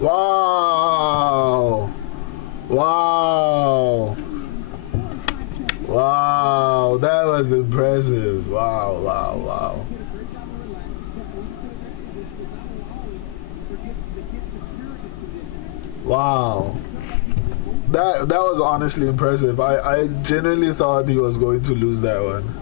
Wow. Wow. Wow. That was impressive. Wow, wow, wow. Wow. That was honestly impressive. I genuinely thought he was going to lose that one.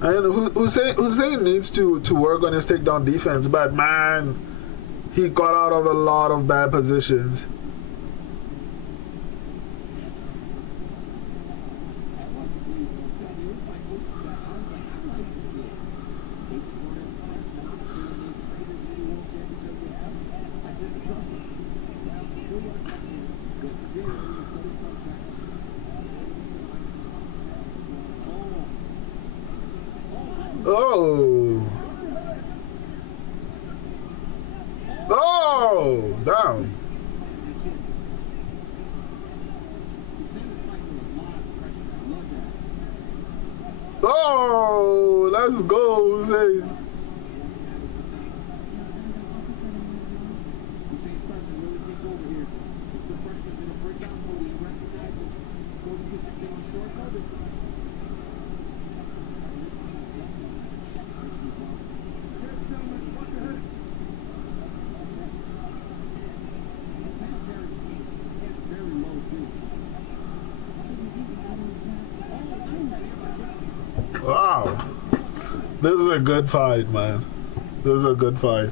And Hussein needs to work on his takedown defense, but man, he got out of a lot of bad positions. Oh. Oh, down. Oh, let's go, Hussein. Wow. This is a good fight, man. This is a good fight.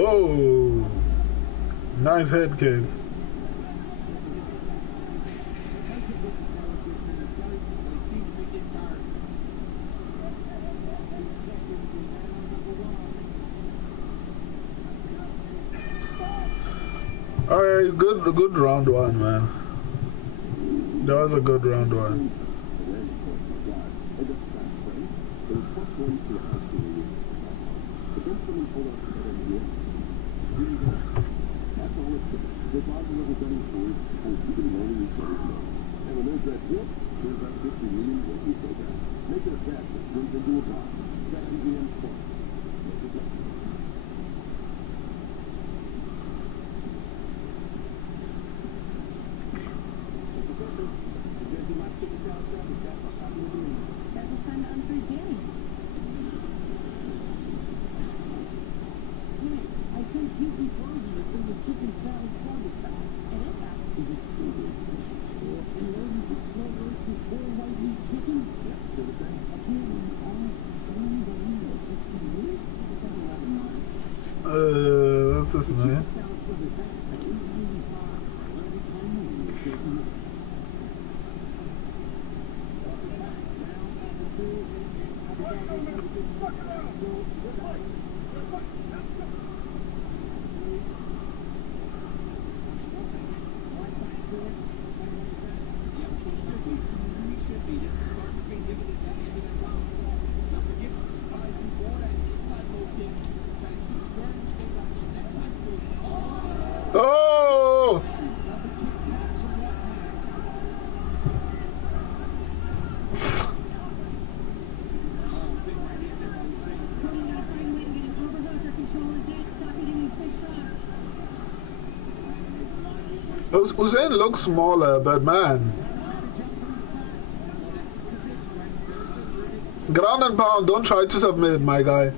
Oh, nice head kick. All right, good round one, man. That was a good round one. What's this, man? Oh! Hussein looks smaller, but man, ground and pound, don't try to submit, my guy.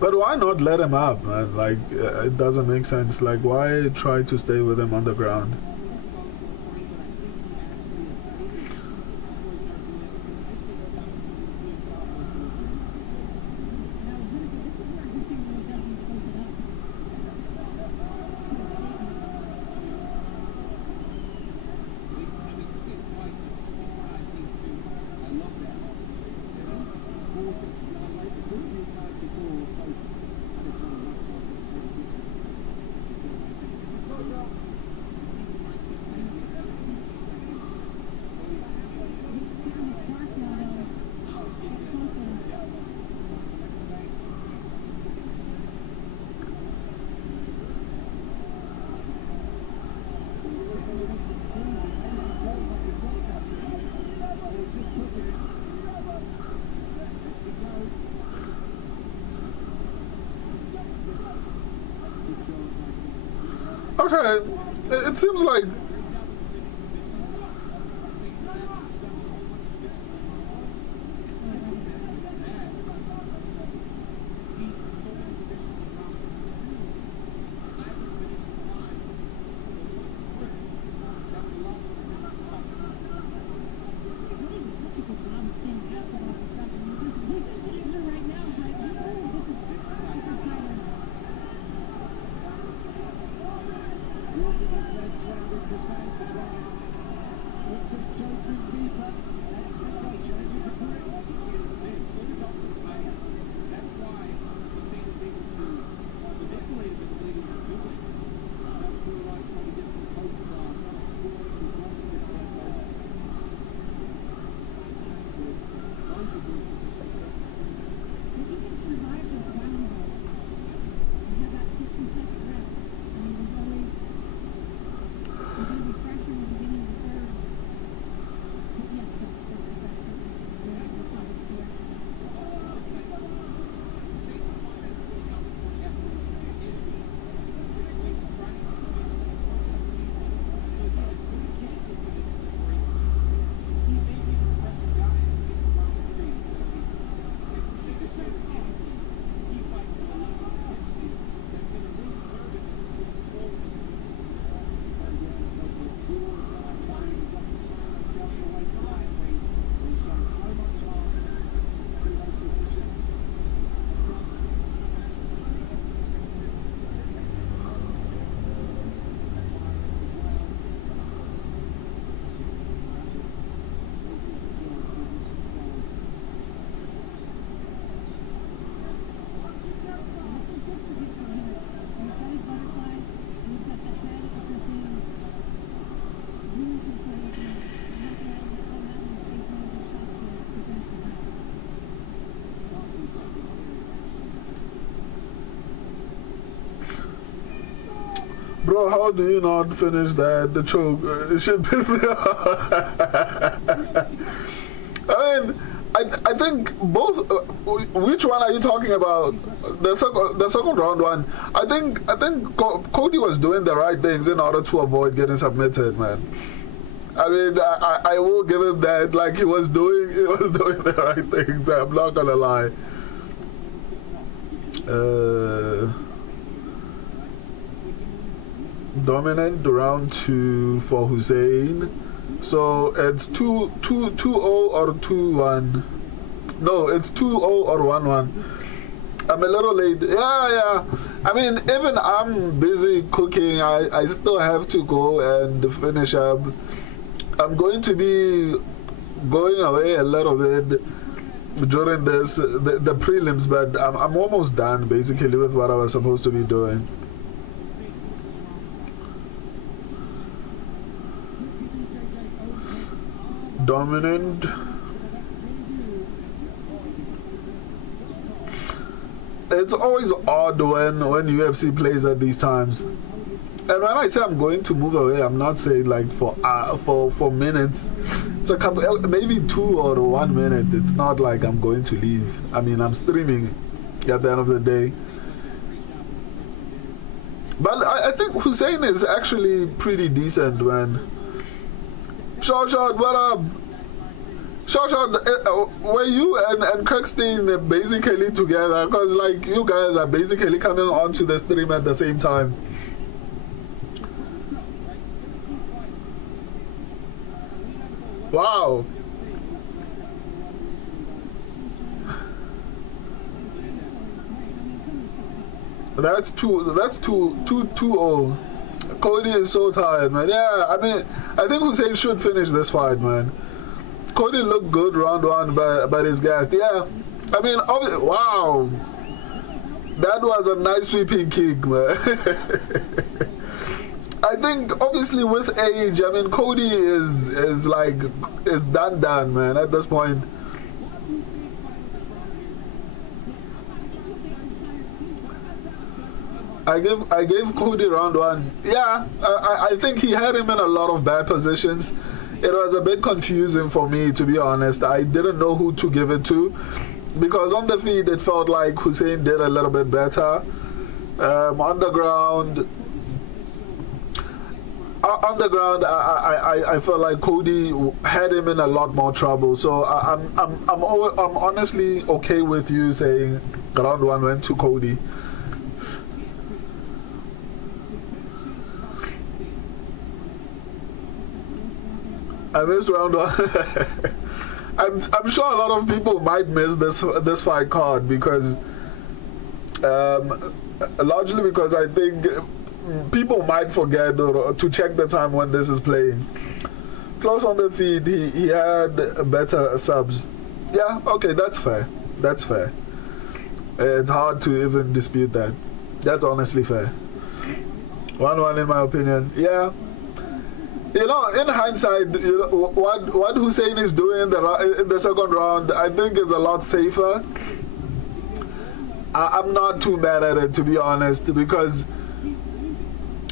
But why not let him up, man? Like, it doesn't make sense. Like, why try to stay with him on the ground? Okay, it seems like bro, how do you not finish that? The choke. It should piss me off. I mean, I think both. Which one are you talking about? The second round one. I think Cody was doing the right things in order to avoid getting submitted, man. I mean, I will give him that. Like he was doing the right things. I'm not gonna lie. Dominant round 2 for Hussein. So it's 2-0 or 2-1. No, it's 2-0 or 1-1. I'm a little late. Yeah. I mean, even I'm busy cooking, I still have to go and finish up. I'm going to be going away a little bit during this the prelims, but I'm almost done basically with what I was supposed to be doing. Dominant. It's always odd when UFC plays at these times. And when I say I'm going to move away, I'm not saying like for minutes. It's a couple, maybe 2 or 1 minute. It's not like I'm going to leave. I mean, I'm streaming at the end of the day. But I think Hussein is actually pretty decent, man. Short, what up? Short, were you and Kirkstein basically together? Because like you guys are basically coming onto the stream at the same time. Wow. That's 2-0. Cody is so tired, man. Yeah, I mean, I think Hussein should finish this fight, man. Cody looked good round 1, but his gassed. Yeah, I mean, wow. That was a nice sweeping kick, man. I think obviously with age, I mean, Cody is done, man, at this point. I gave Cody round 1. Yeah, I think he had him in a lot of bad positions. It was a bit confusing for me, to be honest. I didn't know who to give it to, because on the feed it felt like Hussein did a little bit better. On the ground, I felt like Cody had him in a lot more trouble. So I'm honestly okay with you saying round 1 went to Cody. I missed round 1. I'm sure a lot of people might miss this fight card because largely because I think people might forget to check the time when this is playing. Close on the feed, he had better subs. Yeah, okay, that's fair. That's fair. It's hard to even dispute that. That's honestly fair. 1-1 in my opinion. Yeah. You know, in hindsight, you know, what Hussein is doing in the second round, I think is a lot safer. I'm not too mad at it, to be honest, because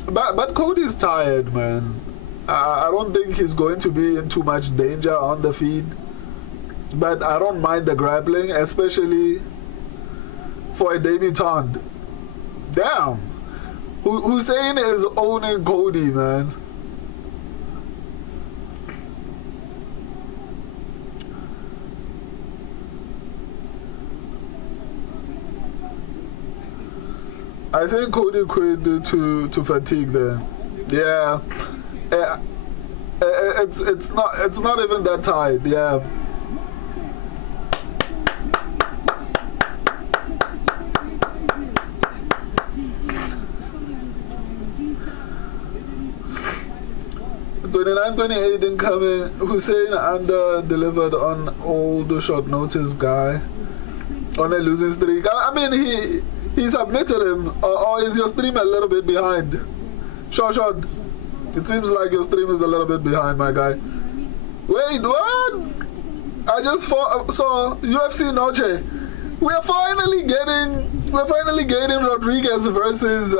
but Cody's tired, man. I don't think he's going to be in too much danger on the feed, but I don't mind the grappling, especially for a debutant. Damn, Hussein is owning Cody, man. I think Cody quit to fatigue there. Yeah, it's not even that tight. Yeah. $29-28 incoming. Hussein under delivered on old short notice guy on a losing streak. I mean he submitted him, or is your stream a little bit behind? Short. It seems like your stream is a little bit behind, my guy. Wait, what? I just saw UFC Noche. We're finally getting Rodriguez versus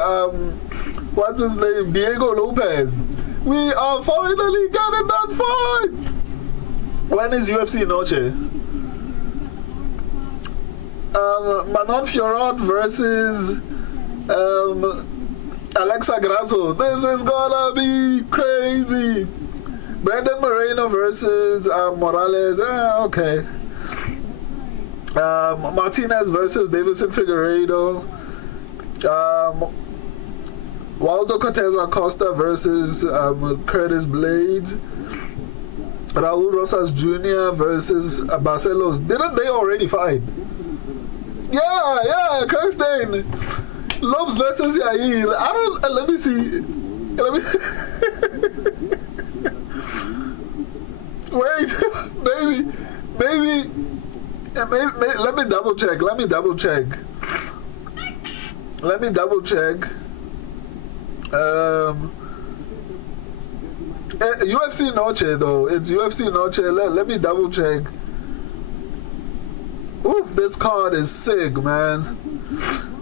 what's his name? Diego Lopez. We are finally getting that fight. When is UFC Noche? Manon Fiorot versus Alexa Grasso. This is gonna be crazy. Brandon Moreno versus Morales. Okay. Martinez versus Davidson Figueiredo. Waldo Cortez Acosta versus Curtis Blades. Raul Rosas Jr. versus Barcelos. Didn't they already fight? Yeah, Kirsten. Lopes versus Yair. I don't. Let me see. Let me. Wait, maybe. Let me double check. UFC Noche though. It's UFC Noche. Let me double check. Oof, this card is sick, man.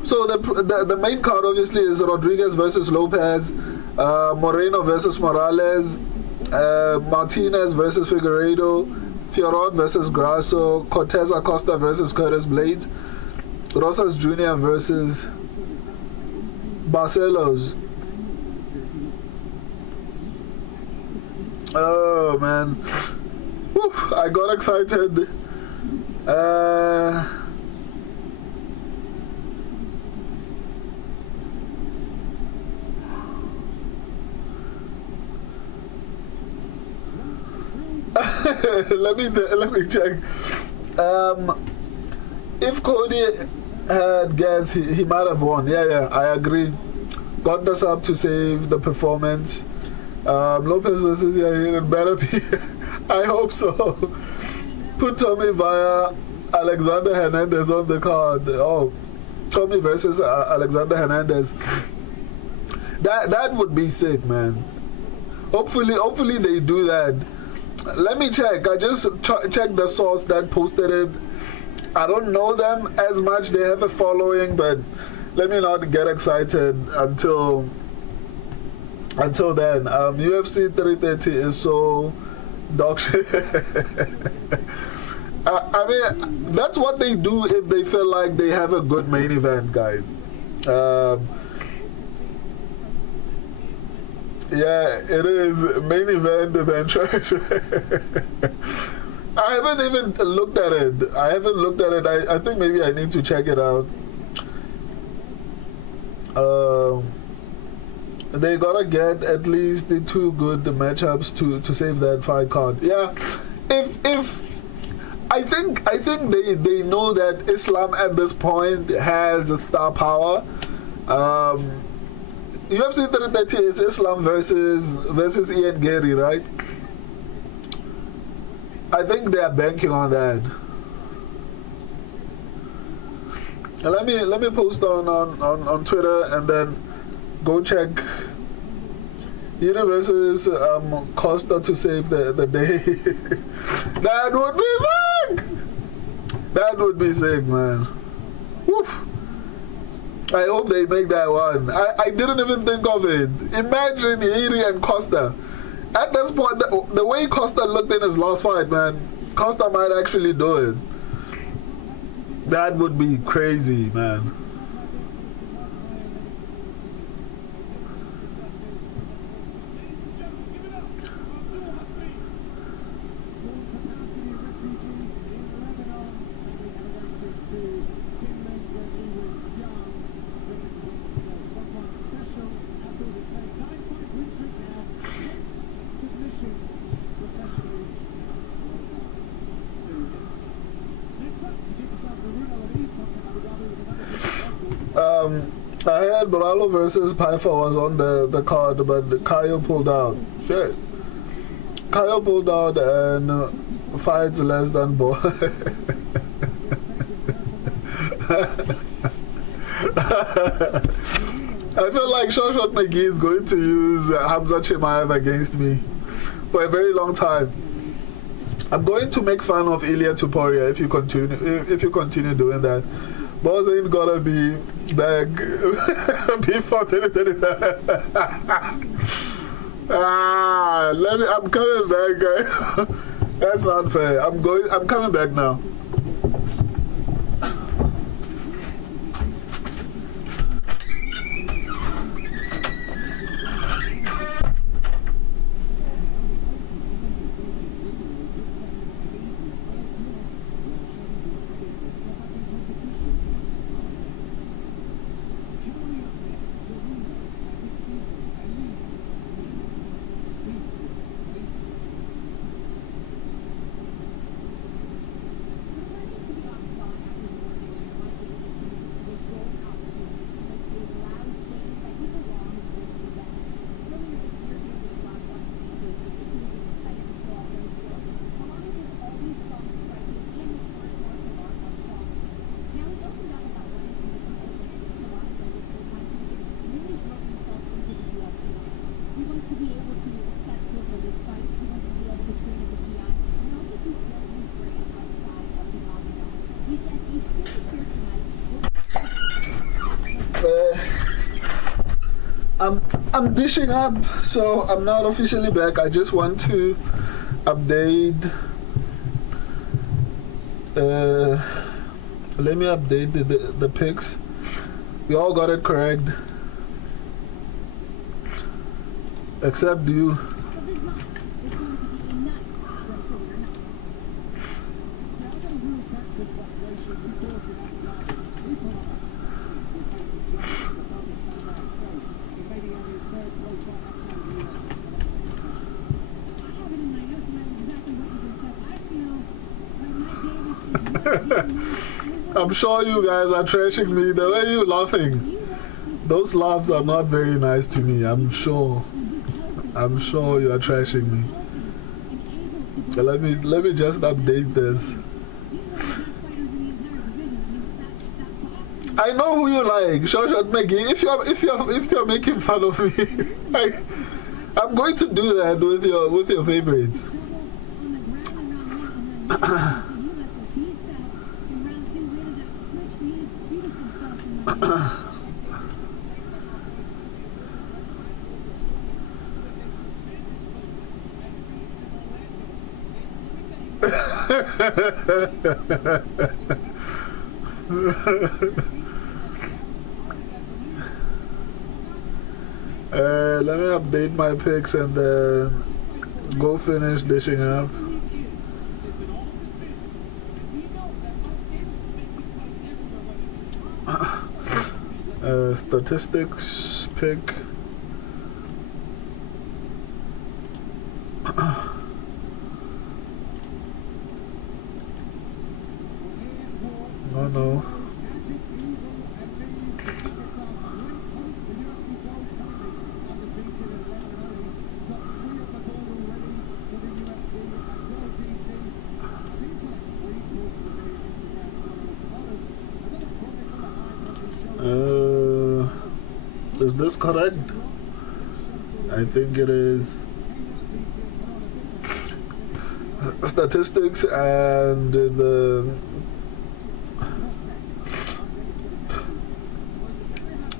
So the main card obviously is Rodriguez versus Lopez, Moreno versus Morales, Martinez versus Figueiredo, Fioron versus Grasso, Cortez Acosta versus Curtis Blades, Rosas Jr. versus Barcelos. Oh man, oof, I got excited. let me check. If Cody had guessed, he might have won. Yeah, I agree. Got the sub to save the performance. Lopez versus Yair, it better be. I hope so. Put Tommy via Alexander Hernandez on the card. Oh, Tommy versus Alexander Hernandez. That would be sick, man. Hopefully they do that. Let me check. I just checked the source that posted it. I don't know them as much. They have a following, but let me not get excited until then. UFC 330 is so dog shit. I mean, that's what they do if they feel like they have a good main event, guys. Yeah, it is main event and then trash. I haven't even looked at it. I think maybe I need to check it out. They gotta get at least the 2 good matchups to save that fight card. Yeah, if I think they know that Islam at this point has a star power. UFC 330 is Islam versus Ian Gary, right? I think they are banking on that. And let me post on Twitter and then go check Ida versus Costa to save the day. That would be sick. That would be sick, man. Woof. I hope they make that one. I didn't even think of it. Imagine Iri and Costa. At this point, the way Costa looked in his last fight, man, Costa might actually do it. That would be crazy, man. I heard Boralo versus Pfeiffer was on the card, but Caio pulled out. Shit. Caio pulled out and fights less than boy. I feel like Shot McGee is going to use Hamza Chimaev against me for a very long time. I'm going to make fun of Ilya Tuporia if you continue doing that. Boss ain't gonna be back before 2029. I'm coming back, guys. That's not fair. I'm coming back now. I'm dishing up, so I'm not officially back. I just want to update. Let me update the picks. We all got it correct, except you. I'm sure you guys are trashing me. The way you're laughing, those laughs are not very nice to me. I'm sure you are trashing me. So let me just update this. I know who you like, Short Maggie. If you're making fun of me, I'm going to do that with your favorites. Let me update my picks and then go finish dishing up. Statistics pick. Oh no. Is this correct? I think it is. Statistics and the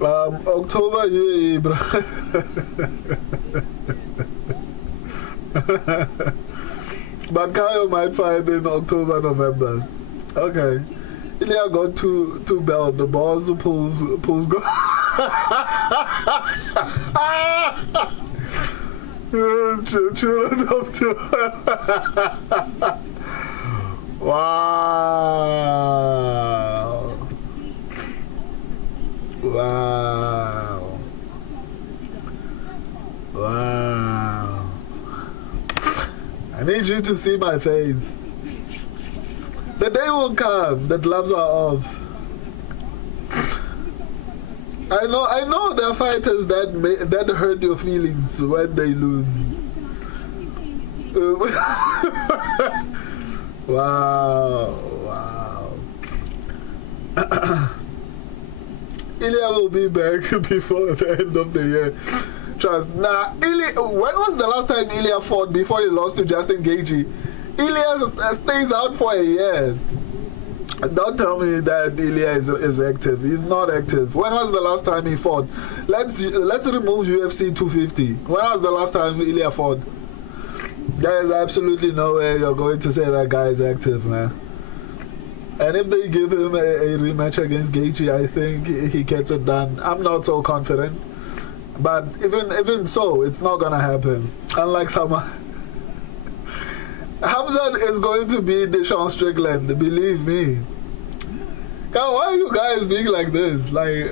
October UAE, bro. But Kyle might fight in October, November. Okay. Ilya got two belts. The balls pulls go. Children up to. Wow. Wow. Wow. I need you to see my face. The day will come, the gloves are off. I know there are fighters that hurt your feelings when they lose. Wow. Ilya will be back before the end of the year. Trust. Nah, when was the last time Ilya fought before he lost to Justin Gaethje? Ilya stays out for a year. Don't tell me that Ilya is active. He's not active. When was the last time he fought? Let's remove UFC 250. When was the last time Ilya fought? There is absolutely no way you're going to say that guy is active, man. And if they give him a rematch against Gaethje, I think he gets it done. I'm not so confident. But even so, it's not gonna happen. Unlike someone. Hamzat is going to be Deshaun Strickland, believe me. God, why are you guys being like this? Like,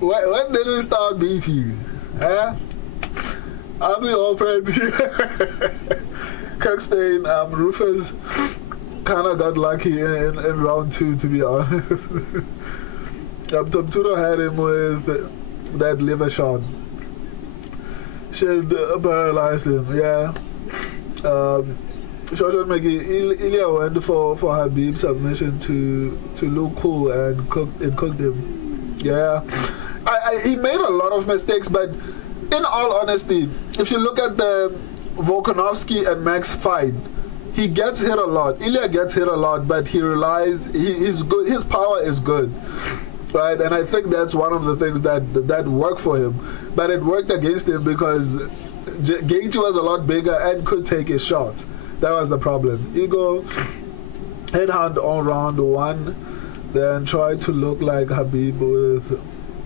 when did we start beefing? Eh? Aren't we all friends here? Kirkstein, Rufus kind of got lucky in round 2, to be honest. Tom Tudo had him with that liver shot. Should paralyzed him, yeah. Shoshan Maggie, Ilya went for Habib's submission to look cool and cooked him. Yeah. He made a lot of mistakes, but in all honesty, if you look at the Volkanovski and Max fight, he gets hit a lot. Ilya gets hit a lot, but he relies, he's good. His power is good. right? And I think that's one of the things that worked for him, but it worked against him because Gaethje was a lot bigger and could take his shots. That was the problem. He go headhunt on round one, then tried to look like Habib with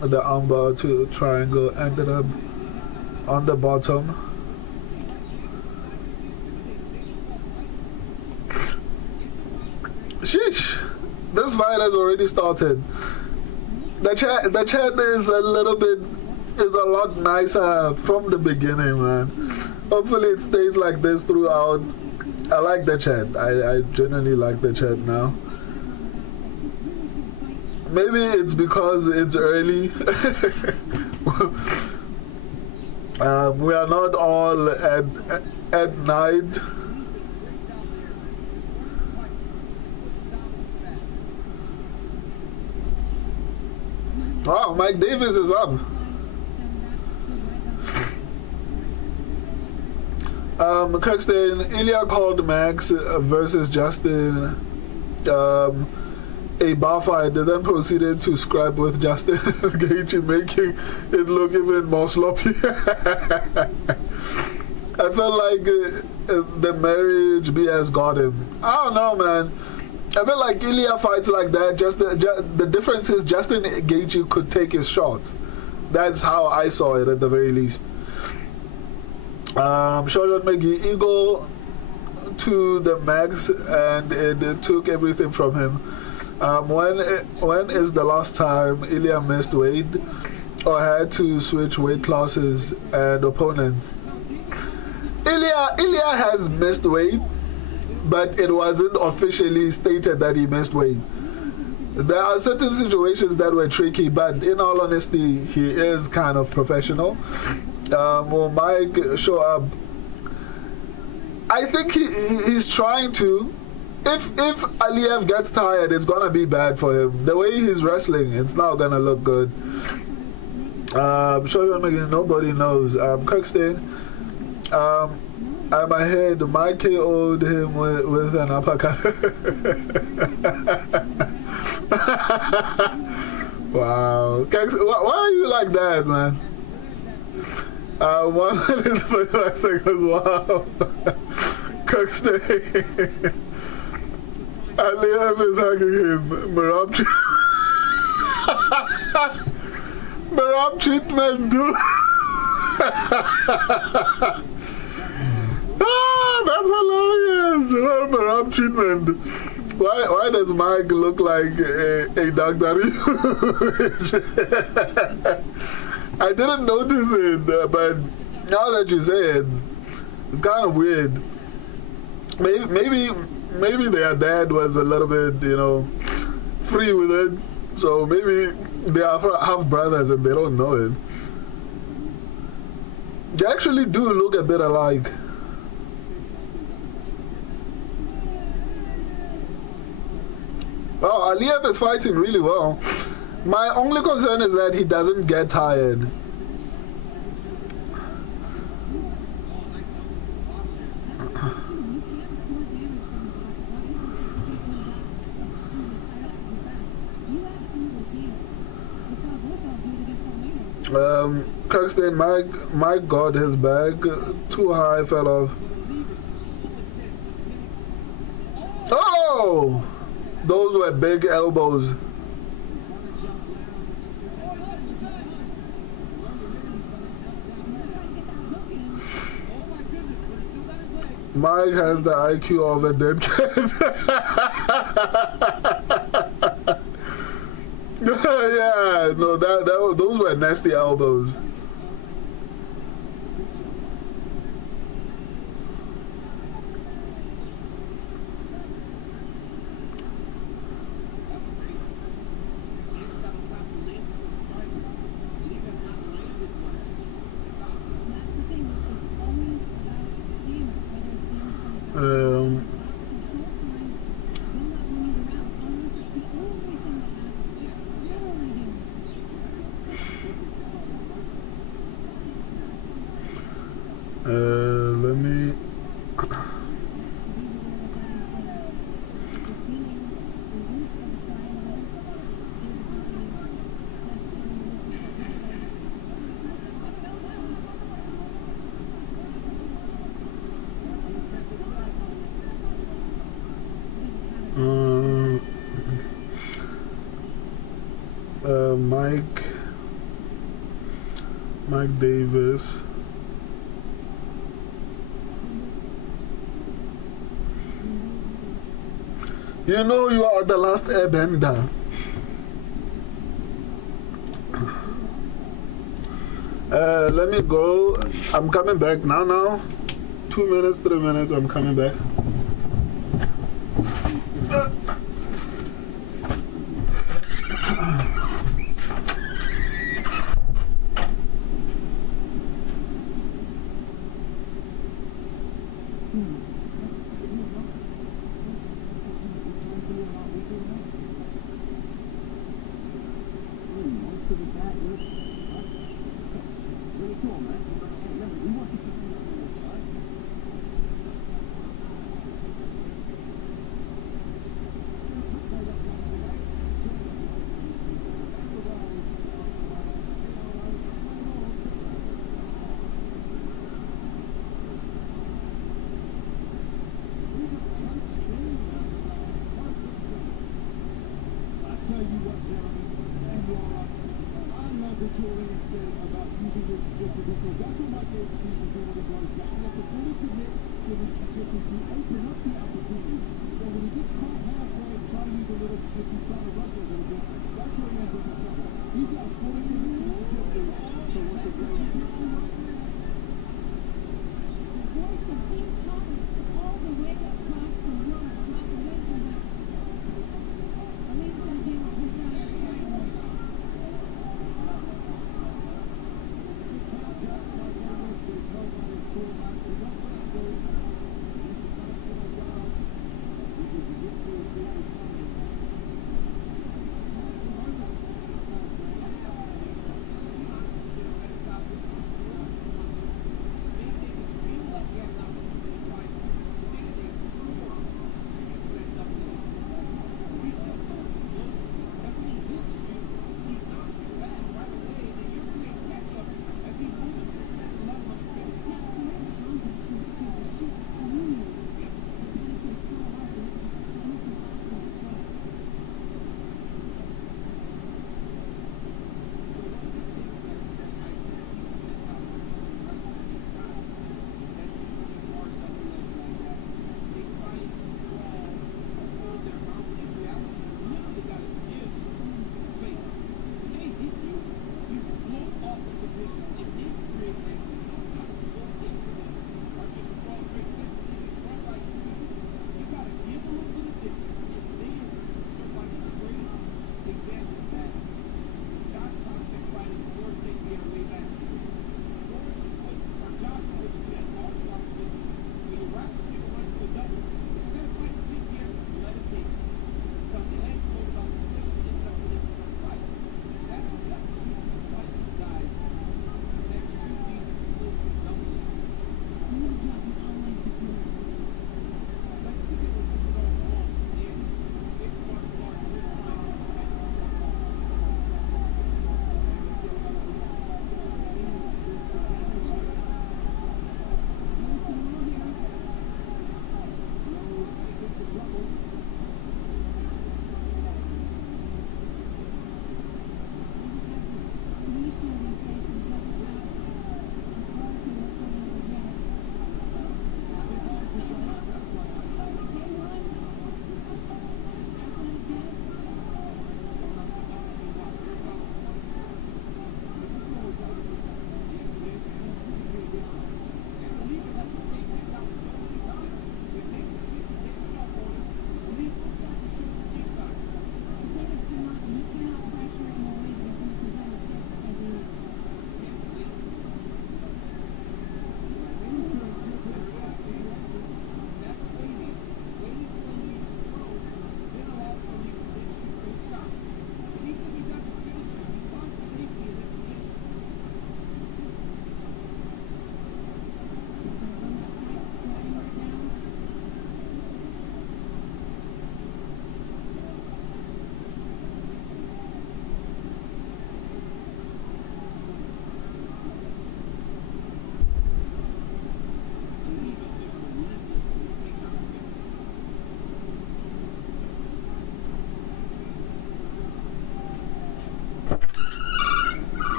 the armbar to triangle, ended up on the bottom. Sheesh, this fight has already started. The chat is a lot nicer from the beginning, man. Hopefully it stays like this throughout. I like the chat. I genuinely like the chat now. Maybe it's because it's early. We are not all at night. Wow, Mike Davis is up. Kirkstein, Ilya called Max versus Justin a bar fight, then proceeded to scrap with Justin Gaethje, making it look even more sloppy. I felt like the marriage BS got him. I don't know, man. I feel like Ilya fights like that. Just the difference is Justin Gaethje could take his shots. That's how I saw it at the very least. Shogun McGee, ego to the max, and it took everything from him. When is the last time Ilya missed weight or had to switch weight classes and opponents? Ilya has missed weight, but it wasn't officially stated that he missed weight. There are certain situations that were tricky, but in all honesty, he is kind of professional. Will Mike show up? I think he's trying to. If Ankalaev gets tired, it's gonna be bad for him. The way he's wrestling, it's not gonna look good. Nobody knows. Kirkstein, I'm ahead. Mike KO'd him with an uppercut. Wow. Why are you like that, man? 1 minute 25 seconds. Wow. Kirkstein. Ankalaev is hugging him. Marab treatment, dude. That's hilarious. Marab treatment. Why does Mike look like a doctor? I didn't notice it, but now that you say it, it's kind of weird. Maybe their dad was a little bit, free with it. So maybe they are half brothers and they don't know it. They actually do look a bit alike. Well, Ankalaev is fighting really well. My only concern is that he doesn't get tired. Kirkstein, Mike got his bag too high, fell off. Oh! Those were big elbows. Mike has the IQ of a dead cat. Yeah, no, those were nasty elbows. Mike Davis. You know you are the last airbender. Let me go. I'm coming back now. 2 minutes, 3 minutes, I'm coming back.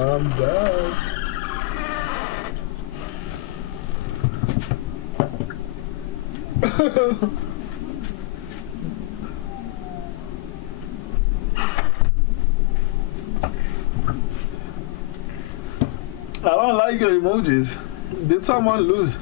I'm back. I don't like your emojis. Did someone lose?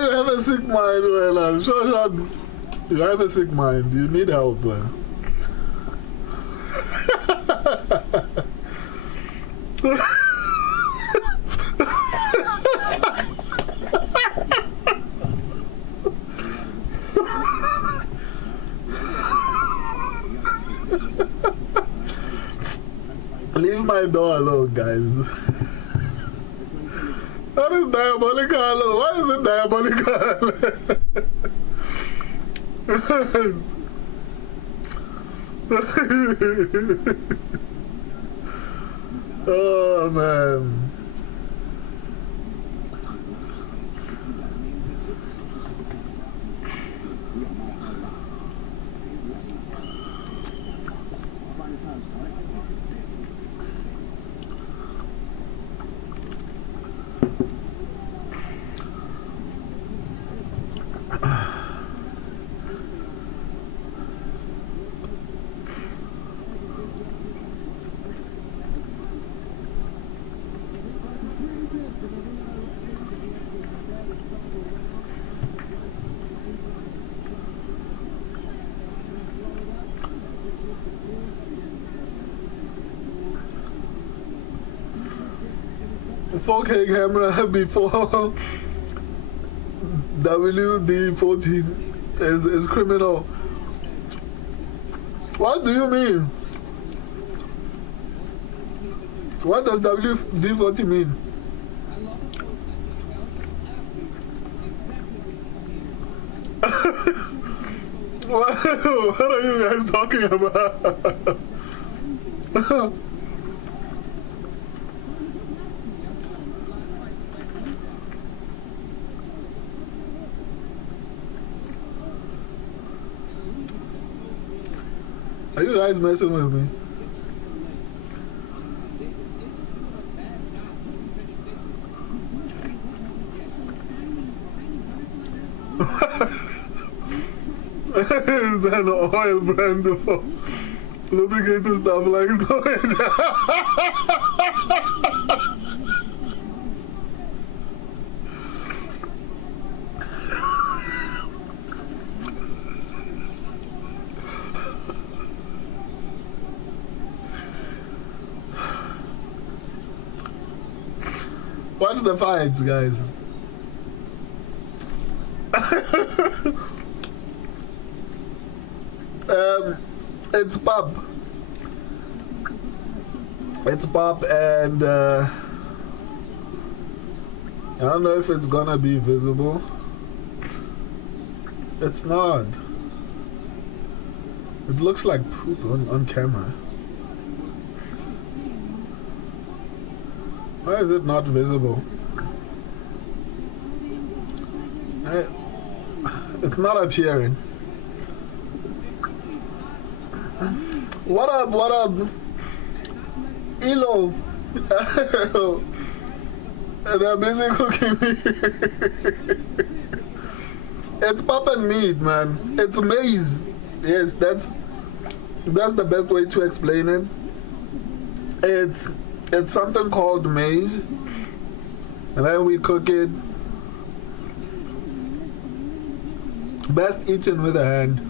You have a sick mind, well, sure, you have a sick mind. You need help, man. Leave my door alone, guys. That is diabolical. Why is it diabolical? Oh, man. The 4K camera before WD-14 is criminal. What do you mean? What does WD-40 mean? What are you guys talking about? Are you guys messing with me? Is that an oil brand for lubricating stuff like that? Watch the fights, guys. It's pop. It's pop, and I don't know if it's gonna be visible. It's not. It looks like poop on camera. Why is it not visible? It's not appearing. What up, what up? Elo. They're busy cooking me. It's poppin' meat, man. It's maize. Yes, that's the best way to explain it. It's something called maize, and then we cook it. Best eaten with a hand.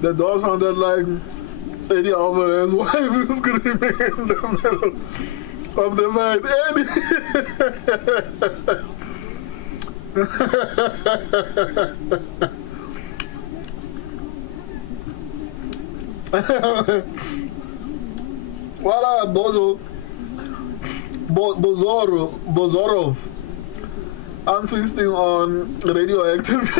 The door sounded like Eddie Alvarez's wife is screaming in the middle of the fight. Eddie. What up, Bozorov? I'm feasting on radioactive.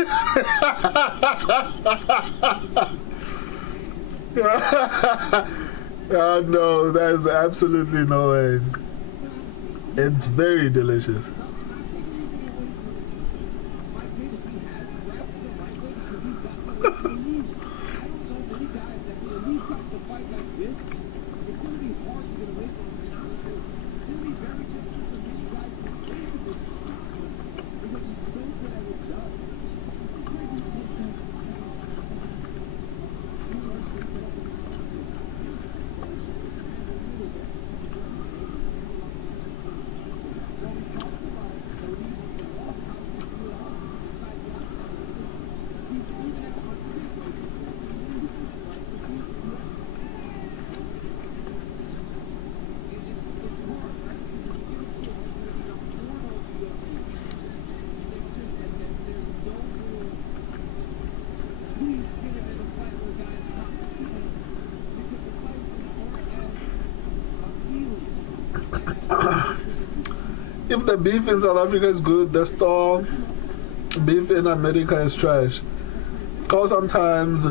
No, there's absolutely no way. It's very delicious. If the beef in South Africa is good, the store beef in America is trash. Cause sometimes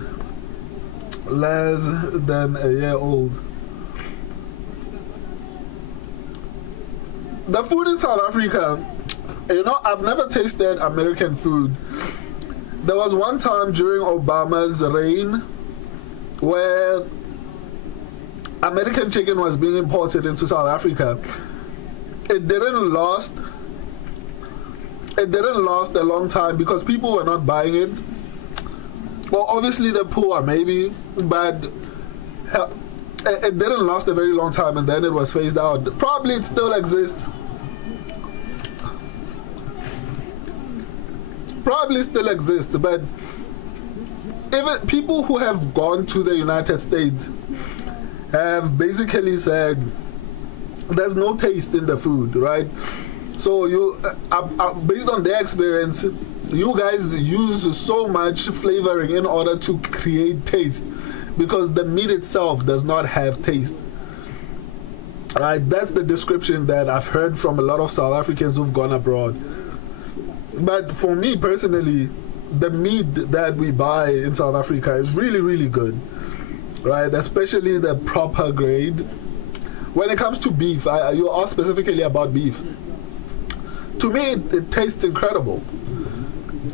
less than a year old. The food in South Africa, you know, I've never tasted American food. There was one time during Obama's reign where American chicken was being imported into South Africa. It didn't last a long time because people were not buying it. Well, obviously the poor maybe, but it didn't last a very long time, and then it was phased out. Probably it still exists. But even people who have gone to the United States have basically said there's no taste in the food, right? So you, based on their experience, you guys use so much flavoring in order to create taste because the meat itself does not have taste. Right? That's the description that I've heard from a lot of South Africans who've gone abroad. But for me personally, the meat that we buy in South Africa is really, really good, right? Especially the proper grade. When it comes to beef, you asked specifically about beef. To me, it tastes incredible.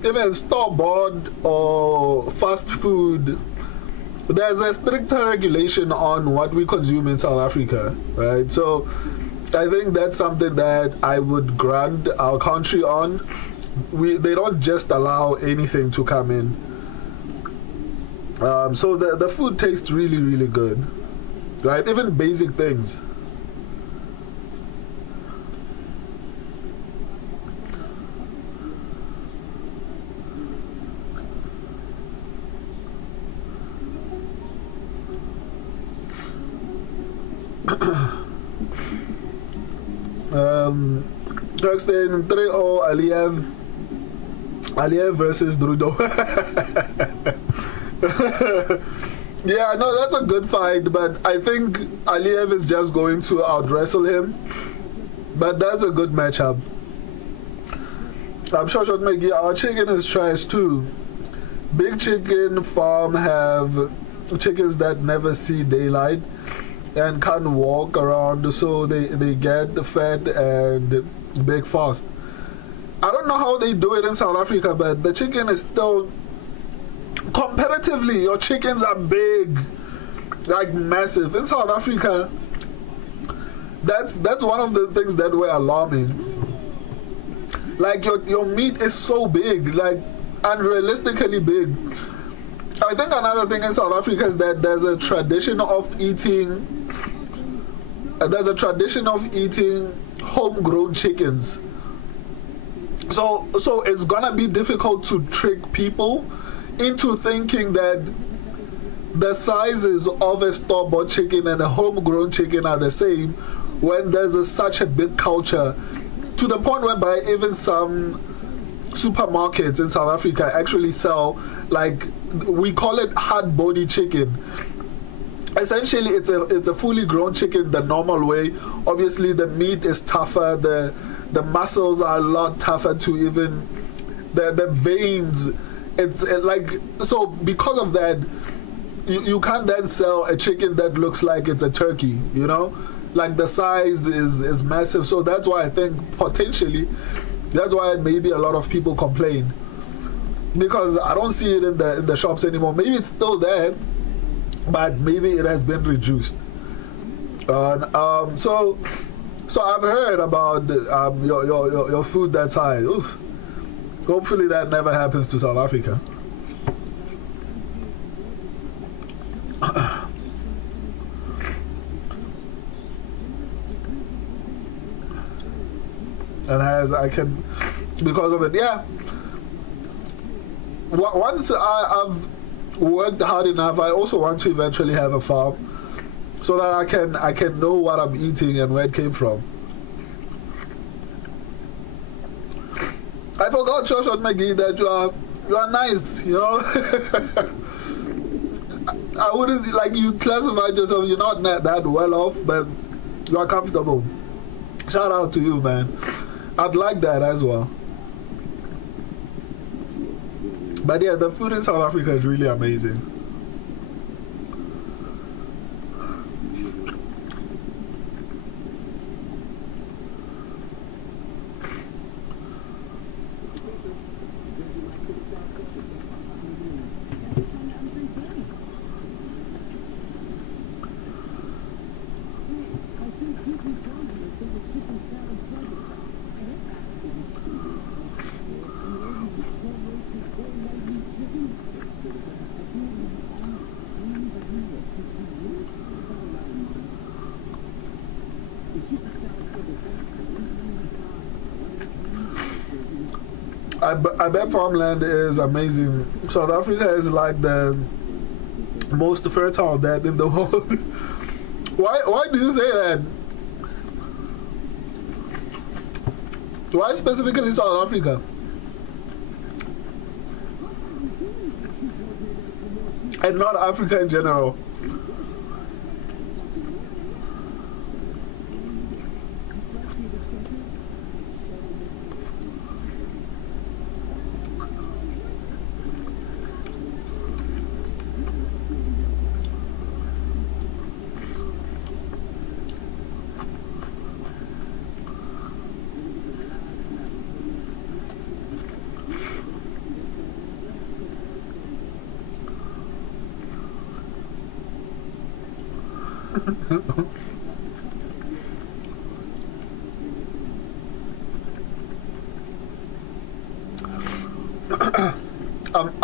Even store-bought or fast food, there's a stricter regulation on what we consume in South Africa, right? So I think that's something that I would grant our country on. They don't just allow anything to come in. So the food tastes really, really good, right? Even basic things. Turkstein 3-0 Aliev versus Drudo. Yeah, no, that's a good fight, but I think Aliev is just going to out-wrestle him. But that's a good matchup. I'm sure Maggie, our chicken is trash too. Big Chicken Farm have chickens that never see daylight and can't walk around, so they get fat and big fast. I don't know how they do it in South Africa, but the chicken is still, comparatively, your chickens are big, like massive. In South Africa, that's one of the things that were alarming. Like your meat is so big, like unrealistically big. I think another thing in South Africa is that there's a tradition of eating homegrown chickens. So it's gonna be difficult to trick people into thinking that the sizes of a store-bought chicken and a homegrown chicken are the same when there's such a big culture, to the point whereby even some supermarkets in South Africa actually sell, like, we call it hard body chicken. Essentially it's a fully grown chicken the normal way. Obviously the meat is tougher, the muscles are a lot tougher to even the veins. It's like, so because of that, you can't then sell a chicken that looks like it's a turkey, you know, like the size is massive. So that's why I think potentially that's why maybe a lot of people complain, because I don't see it in the shops anymore. Maybe it's still there, but maybe it has been reduced. So I've heard about your food that's high. Oof. Hopefully that never happens to South Africa. And as I can, because of it, yeah. Once I've worked hard enough, I also want to eventually have a farm, so that I can know what I'm eating and where it came from. I forgot, Joshua McGee, that you are nice, you know. I wouldn't, like, you classified yourself, you're not that well off, but you are comfortable. Shout out to you, man. I'd like that as well. But yeah, the food in South Africa is really amazing. I bet farmland is amazing. South Africa is like the most fertile land in the world. Why do you say that? Why specifically South Africa? And not Africa in general?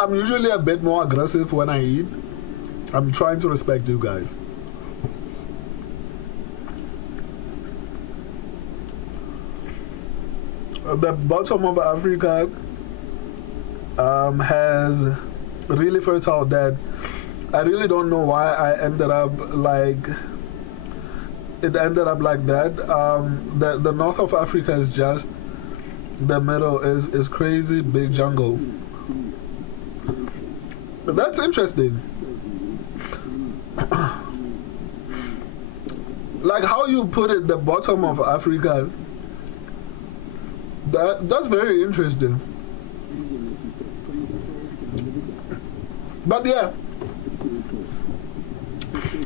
I'm usually a bit more aggressive when I eat. I'm trying to respect you guys. The bottom of Africa has really fertile land. I really don't know why I ended up like it ended up like that. The north of Africa is just, the middle is crazy big jungle. But that's interesting. Like how you put it, the bottom of Africa. That's very interesting. But yeah,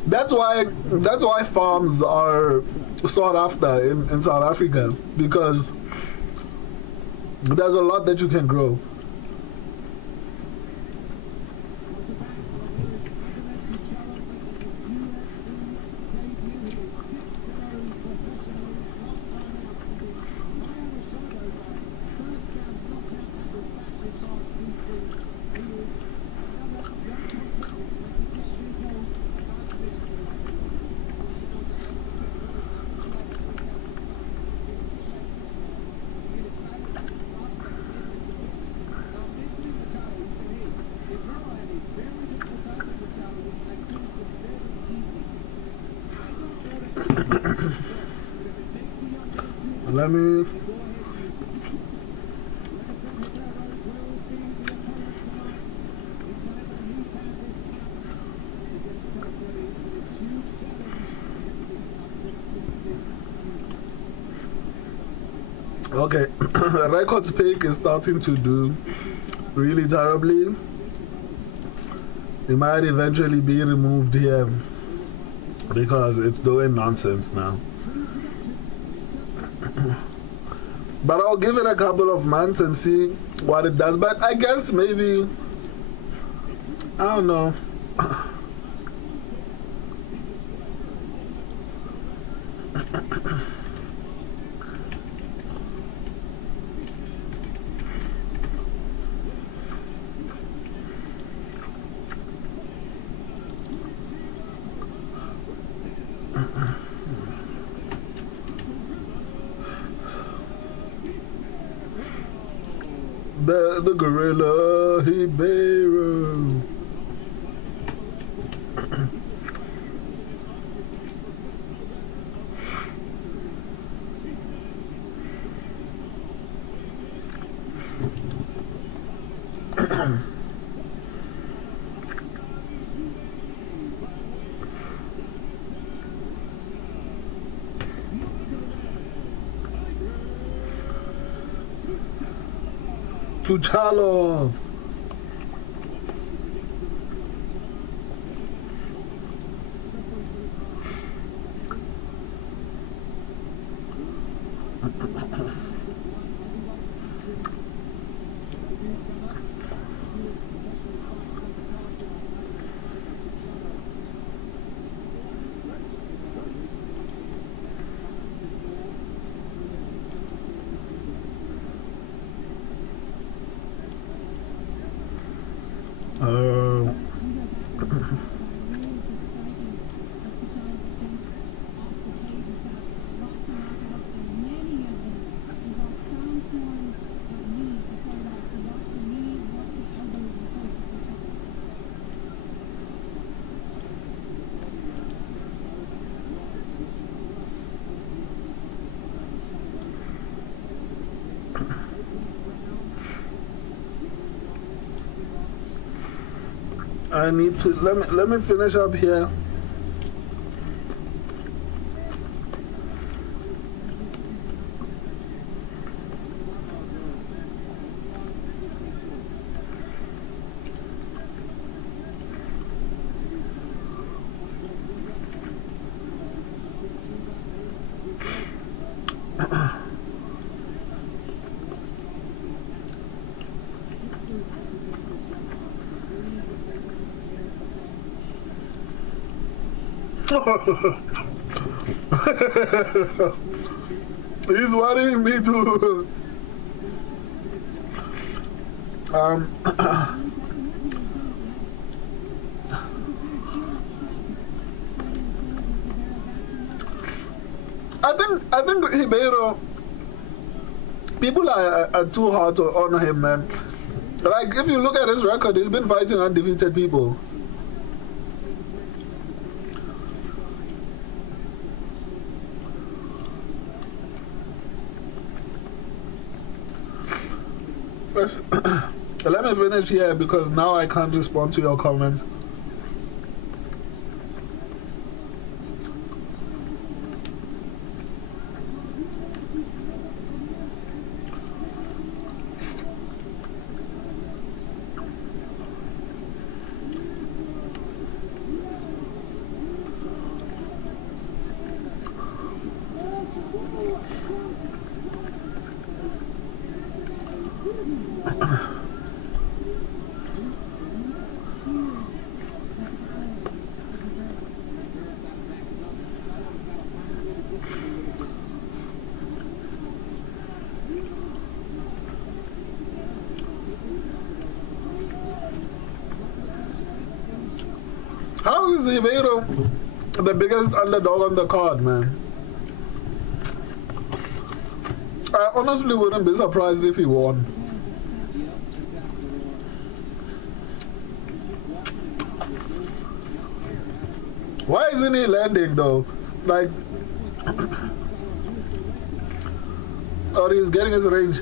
that's why farms are sought after in South Africa, because there's a lot that you can grow. Let me. Okay, Records pick is starting to do really terribly. It might eventually be removed here because it's doing nonsense now. But I'll give it a couple of months and see what it does. But I guess maybe, I don't know. The gorilla Hibero. Tuchalov. I need to let me finish up here. He's worrying me too. I think Ribeiro, people are too hard to honor him, man. Like, if you look at his record, he's been fighting undefeated people. Let me finish here because now I can't respond to your comments. How is Ribeiro the biggest underdog on the card, man? I honestly wouldn't be surprised if he won. Why isn't he landing though? Like, Or he's getting his range.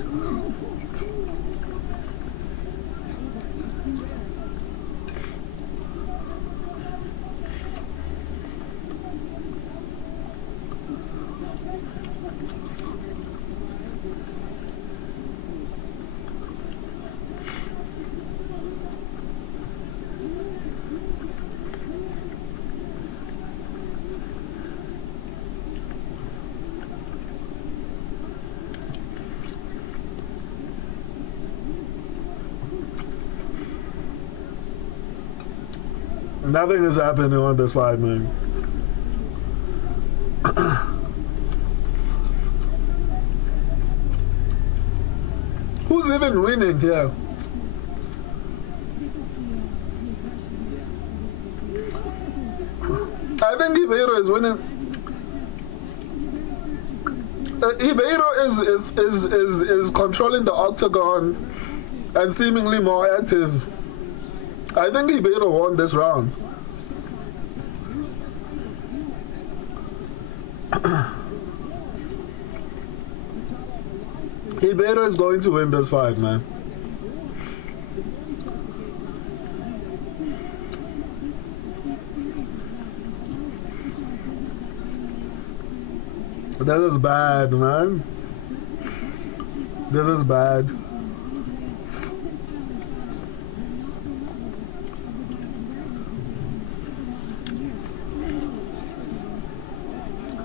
Nothing is happening on this fight, man. Who's even winning here? I think Ribeiro is winning. Ribeiro is controlling the octagon and seemingly more active. I think Ribeiro won this round. Ribeiro is going to win this fight, man. This is bad, man. This is bad.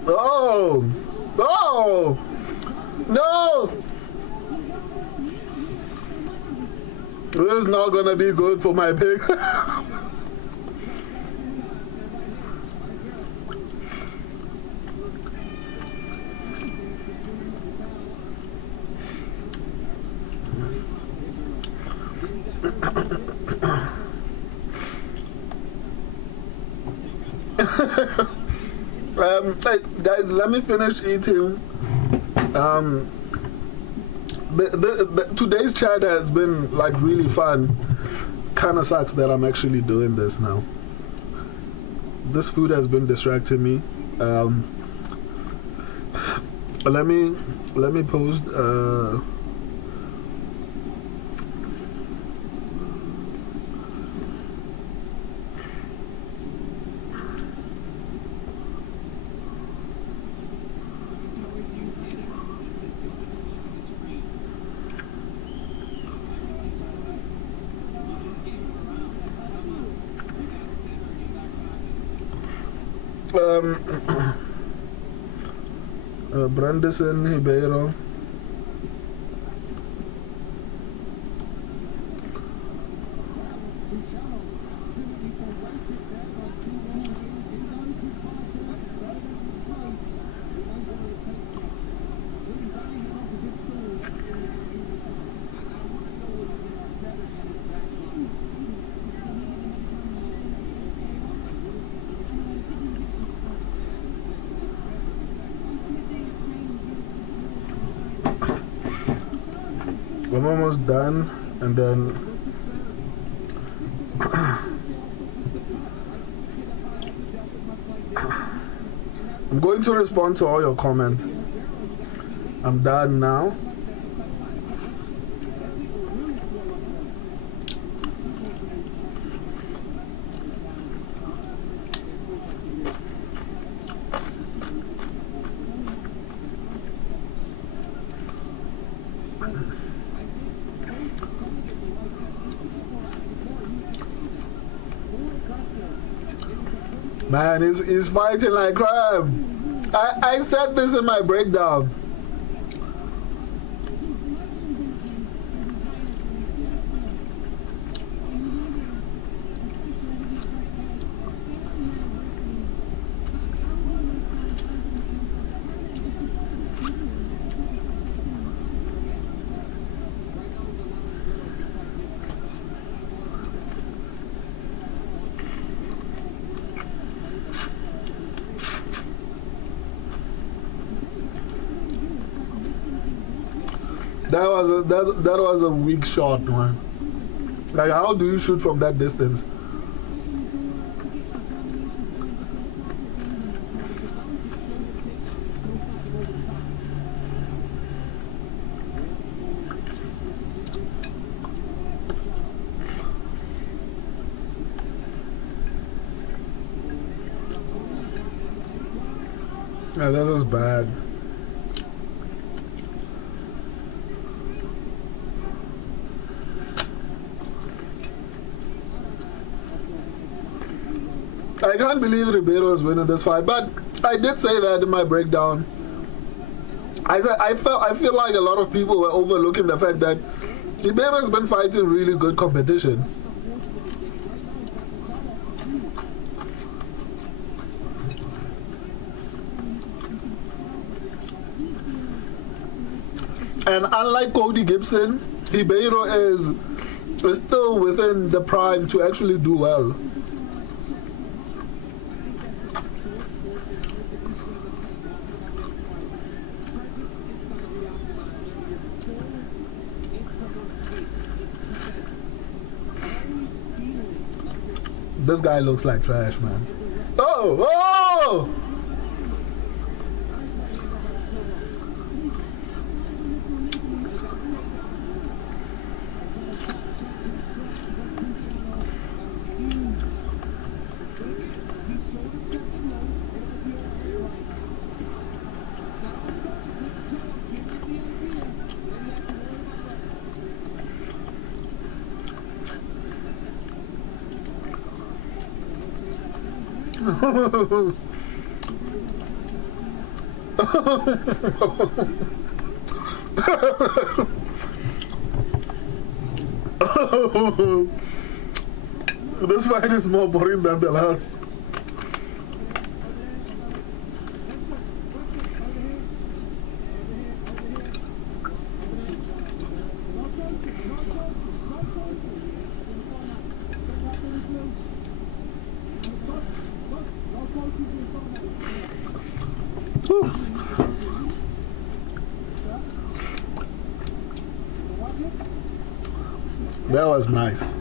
Oh! Oh! No! This is not gonna be good for my pick. Hey, guys, let me finish eating. Today's chat has been like really fun. Kind of sucks that I'm actually doing this now. This food has been distracting me. Let me post. Brandison Ribeiro. I'm almost done, and then I'm going to respond to all your comments. I'm done now. Man, he's fighting like crap. I said this in my breakdown. That was a weak shot, man. Like, how do you shoot from that distance? Yeah, that is bad. I can't believe Ribeiro is winning this fight, but I did say that in my breakdown. I said I feel like a lot of people were overlooking the fact that Ribeiro has been fighting really good competition. And unlike Cody Gibson, Ribeiro is still within the prime to actually do well. This guy looks like trash, man. Oh! Oh! This fight is more boring than the last. That was nice.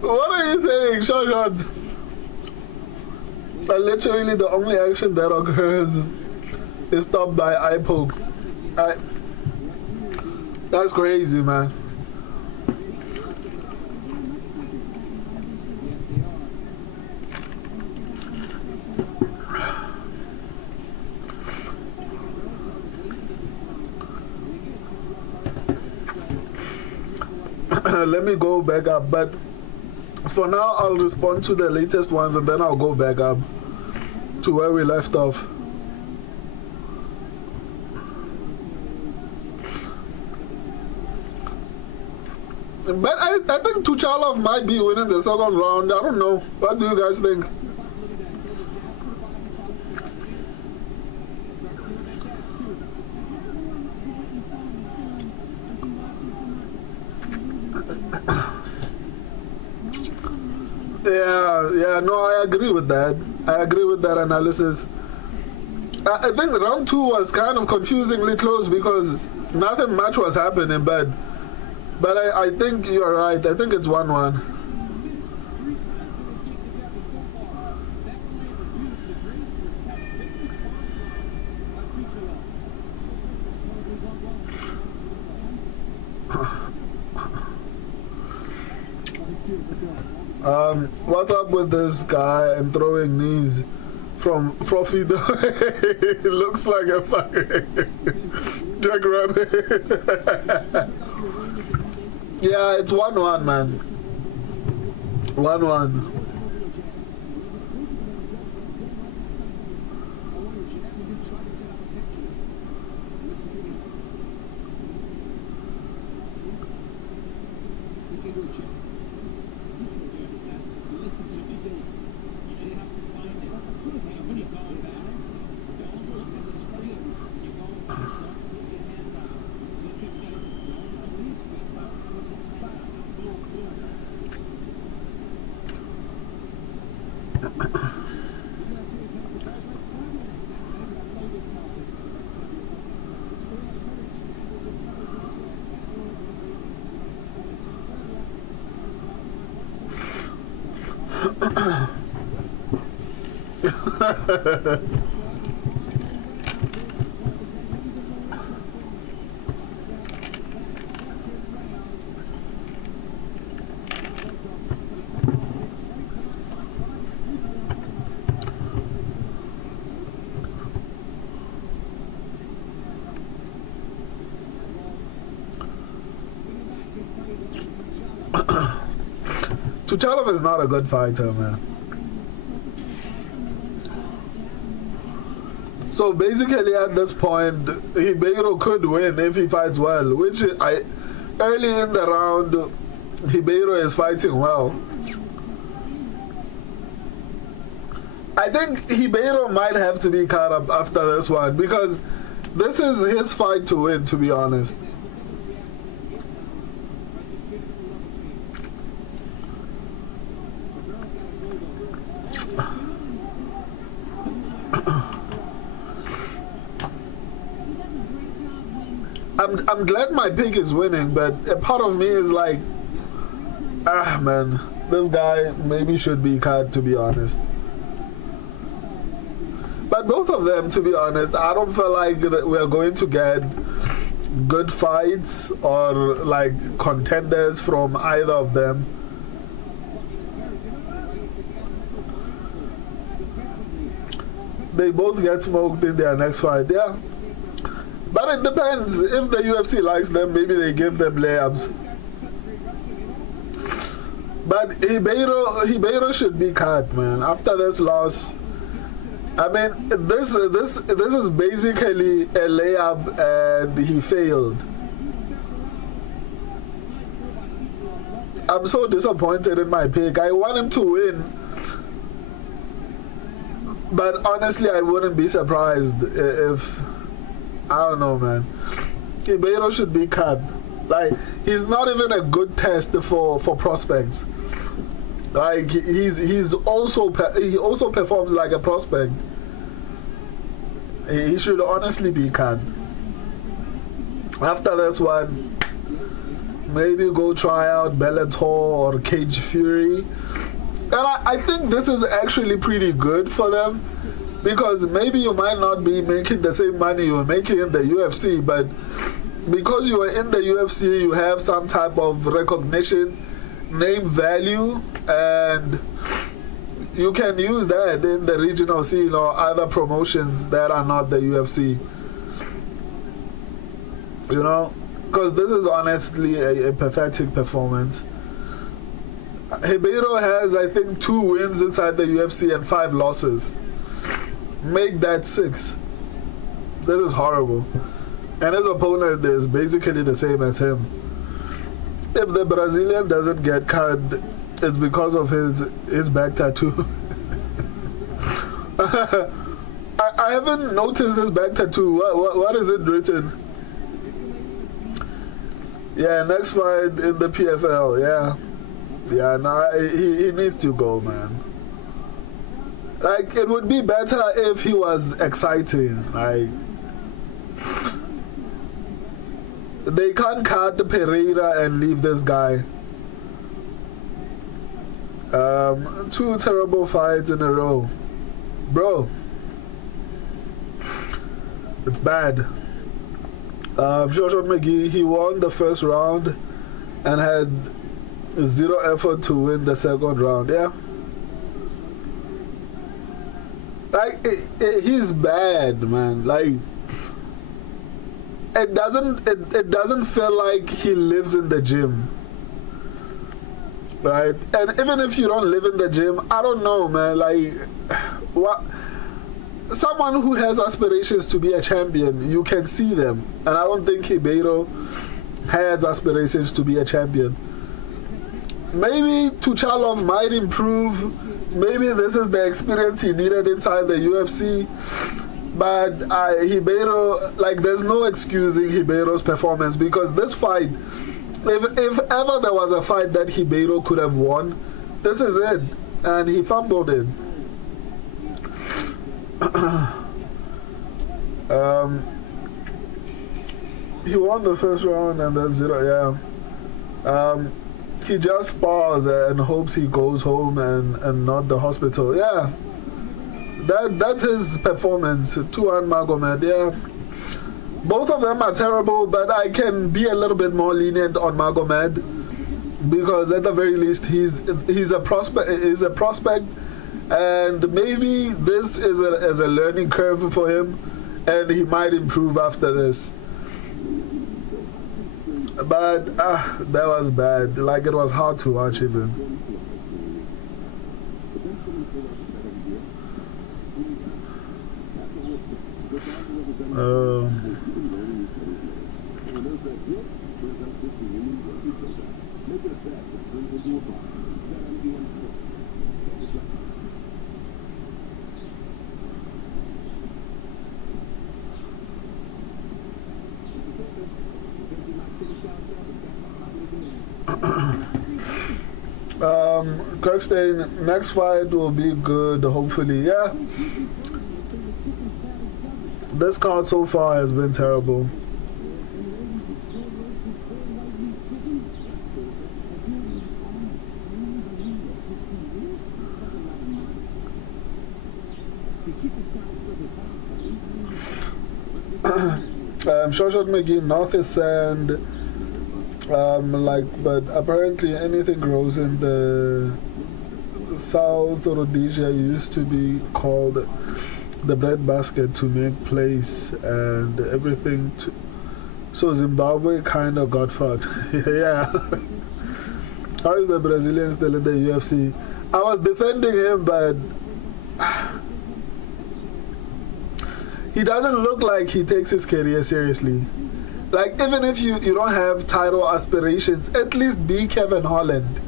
What are you saying, Shotgun? Literally the only action that occurs is stopped by eye poke. That's crazy, man. Let me go back up, but for now I'll respond to the latest ones and then I'll go back up to where we left off. But I think Tuchalov might be winning the second round. I don't know. What do you guys think? Yeah, no, I agree with that. I agree with that analysis. I think round 2 was kind of confusingly close because nothing much was happening, but I think you're right. I think it's 1-1. What's up with this guy and throwing knees from Frothy? It looks like a fucking jackrabbit. Yeah, it's 1-1, man. 1-1. Tuchalov is not a good fighter, man. So basically at this point, Ribeiro could win if he fights well, which early in the round, Ribeiro is fighting well. I think Ribeiro might have to be caught up after this one because this is his fight to win, to be honest. I'm glad my pick is winning, but a part of me is like, man, this guy maybe should be cut, to be honest. But both of them, to be honest, I don't feel like that we're going to get good fights or like contenders from either of them. They both get smoked in their next fight, yeah. But it depends. If the UFC likes them, maybe they give them layups. But Ribeiro should be cut, man. After this loss, I mean, this is basically a layup, and he failed. I'm so disappointed in my pick. I want him to win, but honestly, I wouldn't be surprised if. I don't know, man. Ribeiro should be cut. Like, he's not even a good test for prospects. Like, he also performs like a prospect. He should honestly be cut. After this one, maybe go try out Bellator or Cage Fury. And I think this is actually pretty good for them. Because maybe you might not be making the same money you were making in the UFC, but because you are in the UFC, you have some type of recognition, name value, and you can use that in the regional scene or other promotions that are not the UFC. You know? Because this is honestly a pathetic performance. Ribeiro has, I think, 2 wins inside the UFC and 5 losses. Make that 6. This is horrible. And his opponent is basically the same as him. If the Brazilian doesn't get cut, it's because of his back tattoo. I haven't noticed this back tattoo. What is it written? Yeah, next fight in the PFL. Yeah, no, he needs to go, man. Like, it would be better if he was exciting. Like, they can't cut Pereira and leave this guy. 2 terrible fights in a row. Bro, it's bad. Joshua McGee, he won the first round and had 0 effort to win the second round. Yeah. Like, he's bad, man. Like, it doesn't feel like he lives in the gym, right? And even if you don't live in the gym, I don't know, man. Like, what? Someone who has aspirations to be a champion, you can see them, and I don't think Ribeiro has aspirations to be a champion. Maybe Tuchalov might improve. Maybe this is the experience he needed inside the UFC. But Ribeiro, like, there's no excusing Ribeiro's performance, because this fight, if ever there was a fight that Ribeiro could have won, this is it. And he fumbled it. He won the first round and then 0, yeah. He just paused and hopes he goes home and not the hospital. Yeah, that's his performance. 2-1 Magomed. Yeah, both of them are terrible, but I can be a little bit more lenient on Magomed because at the very least he's a prospect, and maybe this is a learning curve for him, and he might improve after this. But that was bad. Like, it was hard to watch even. Um, Kirkstein, next fight will be good, hopefully. Yeah. This card so far has been terrible. Shoshat McGee, North is sand. But apparently anything grows in the South Rhodesia used to be called the breadbasket to make place and everything. So Zimbabwe kind of got fucked. Yeah. How is the Brazilian still in the UFC? I was defending him, but he doesn't look like he takes his career seriously. Like, even if you don't have title aspirations, at least be Kevin Holland.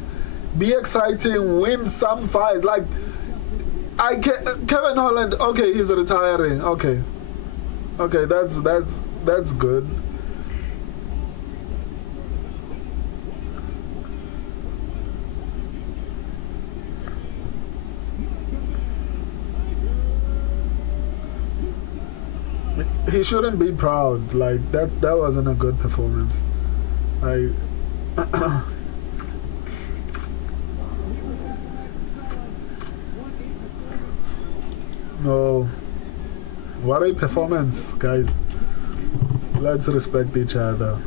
Be exciting, win some fights. Like, Kevin Holland, okay, he's retiring. Okay, that's good. He shouldn't be proud. Like, that wasn't a good performance. No. What a performance, guys. Let's respect each other.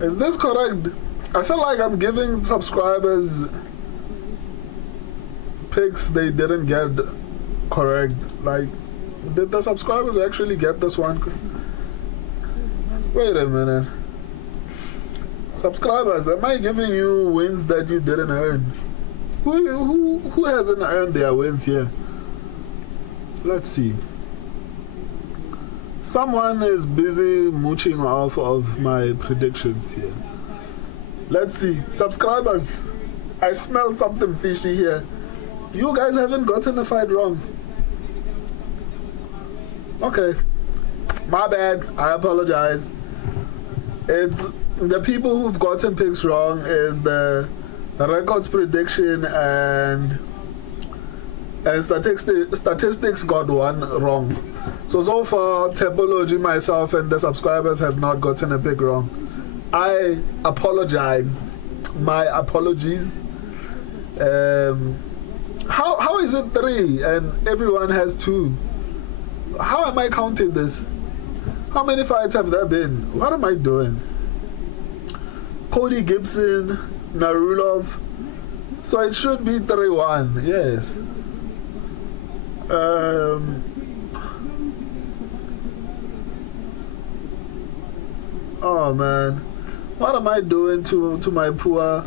Is this correct? I feel like I'm giving subscribers picks they didn't get correct. Like, did the subscribers actually get this one? Wait a minute. Subscribers, am I giving you wins that you didn't earn? Who hasn't earned their wins here? Let's see. Someone is busy mooching off of my predictions here. Let's see. Subscribers, I smell something fishy here. You guys haven't gotten the fight wrong. Okay. My bad. I apologize. It's the people who've gotten picks wrong is the records prediction and statistics got one wrong. So far, Topology, myself, and the subscribers have not gotten a pick wrong. I apologize. My apologies. How is it 3 and everyone has 2? How am I counting this? How many fights have there been? What am I doing? Cody Gibson, Narulov. So it should be 3-1. Yes. Oh man, what am I doing to my poor?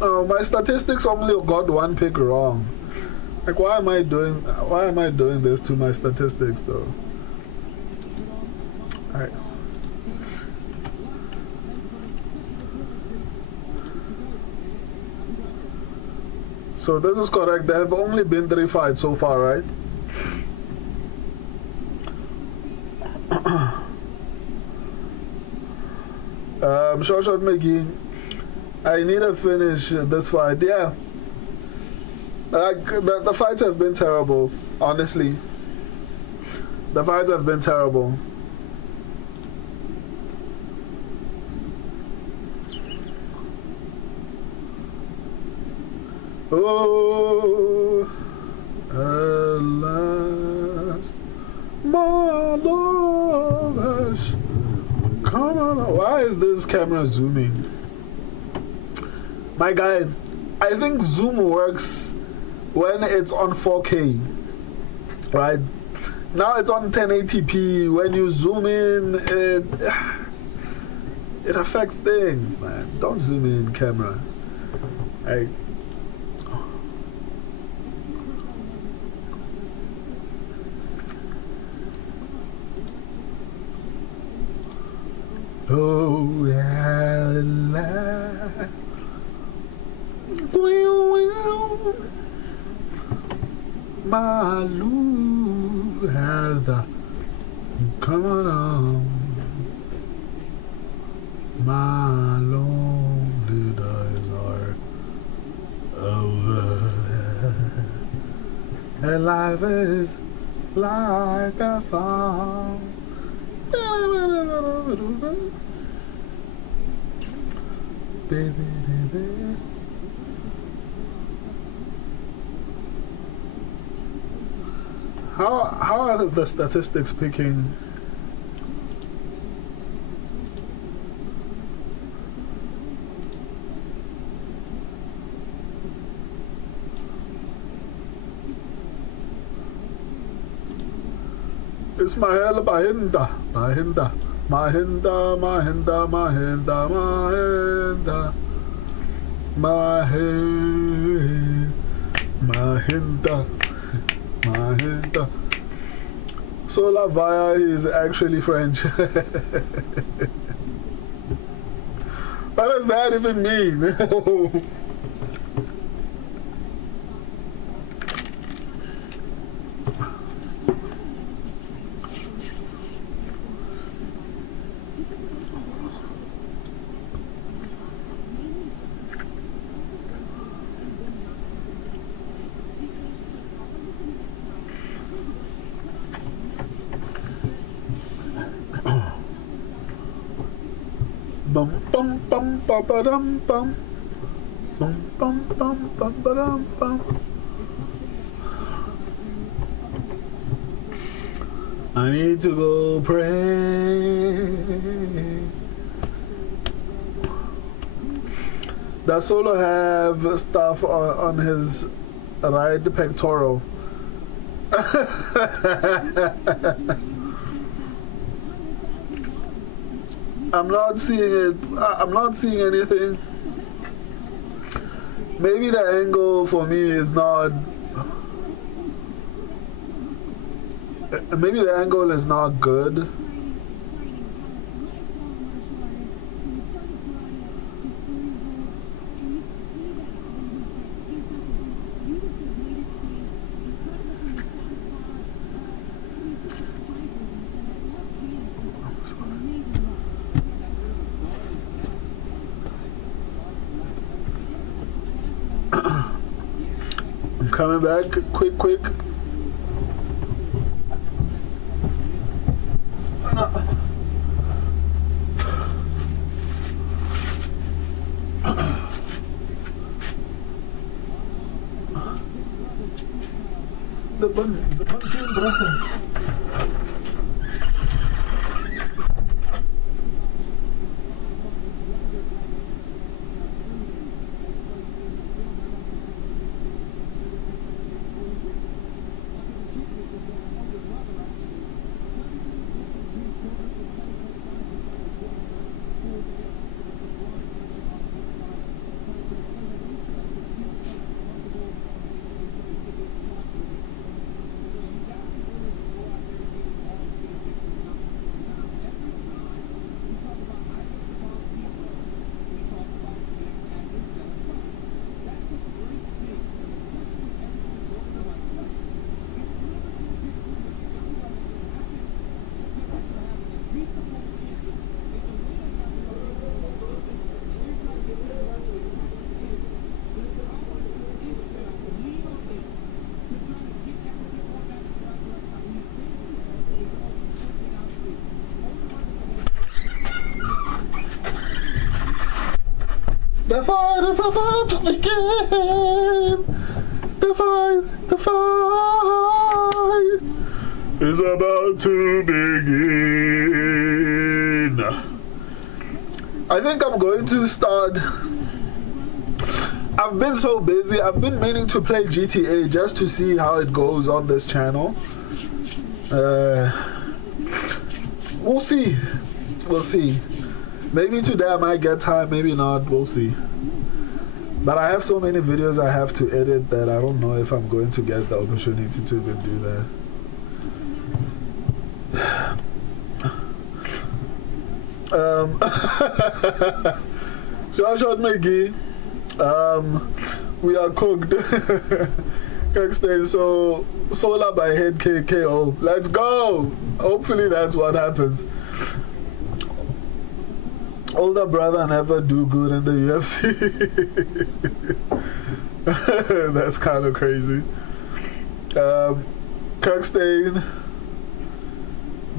Oh, my statistics only got one pick wrong. Like, why am I doing this to my statistics though? Alright. So this is correct. There have only been 3 fights so far, right? Shoshat McGee, I need to finish this fight. Yeah. Like, the fights have been terrible, honestly. The fights have been terrible. Oh, alas. My love has come on. Why is this camera zooming? My guy, I think zoom works when it's on 4K, right? Now it's on 1080p. When you zoom in, it affects things, man. Don't zoom in camera. Oh, yeah, my love has come on. My lonely days are over, and life is like a song. Baby, baby. How are the statistics picking? It's my hell Mahinda, Mahinda, Mahinda, Mahinda, Mahinda, Mahinda, Mahinda. So La Vaya is actually French. What does that even mean? Bum bum bum ba ba dum bum bum bum bum bum ba dum bum. I need to go pray. Does Solo have stuff on his right pectoral? I'm not seeing it. I'm not seeing anything. Maybe the angle for me is not. Maybe the angle is not good. I'm coming back, quick. The bun brothers. The fight is about to begin. The fight. is about to begin. I think I'm going to start. I've been so busy. I've been meaning to play GTA just to see how it goes on this channel. We'll see. We'll see. Maybe today I might get time, maybe not. We'll see. But I have so many videos I have to edit that I don't know if I'm going to get the opportunity to even do that. Shot McGee. We are cooked. Kirkstein, so Solar by head KO. Let's go. Hopefully that's what happens. Older brother never do good in the UFC. That's kind of crazy. Kirkstein.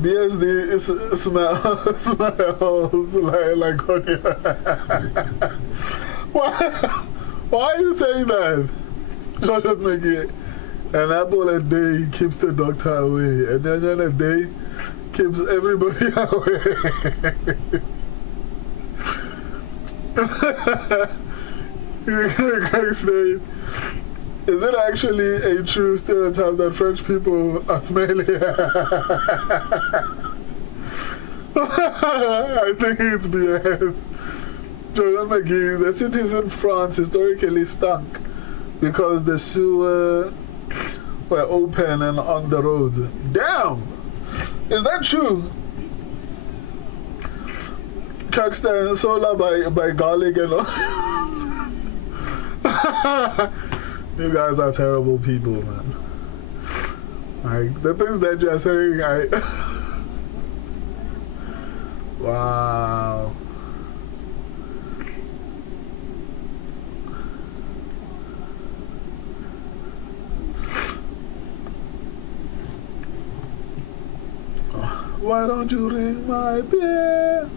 BSD is smells like honey. Why are you saying that? Shut up, Mickey. An apple a day keeps the doctor away, and then a day keeps everybody away. Is it actually a true stereotype that French people are smelly? I think it's BS. Jordan McGee, the cities in France historically stunk because the sewer were open and on the road. Damn! Is that true? Kirkstein, Solar by garlic and all. You guys are terrible people, man. Like, the things that you are saying, wow. Why don't you ring my bell?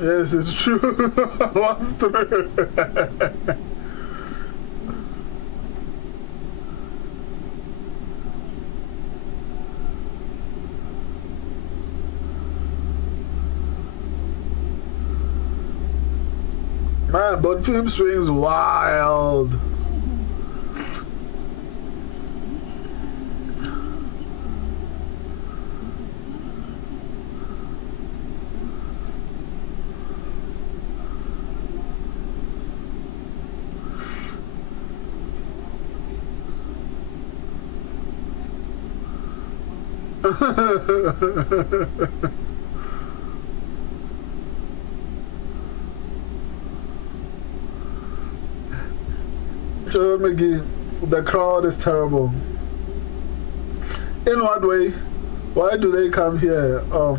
Yes, it's true. What's true? Man, but film swings wild. Joe McGee, the crowd is terrible. In what way? Why do they come here? Oh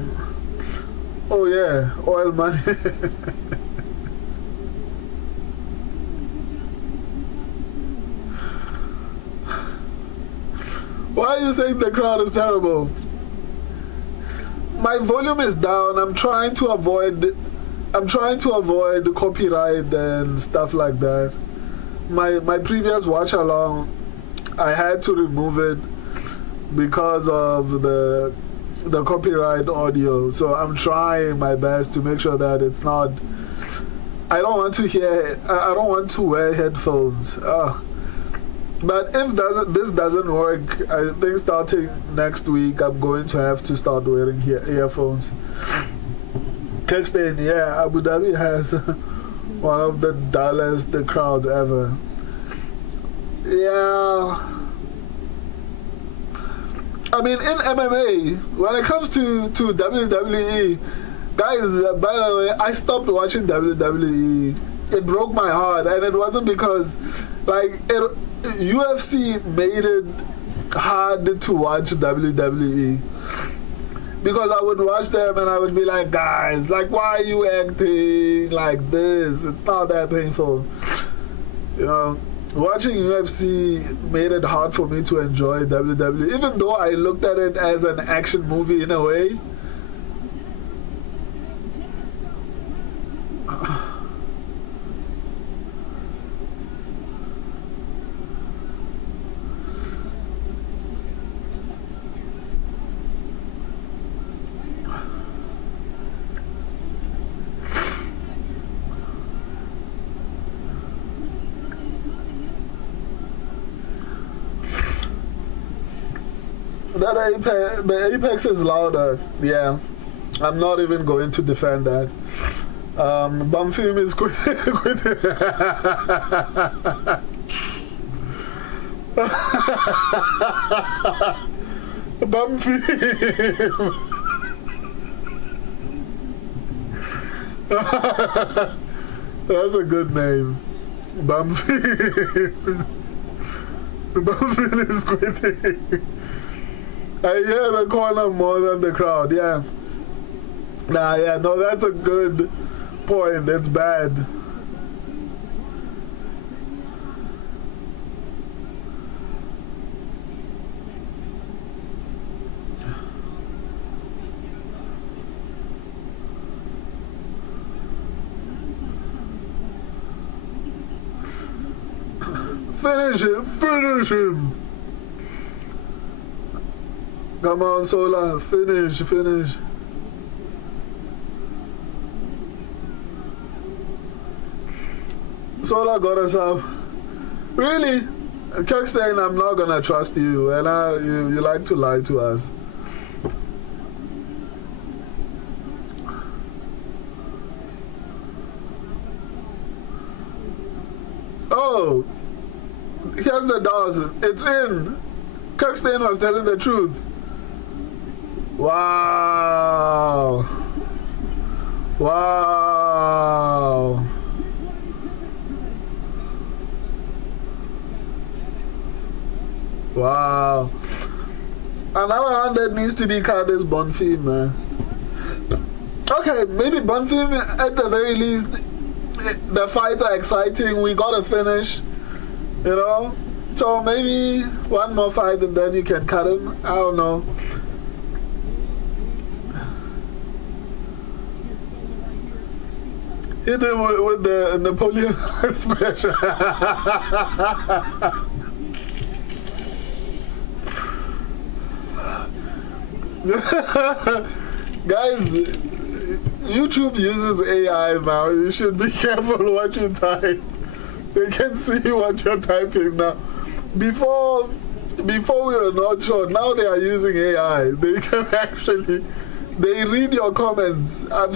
yeah, oil money. Why are you saying the crowd is terrible? My volume is down. I'm trying to avoid copyright and stuff like that. My previous watch along, I had to remove it because of the copyright audio. So I'm trying my best to make sure that it's not. I don't want to wear headphones. But if this doesn't work, I think starting next week I'm going to have to start wearing earphones. Kirkstein, yeah, Abu Dhabi has one of the dullest crowds ever. Yeah. I mean, in MMA, when it comes to WWE, guys, by the way, I stopped watching WWE. It broke my heart, and it wasn't because, like, UFC made it hard to watch WWE. Because I would watch them and I would be like, guys, like, why are you acting like this? It's not that painful. You know, watching UFC made it hard for me to enjoy WWE. Even though I looked at it as an action movie in a way, Nah, the Apex is louder. Yeah, I'm not even going to defend that. Bumfim is quitting. Bumfim. That's a good name. Bumfim. Bumfim is quitting. I hear the corner more than the crowd, yeah. Nah, yeah, no, that's a good point. It's bad. Finish him! Finish him! Come on, Sola. Finish, finish. Sola got us up. Really? Kirkstein, I'm not gonna trust you. And you like to lie to us. Oh! Here's the doors. It's in. Kirkstein was telling the truth. Wow. Wow. Wow. Another one that needs to be cut is Bonfim, man. Okay, maybe Bonfim at the very least. The fights are exciting. We got to finish. You know? So maybe one more fight and then you can cut him. I don't know. Hit him with the Napoleon special. Guys, YouTube uses AI now. You should be careful what you type. They can see what you're typing now. Before we were not sure. Now they are using AI. They can actually, they read your comments. I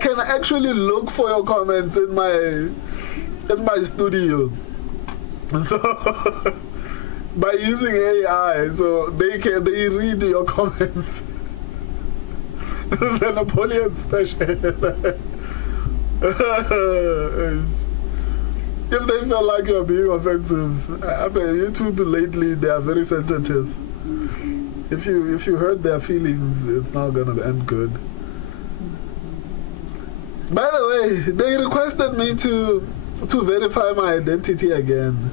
can actually look for your comments in my studio. So by using AI, so they read your comments. The Napoleon special. If they feel like you're being offensive, I mean, YouTube lately they are very sensitive. If you hurt their feelings, it's not gonna end good. By the way, they requested me to verify my identity again.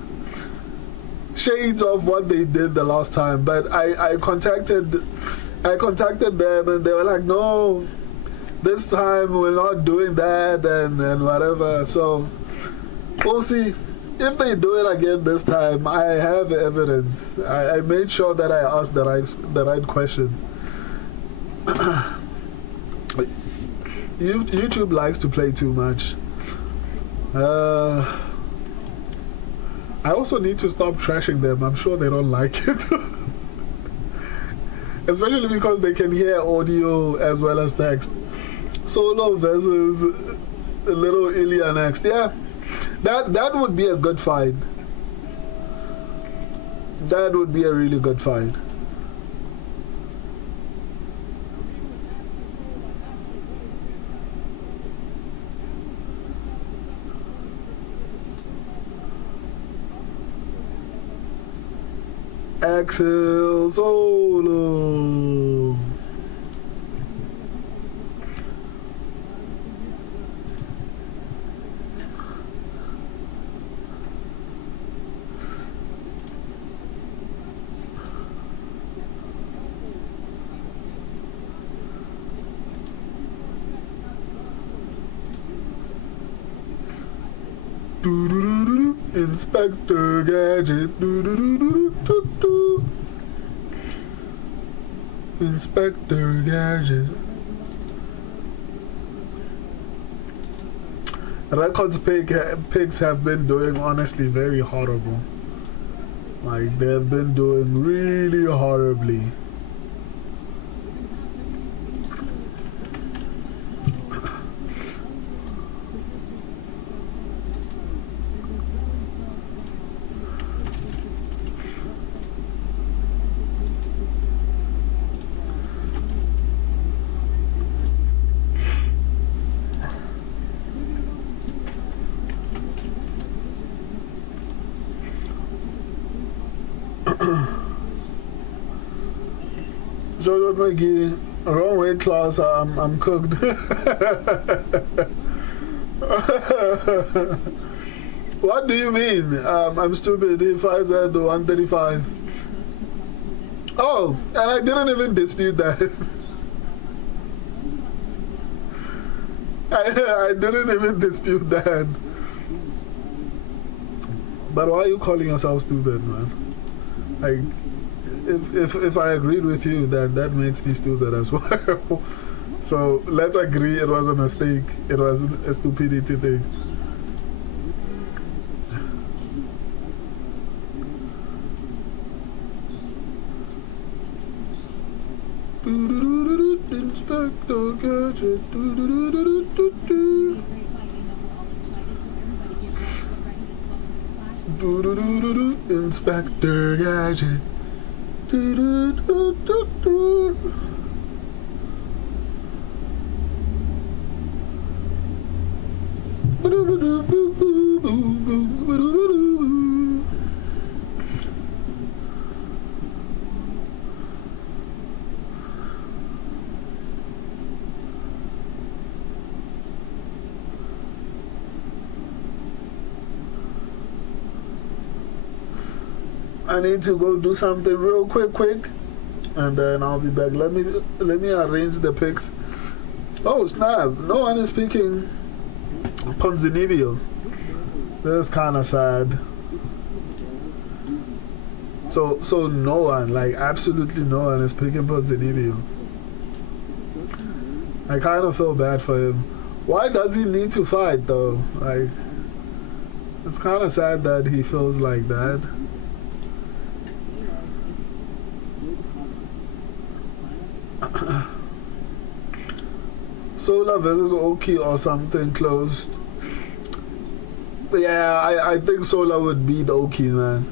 Shades of what they did the last time, but I contacted them and they were like, no, this time we're not doing that and whatever. So we'll see. If they do it again this time, I have evidence. I made sure that I asked the right questions. YouTube likes to play too much. I also need to stop trashing them. I'm sure they don't like it. Especially because they can hear audio as well as text. Solo versus little Ilya next. Yeah. That would be a good fight. That would be a really good fight. Axel Solo. Inspector Gadget. Inspector Gadget. Records pigs have been doing honestly very horrible. Like, they've been doing really horribly. Jordan McGee, wrong weight class, I'm cooked. What do you mean? I'm stupid. He fights at 135. Oh, and I didn't even dispute that. I didn't even dispute that. But why are you calling yourself stupid, man? Like, if I agreed with you, then that makes me stupid as well. So let's agree it was a mistake. It was a stupidity thing. Inspector Gadget. Inspector Gadget. I need to go do something real quick, and then I'll be back. Let me arrange the pics. Oh snap! No one is speaking Ponzinibbio. That's kind of sad. So no one, like absolutely no one, is picking Ponzinibbio. I kind of feel bad for him. Why does he need to fight though? Like, it's kind of sad that he feels like that. Sola versus Oki or something closed. Yeah, I think Sola would beat Oki, man.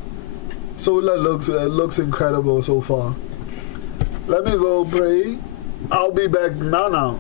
Sola looks incredible so far. Let me go pray. I'll be back now.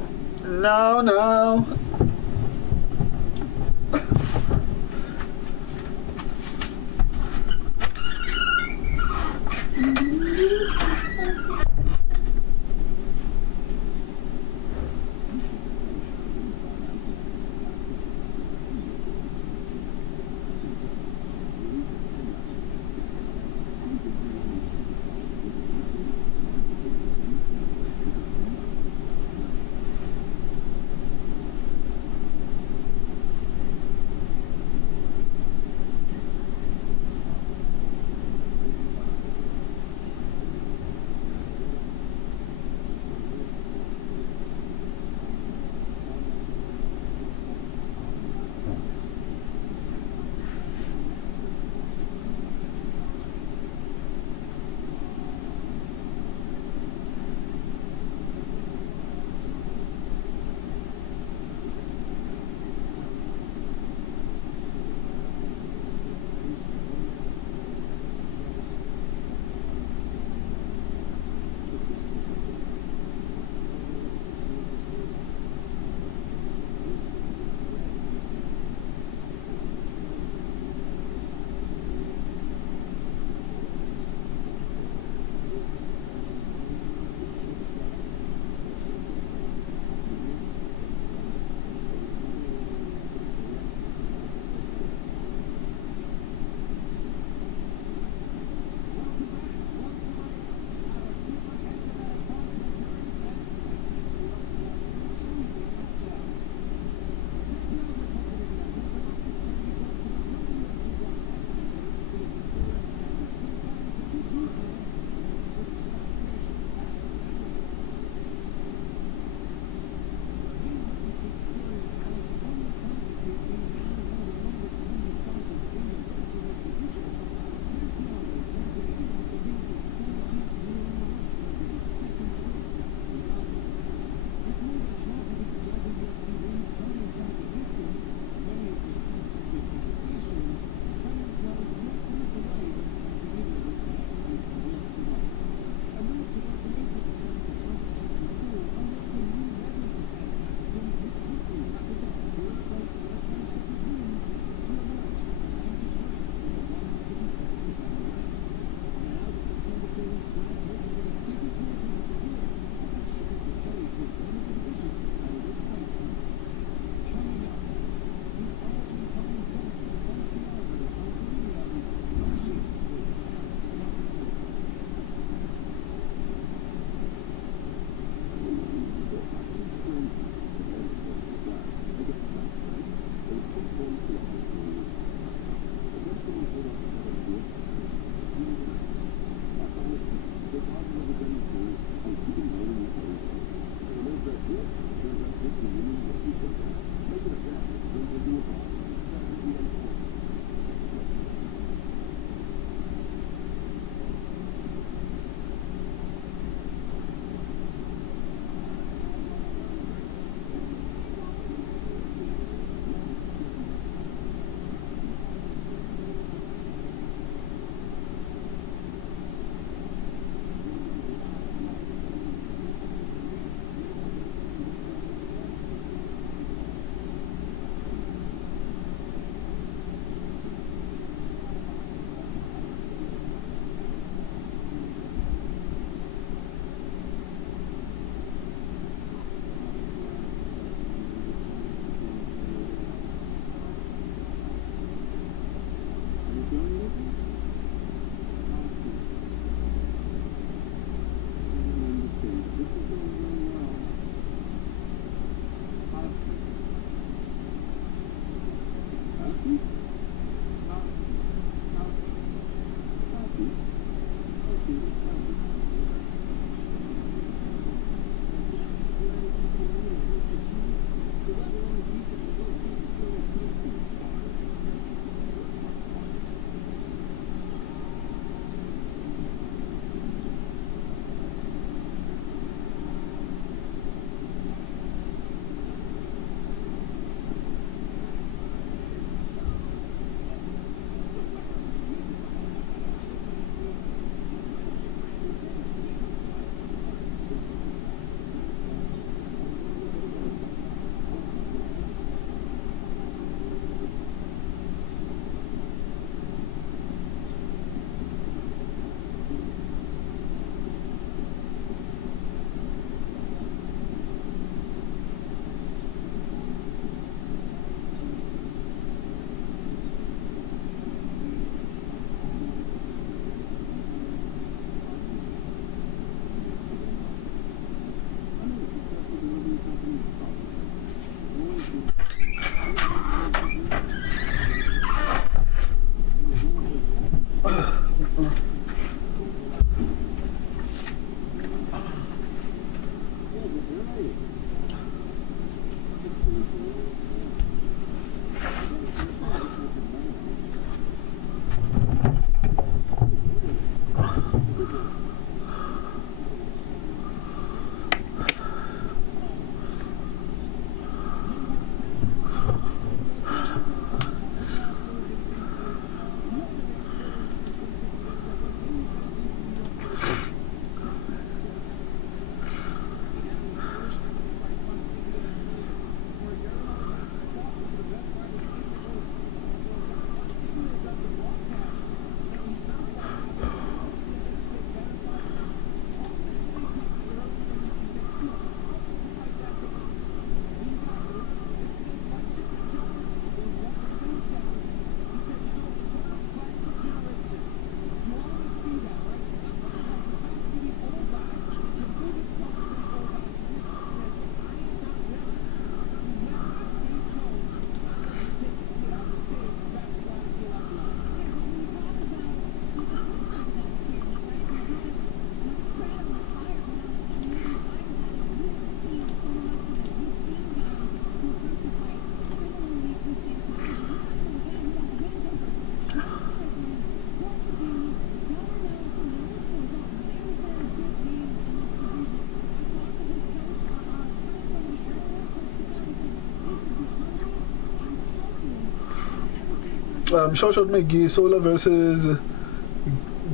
Short McGee, Sola versus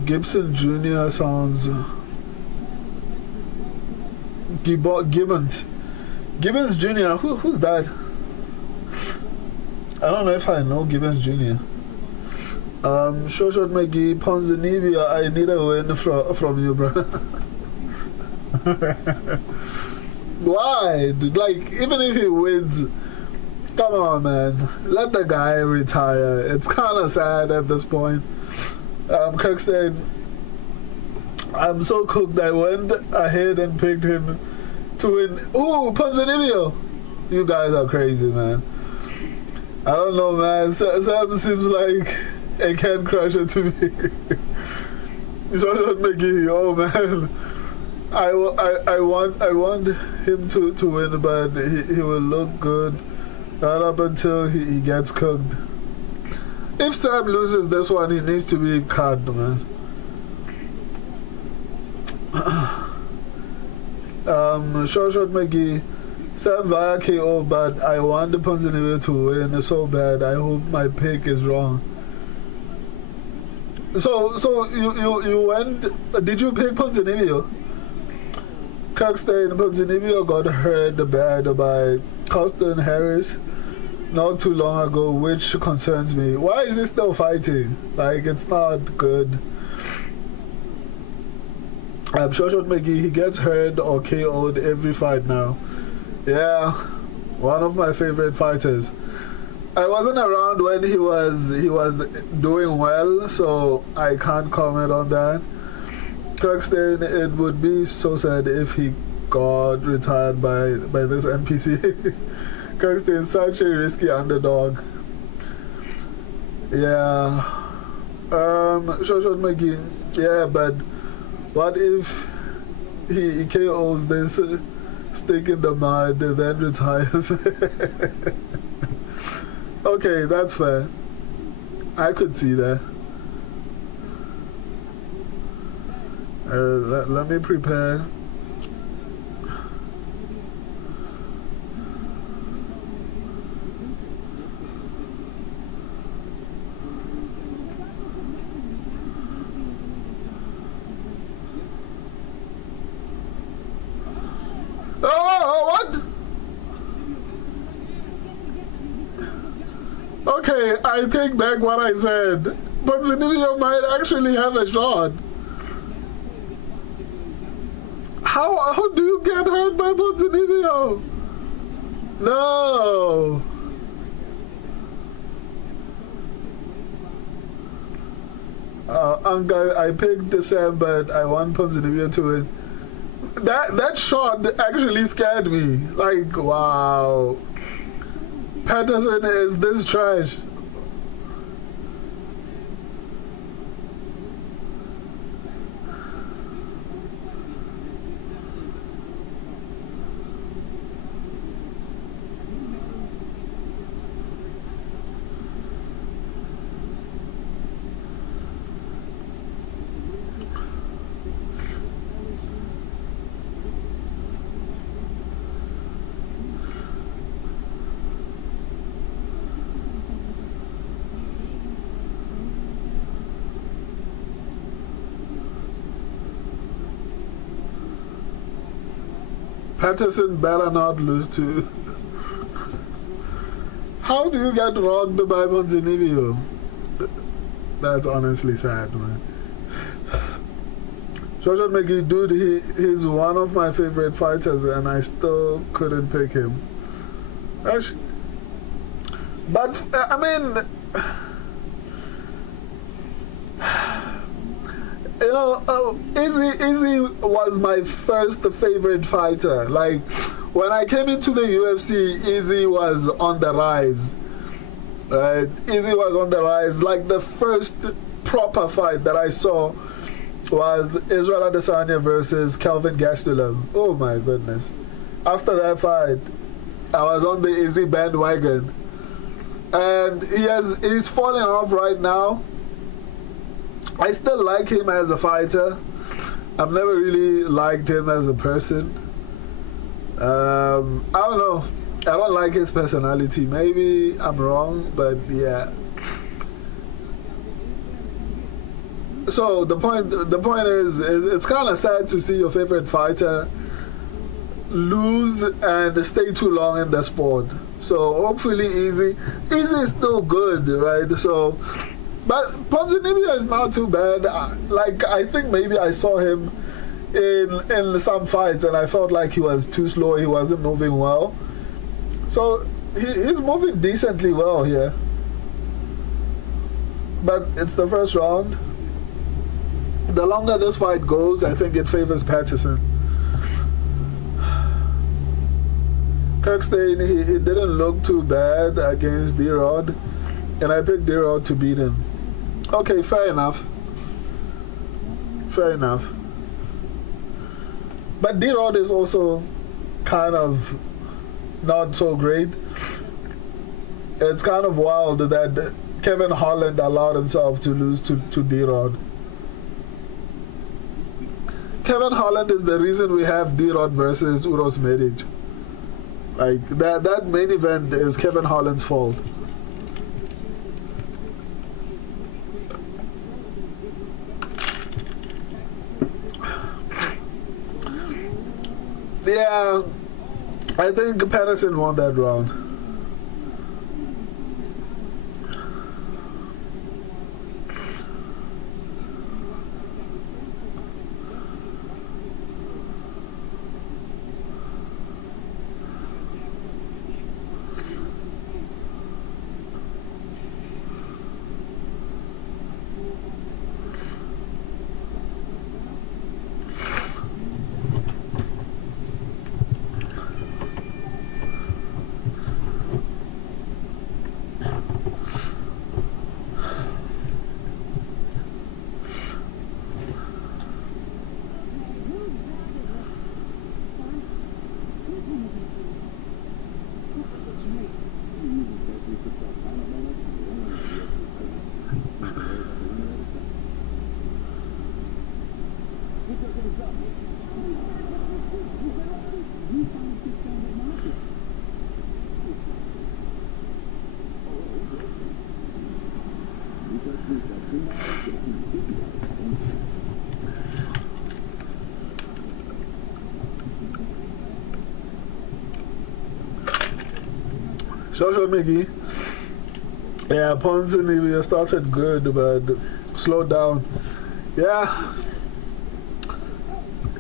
Gibson Jr. sounds. Gibbons. Gibbons Jr. Who's that? I don't know if I know Gibbons Jr. Short McGee, Ponzinibbio, I need a win from you, bro. Why? Like, even if he wins, come on, man. Let the guy retire. It's kind of sad at this point. Kirkstein, I'm so cooked. I went ahead and picked him to win. Ooh, Ponzinibbio. You guys are crazy, man. I don't know, man. Sam seems like a can crusher to me. Short McGee, oh man. I want him to win, but he will look good right up until he gets cooked. If Sam loses this one, he needs to be cut, man. Short McGee, Sam via KO, but I want the Ponzinibbio to win. It's so bad. I hope my pick is wrong. So you went? Did you pick Ponzinibbio? Kirkstein, Ponzinibbio got hurt bad by Costin Harris not too long ago, which concerns me. Why is he still fighting? Like, it's not good. I'm Short McGee, he gets hurt or KO'd every fight now. Yeah, one of my favorite fighters. I wasn't around when he was doing well, so I can't comment on that. Kirkstein, it would be so sad if he got retired by this NPC. Kirkstein, such a risky underdog. Yeah. Short McGee, yeah, but what if he KOs this stick in the mud and then retires? Okay, that's fair. I could see that. Let me prepare. Oh, what? Okay, I take back what I said. Ponzinibbio might actually have a shot. How do you get hurt by Ponzinibbio? No. I picked the Sam, but I want Ponzinibbio to win. That shot actually scared me. Like, wow. Patterson is this trash. Patterson better not lose to. How do you get rocked by Ponzinibbio? That's honestly sad, man. Short McGee, dude, he's one of my favorite fighters, and I still couldn't pick him. But I mean, you know, Izzy was my first favorite fighter. Like, when I came into the UFC, Izzy was on the rise. Right? Izzy was on the rise. Like, the first proper fight that I saw was Israel Adesanya versus Kelvin Gastelum. Oh my goodness. After that fight, I was on the Izzy bandwagon. And he's falling off right now. I still like him as a fighter. I've never really liked him as a person. I don't know. I don't like his personality. Maybe I'm wrong, but yeah. So the point is, it's kind of sad to see your favorite fighter lose and stay too long in the sport. So hopefully Easy is still good, right? So, but Ponzinibbio is not too bad. Like, I think maybe I saw him in some fights and I felt like he was too slow. He wasn't moving well. So he's moving decently well here. But it's the first round. The longer this fight goes, I think it favors Patterson. Kirkstein, he didn't look too bad against D-Rod, and I picked D-Rod to beat him. Okay, fair enough. Fair enough. But D-Rod is also kind of not so great. It's kind of wild that Kevin Holland allowed himself to lose to D-Rod. Kevin Holland is the reason we have D-Rod versus Uros Medic. Like, that main event is Kevin Holland's fault. Yeah, I think Patterson won that round. Social Miggy. Yeah, Ponzinibbio started good, but slowed down. Yeah.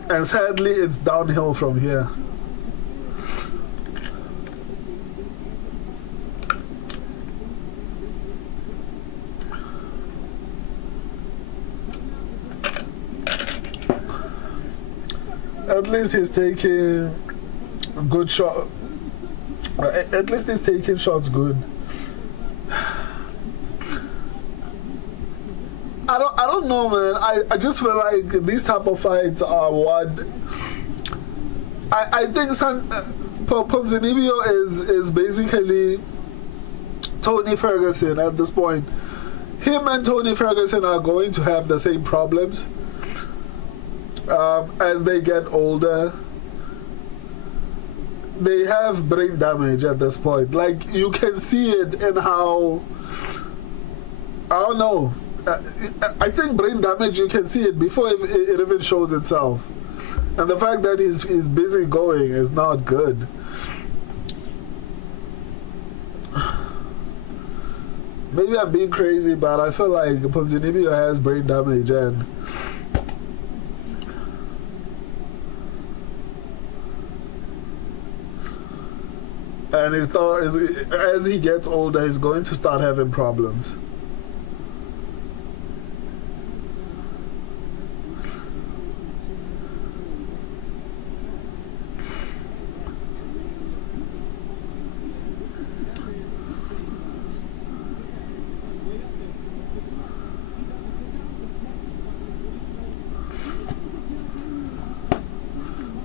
And sadly, it's downhill from here. At least he's taking a good shot. At least he's taking shots good. I don't know, man. I just feel like these type of fights are what I think Ponzinibbio is basically Tony Ferguson at this point. Him and Tony Ferguson are going to have the same problems as they get older. They have brain damage at this point. Like, you can see it in how, I don't know. I think brain damage, you can see it before it even shows itself. And the fact that he's busy going is not good. Maybe I'm being crazy, but I feel like Ponzinibbio has brain damage, and as he gets older, he's going to start having problems.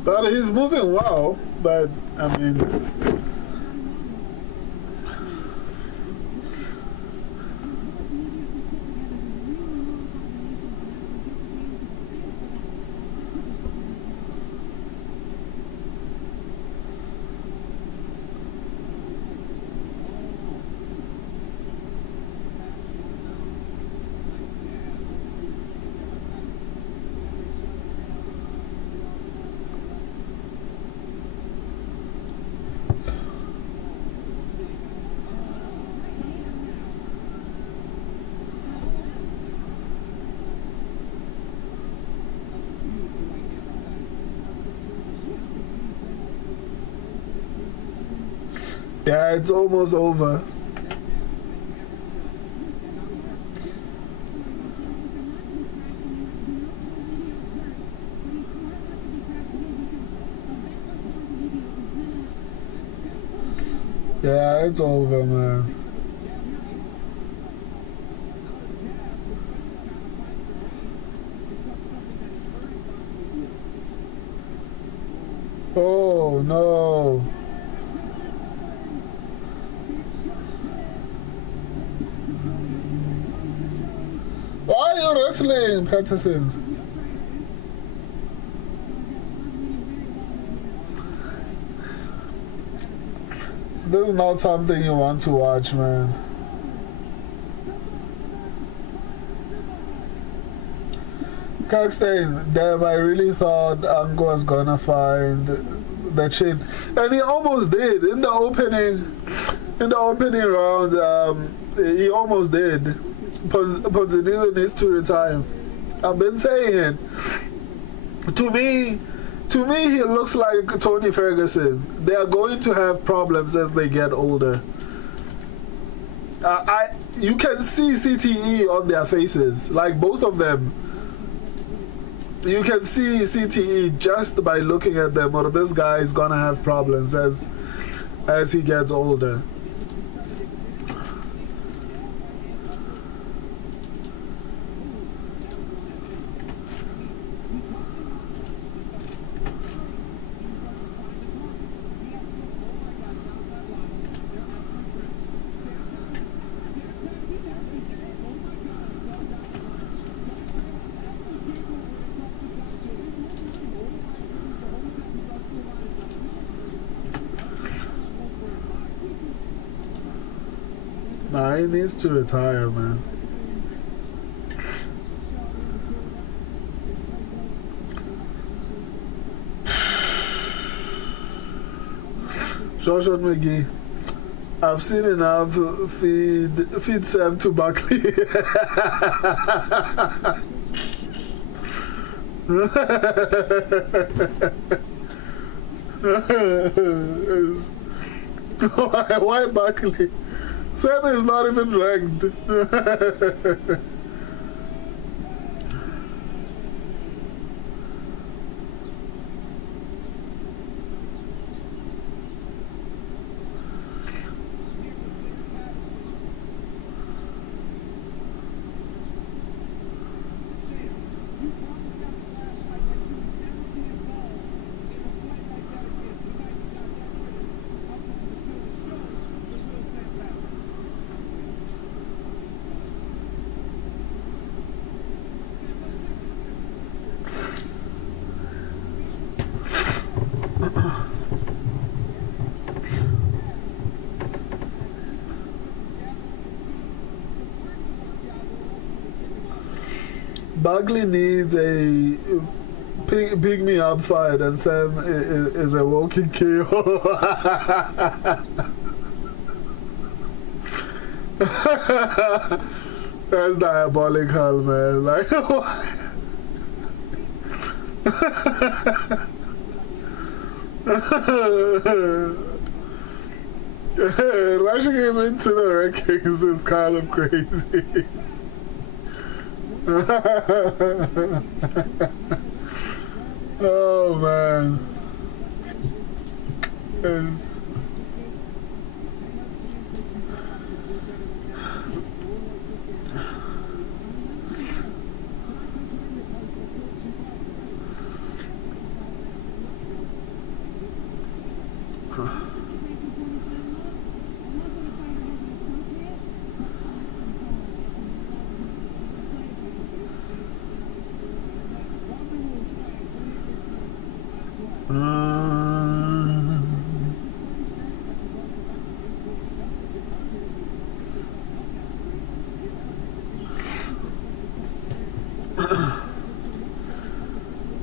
But he's moving well, but I mean, Yeah, it's almost over. Yeah, it's over, man. Oh, no. Why are you wrestling, Patterson? This is not something you want to watch, man. Kirkstein, Dev, I really thought Anko was gonna find the chin. And he almost did. In the opening round, he almost did. Ponzinibbio needs to retire. I've been saying it. To me, he looks like Tony Ferguson. They are going to have problems as they get older. You can see CTE on their faces, like both of them. You can see CTE just by looking at them, or this guy is gonna have problems as he gets older. Nah, he needs to retire, man. Joshua McGee, I've seen enough. Feed Sam to Buckley. Why Buckley? Sam is not even ranked. Buckley needs a pick me up fight, and Sam is a walking KO. That's diabolical, man. Like, rushing him into the rankings is kind of crazy. Oh, man.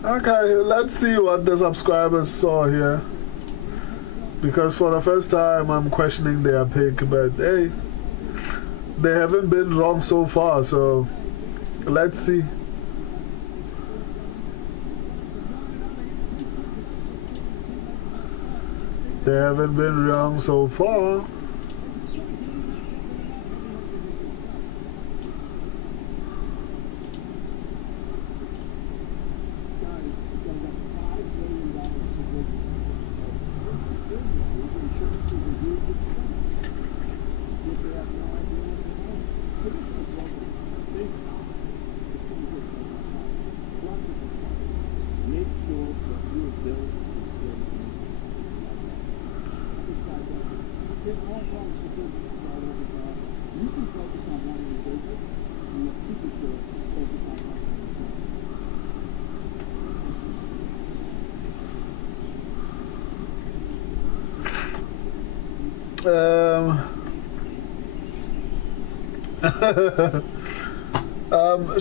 Okay, let's see what the subscribers saw here. Because for the first time, I'm questioning their pick, but hey, they haven't been wrong so far, so let's see. They haven't been wrong so far.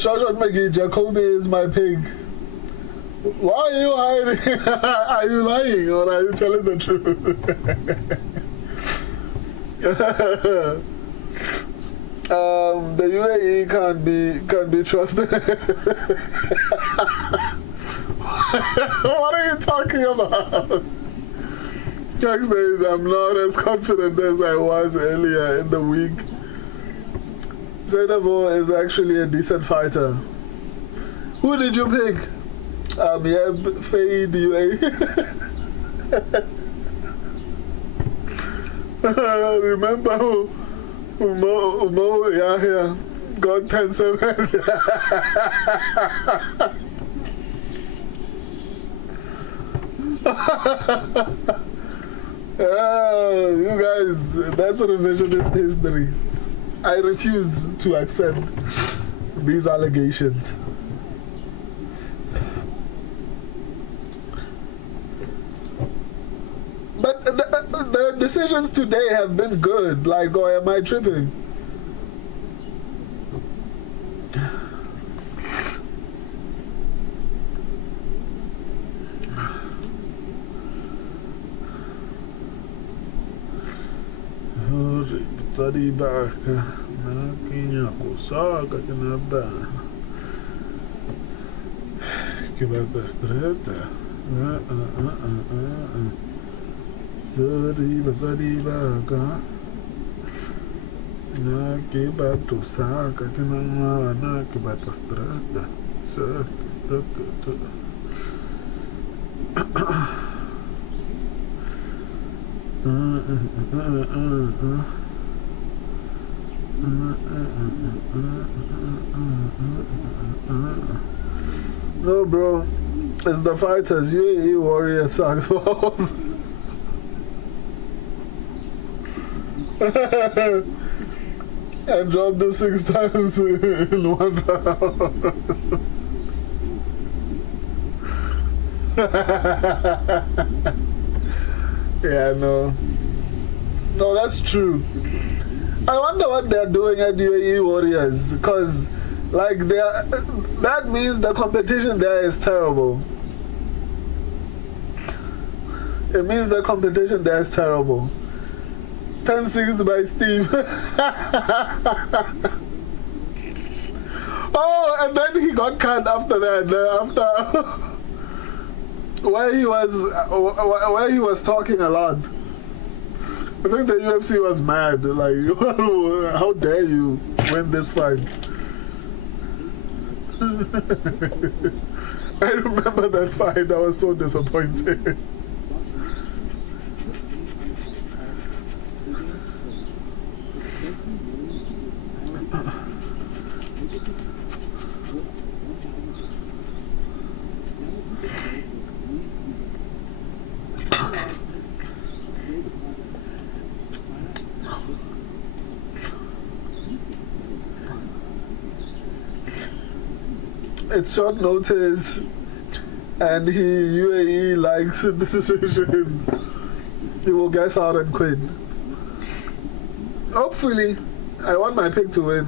Shashot McGee, Jacoby is my pig. Why are you hiding? Are you lying or are you telling the truth? The UAE can't be trusted. What are you talking about? Jack says, I'm not as confident as I was earlier in the week. Zainabo is actually a decent fighter. Who did you pick? Yeb, Fade, UAE. Remember who Mo Yahya got 10-7. You guys, that's a revisionist history. I refuse to accept these allegations. But the decisions today have been good. Like, or am I tripping? Tadi baka nakinya ko saga kinaba kibaba strata tadi baka nakibato saga kinama nakibato strata sa No, bro, it's the fighters. UAE Warrior sucks balls. And dropped it 6 times in one round. Yeah, no, that's true. I wonder what they're doing at UAE Warriors, because like that means the competition there is terrible. It means the competition there is terrible. 10-6 by Steve. Oh, and then he got cut after that. After where he was talking a lot. I think the UFC was mad. Like, how dare you win this fight? I remember that fight. I was so disappointed. It's short notice, and UAE likes the decision. He will guess out and quit. Hopefully, I want my pick to win.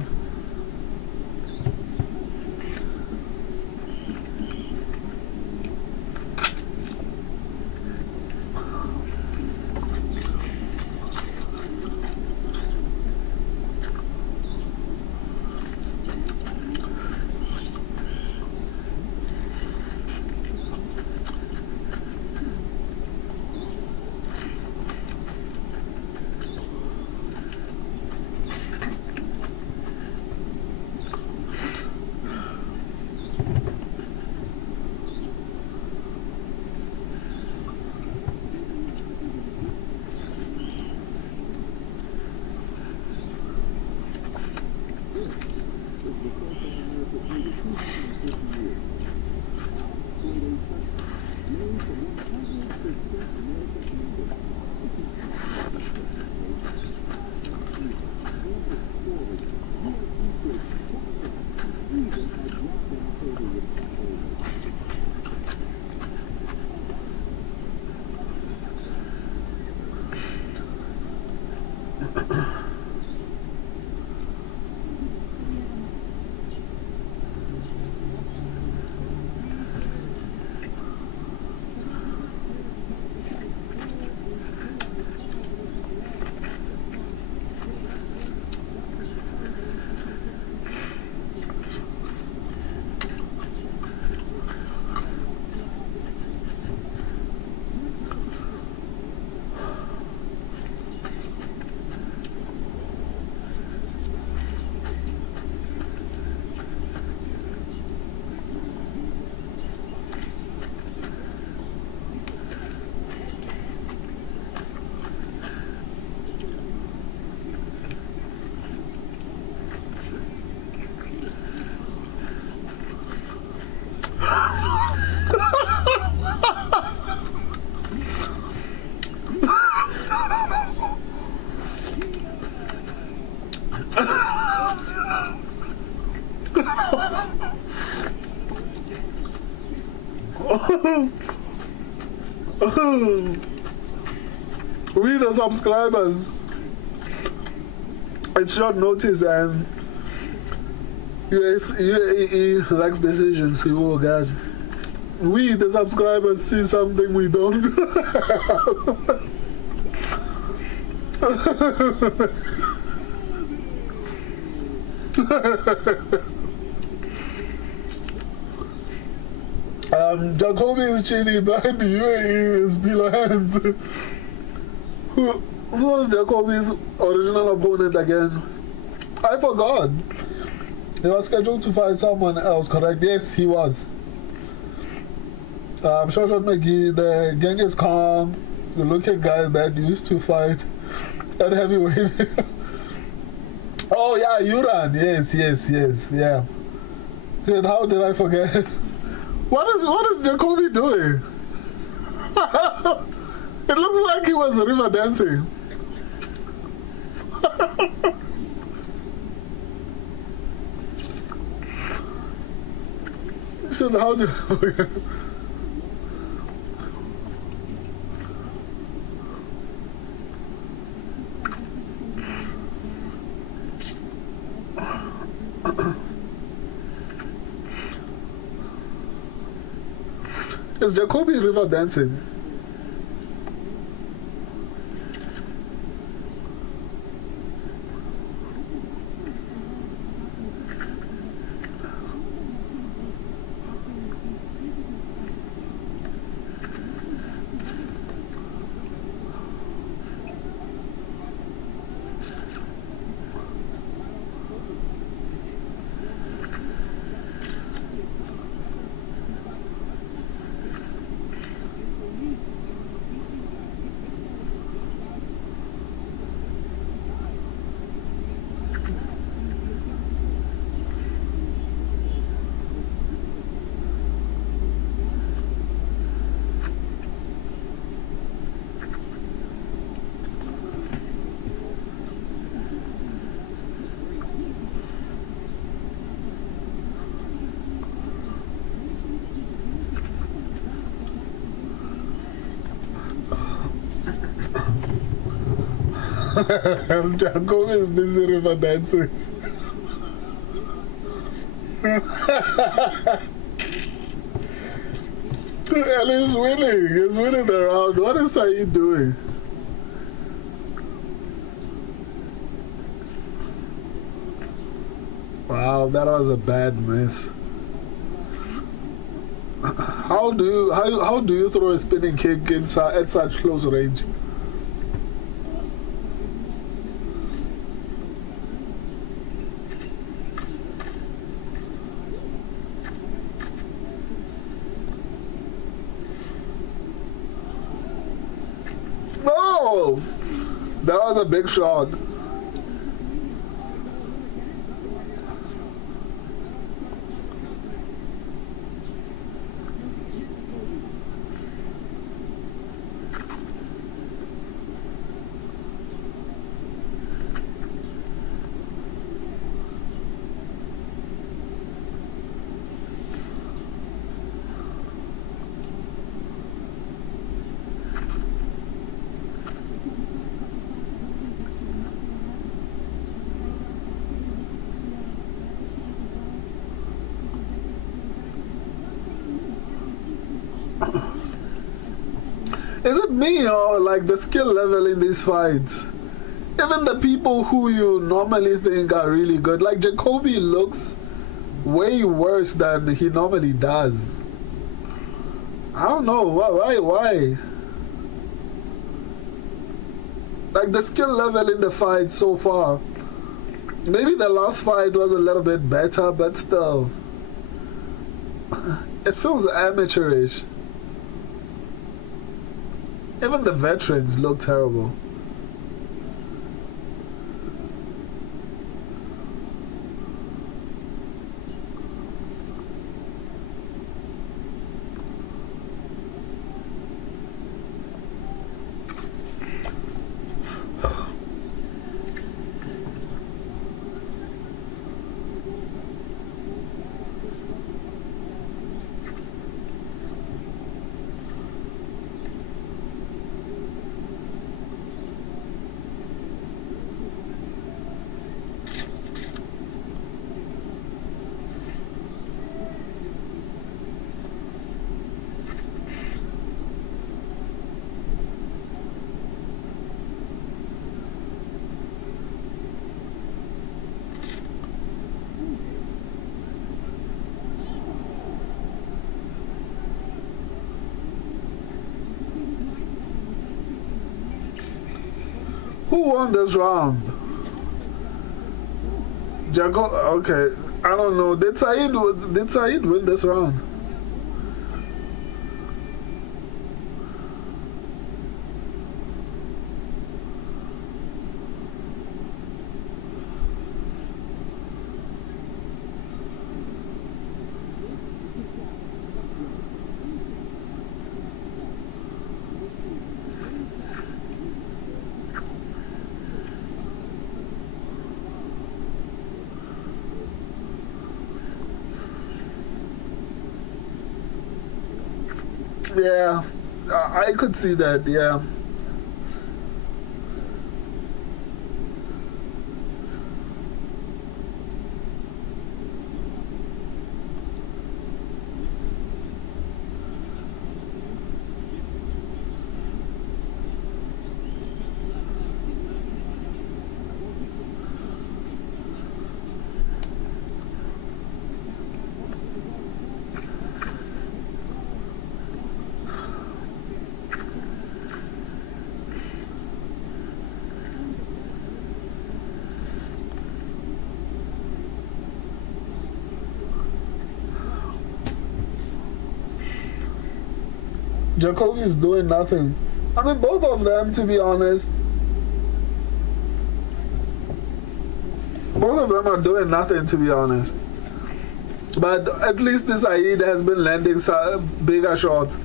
We the subscribers, it's short notice and UAE likes decisions, people guys. We the subscribers see something we don't. Jacoby is Cheney behind the UAE is Bilo Hands. Who was Jacoby's original opponent again? I forgot. He was scheduled to fight someone else, correct? Yes, he was. Shoshat McGee, the Genghis Khan, the looking guy that used to fight at heavyweight. Oh yeah, Uran. Yes, yeah. And how did I forget? What is Jacoby doing? It looks like he was river dancing. So how do Is Jacoby river dancing? Jacob is busy river dancing. And he's winning. He's winning the round. What is he doing? Wow, that was a bad miss. How do you throw a spinning kick at such close range? No! That was a big shot. Is it me or like the skill level in these fights? Even the people who you normally think are really good, like Jacoby looks way worse than he normally does. I don't know why. Like the skill level in the fight so far. Maybe the last fight was a little bit better, but still, it feels amateurish. Even the veterans look terrible. Who won this round? Jacob. Okay, I don't know. Did Saeed win this round? Yeah, I could see that, yeah. Jacoby is doing nothing. I mean, both of them, to be honest, both of them are doing nothing, to be honest. But at least this Saeed has been landing some bigger shots.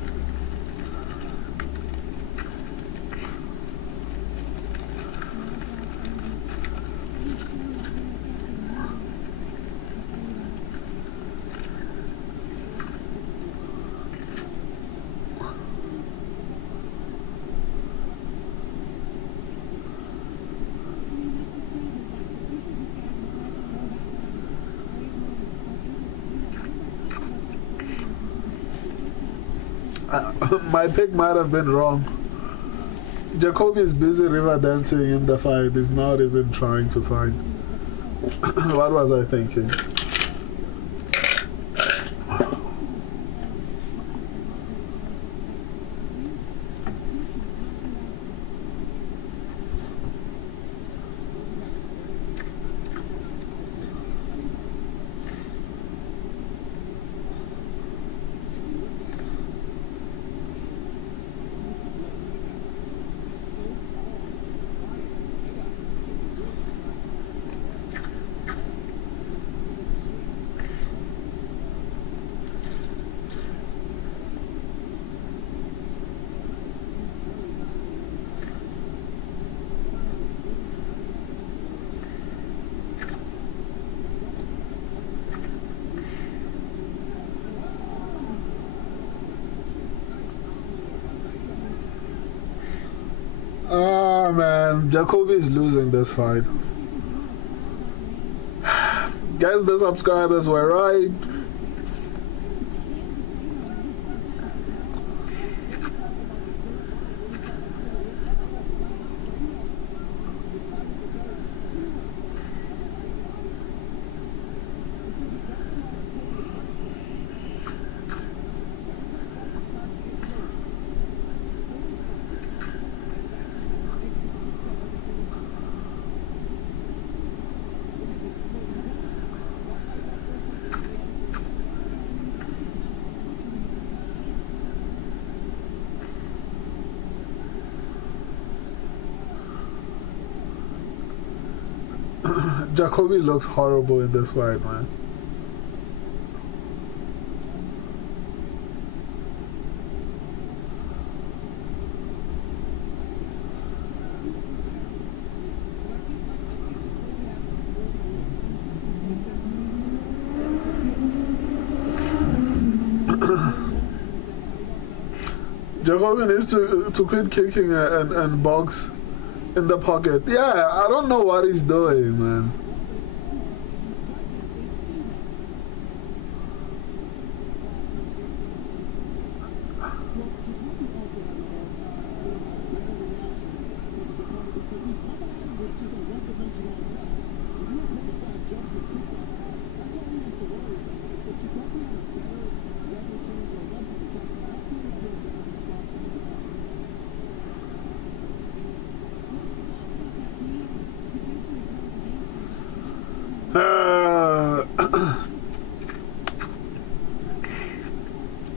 My pick might have been wrong. Jacoby is busy river dancing in the fight. He's not even trying to fight. What was I thinking? Oh man, Jacoby is losing this fight. Guess the subscribers were right. Jacoby looks horrible in this fight, man. Jacoby needs to quit kicking and box in the pocket. Yeah, I don't know what he's doing, man.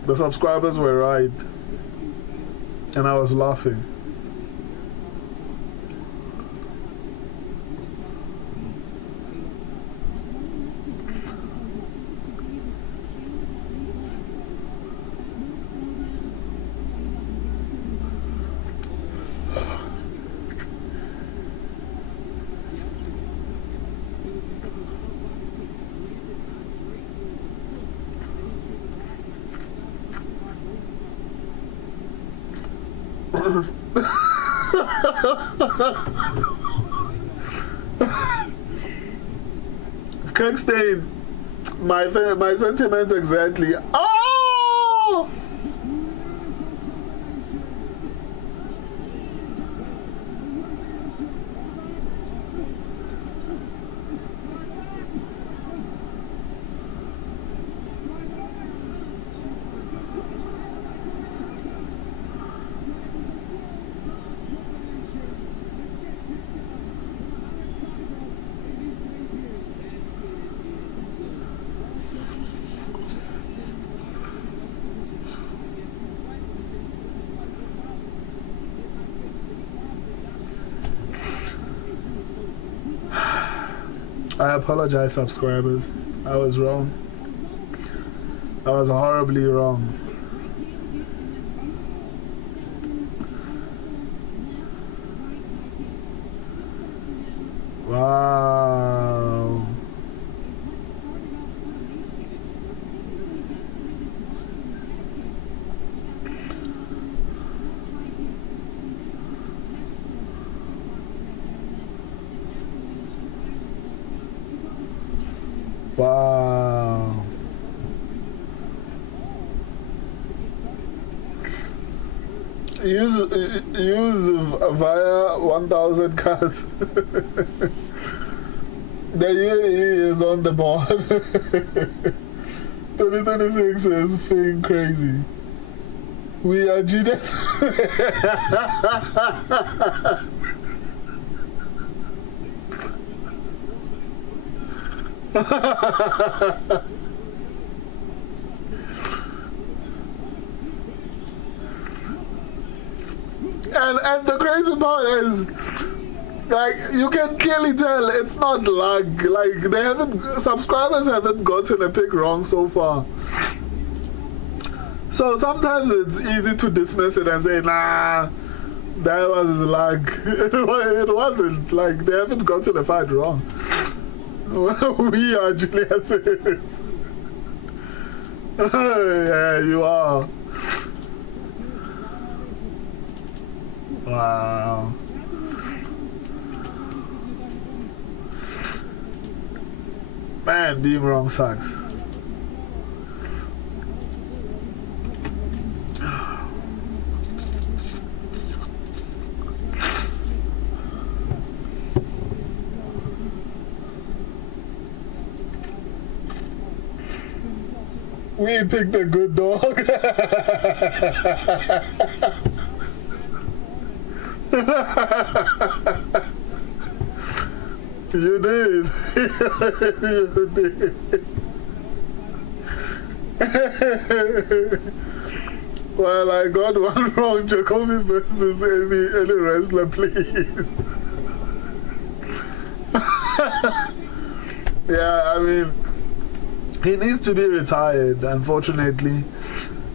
The subscribers were right, and I was laughing. Kirkstein, my sentiments exactly. Oh! I apologize, subscribers. I was wrong. I was horribly wrong. Wow. Wow. Use via 1000 cards. The UAE is on the board. 2026 is feeling crazy. We are genius. And the crazy part is, like, you can clearly tell it's not luck. Like, subscribers haven't gotten a pick wrong so far. So sometimes it's easy to dismiss it and say, nah, that was luck. It wasn't. Like, they haven't gotten the fight wrong. We are Julius. Yeah, you are. Wow. Man, being wrong sucks. We picked a good dog. You did. You did. Well, I got one wrong. Jacoby versus any wrestler, please. Yeah, I mean, he needs to be retired, unfortunately.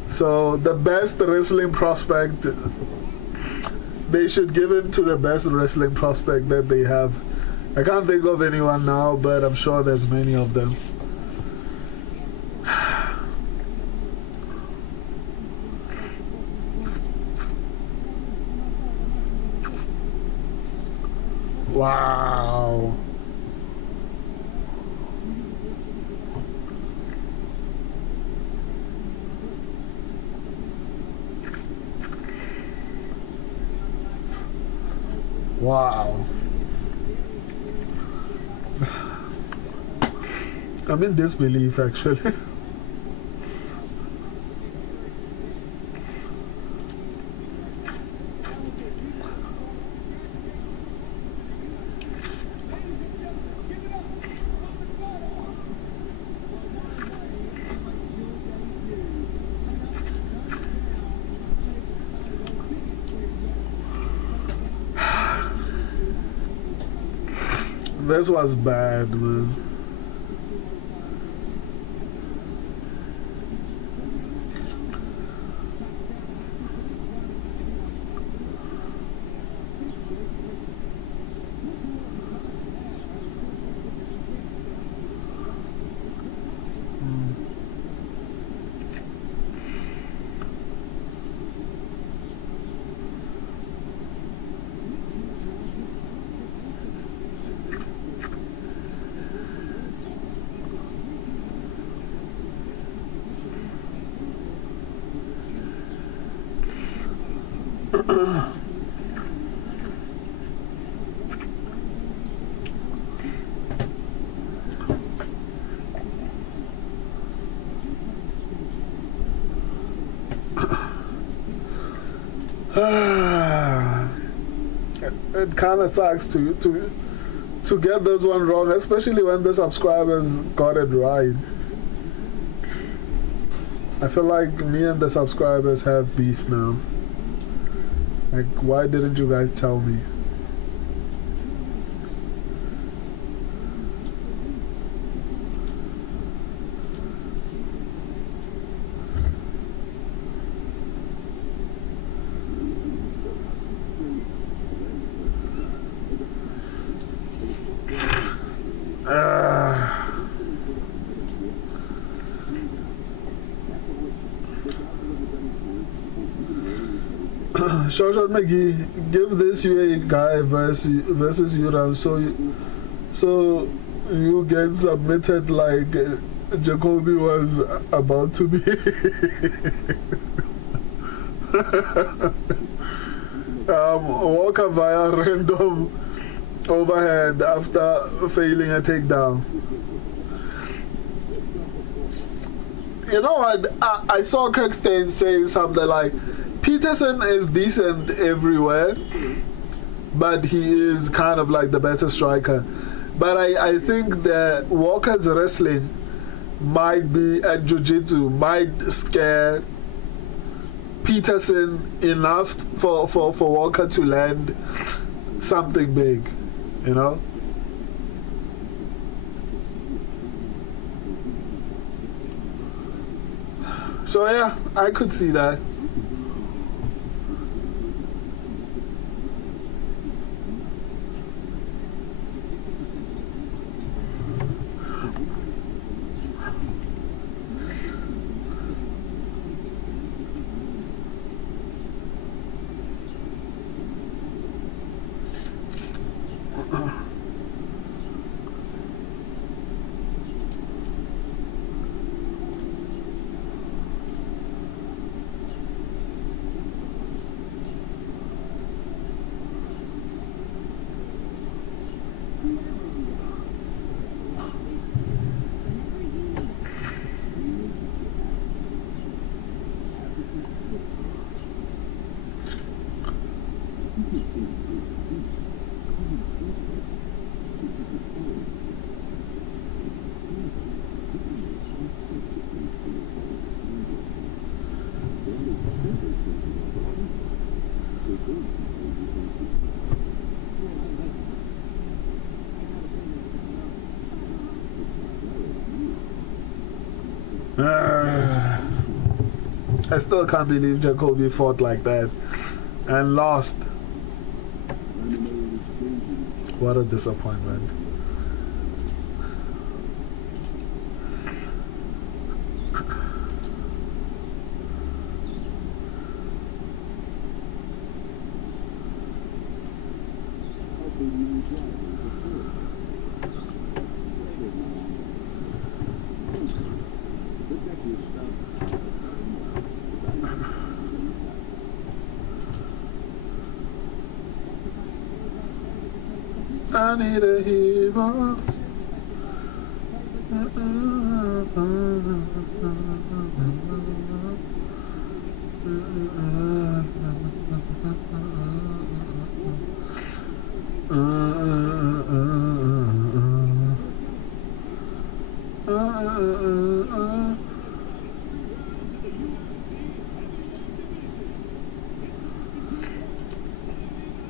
So the best wrestling prospect, they should give him to the best wrestling prospect that they have. I can't think of anyone now, but I'm sure there's many of them. Wow. Wow. I'm in disbelief, actually. This was bad, man. It kind of sucks to get this one wrong, especially when the subscribers got it right. I feel like me and the subscribers have beef now. Like, why didn't you guys tell me? Shoshat McGee, give this UA guy versus Yuran so you get submitted like Jacoby was about to be. Walker via random overhand after failing a takedown. You know what? I saw Kirkstein saying something like, Peterson is decent everywhere, but he is kind of like the better striker. But I think that Walker's wrestling might be, and jiu-jitsu might scare Peterson enough for Walker to land something big, you know? So yeah, I could see that. I still can't believe Jacoby fought like that and lost. What a disappointment. I need a hero.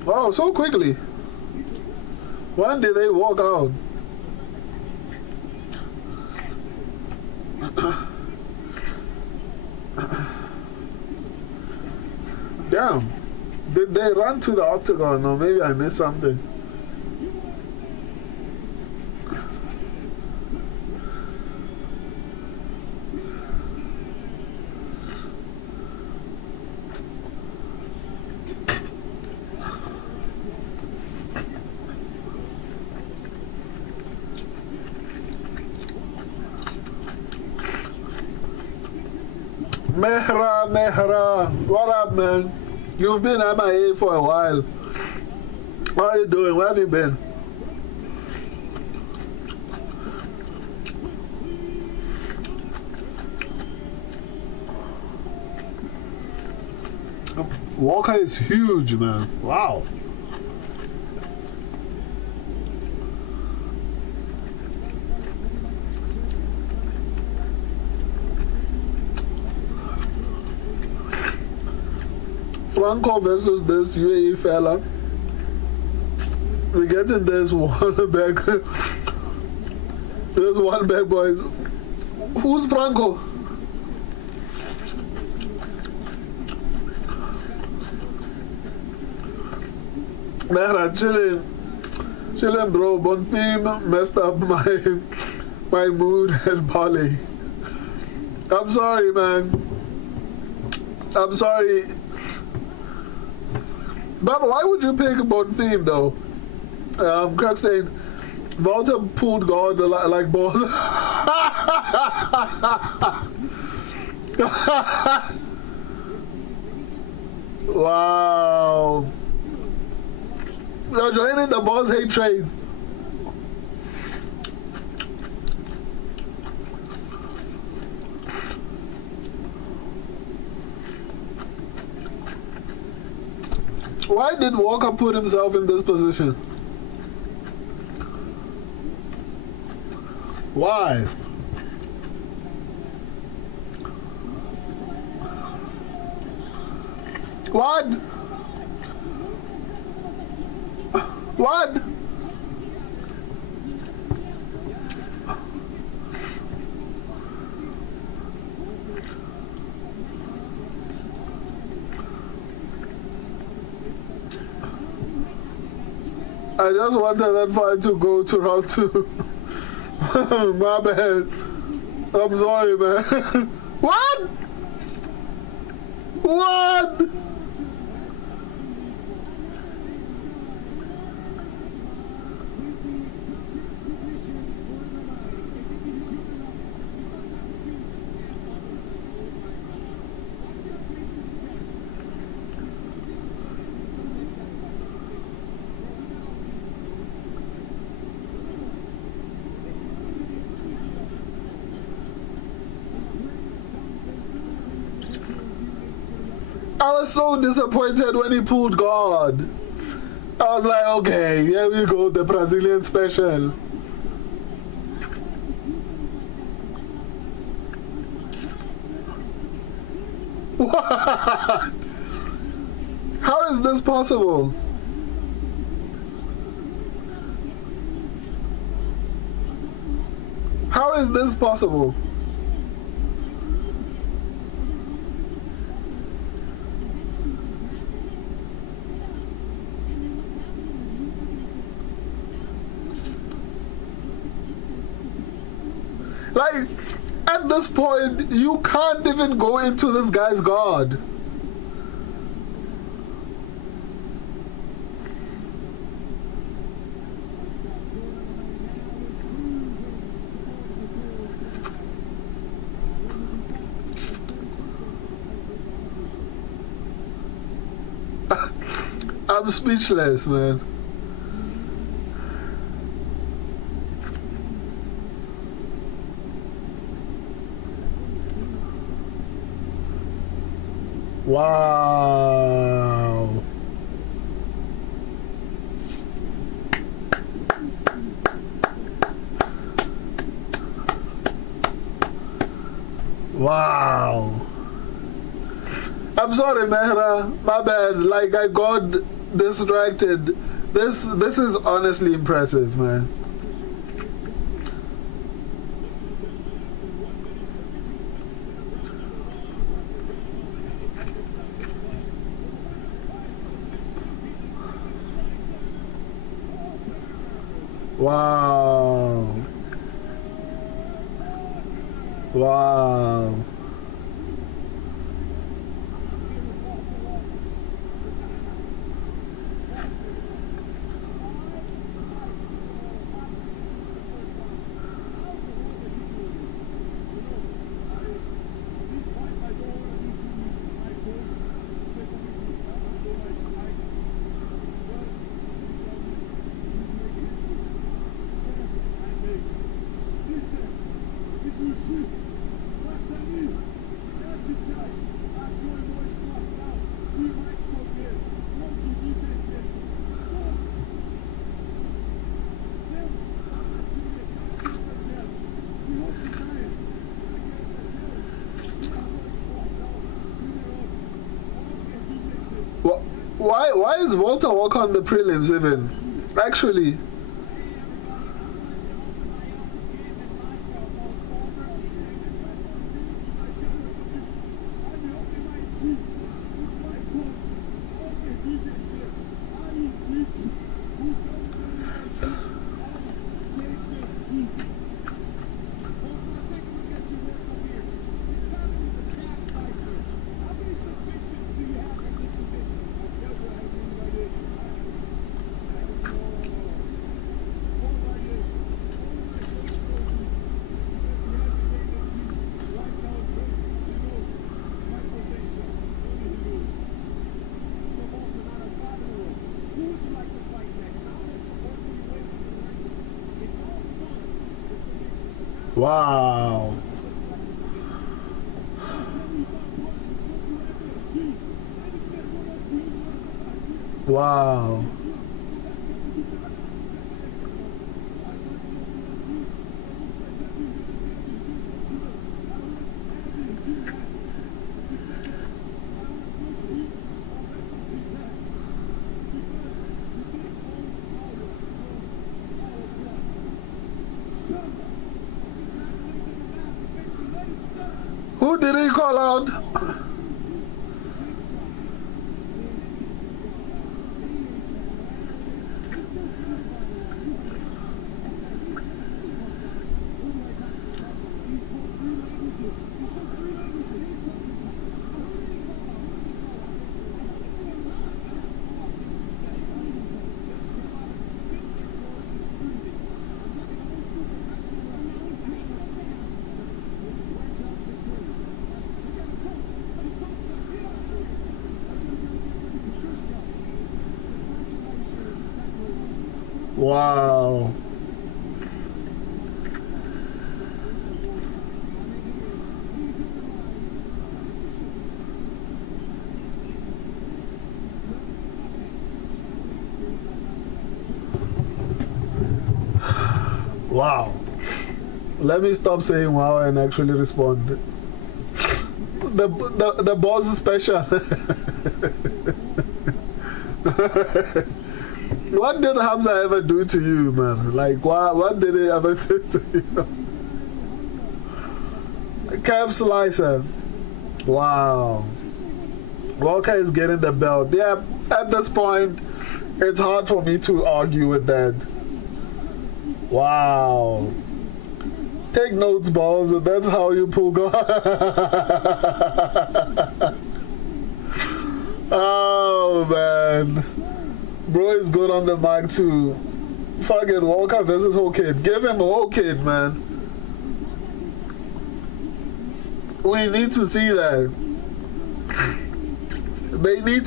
Wow, so quickly. When did they walk out? Damn. Did they run to the octagon or maybe I missed something? Mehra, what up, man? You've been MIA for a while. How are you doing? Where have you been? Walker is huge, man. Wow. Franco versus this UAE fella. We're getting this one back. There's one back, boys. Who's Franco? Man, chilling, bro. Bonfim messed up my mood at Bali. I'm sorry, man. I'm sorry. But why would you pick Bonfim though? Kirk saying Walter pulled God like balls. Wow. You're joining the boss hate train. Why did Walker put himself in this position? Why? What? What? I just wanted that fight to go to round 2. My bad. I'm sorry, man. What? What? I was so disappointed when he pulled God. I was like, okay, here we go, the Brazilian special. What? How is this possible? How is this possible? Like, at this point, you can't even go into this guy's guard. I'm speechless, man. Wow. Wow. I'm sorry, Mehra. My bad. Like, I got distracted. This is honestly impressive, man. Wow. Wow. Why is Walter Walker on the prelims even? Actually. Wow. Wow. Who did he call out? Wow. Wow. Let me stop saying wow and actually respond. The boss is special. What did Hamza ever do to you, man? Like, what did he ever do to you? Calf slicer. Wow. Walker is getting the belt. Yeah, at this point, it's hard for me to argue with that. Wow. Take notes, balls. That's how you pull guard. Oh, man. Bro is good on the mic, too. Fuck it, Walker versus Whole Kid. Give him a Whole Kid, man. We need to see that. They need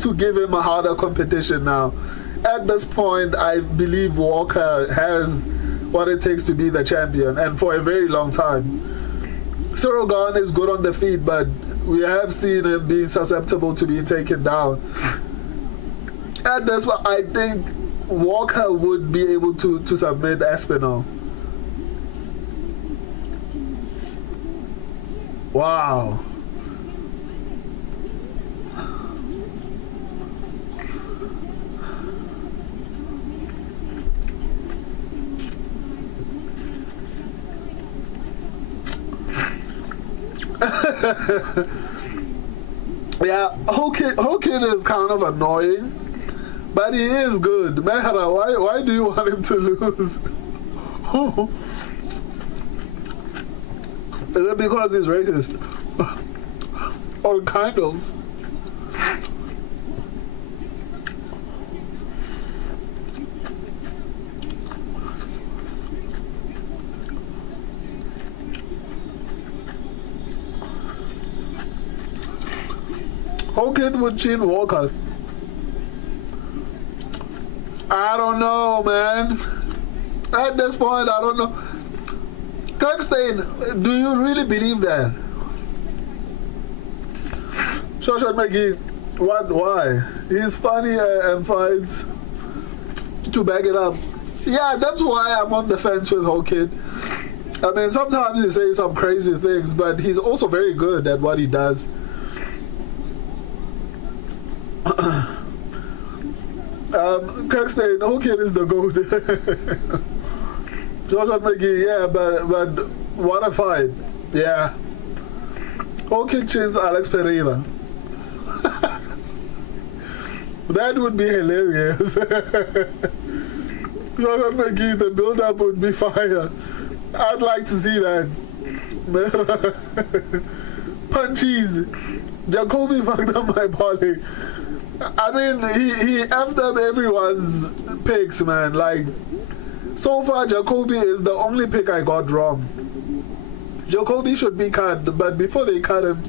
to give him a harder competition now. At this point, I believe Walker has what it takes to be the champion, and for a very long time. Cyril Gane is good on the feet, but we have seen him being susceptible to being taken down. At this point, I think Walker would be able to submit Aspinall. Wow. Yeah, Hokin is kind of annoying, but he is good. Mehra, why do you want him to lose? Is it because he's racist? Or kind of. Hogan would chin Walker. I don't know, man. At this point, I don't know. Kirkstein, do you really believe that? Shoshan McGee, what? Why? He's funny and fights to back it up. Yeah, that's why I'm on the fence with Hokid. I mean, sometimes he says some crazy things, but he's also very good at what he does. Kirkstein, Hokid is the GOAT. Shoshan McGee, yeah, but what a fight. Yeah. Hokid chins Alex Pereira. That would be hilarious. Shoshan McGee, the build-up would be fire. I'd like to see that. Punchies. Jacoby fucked up my volley. I mean, he effed up everyone's picks, man. Like, so far, Jacoby is the only pick I got wrong. Jacoby should be cut, but before they cut him,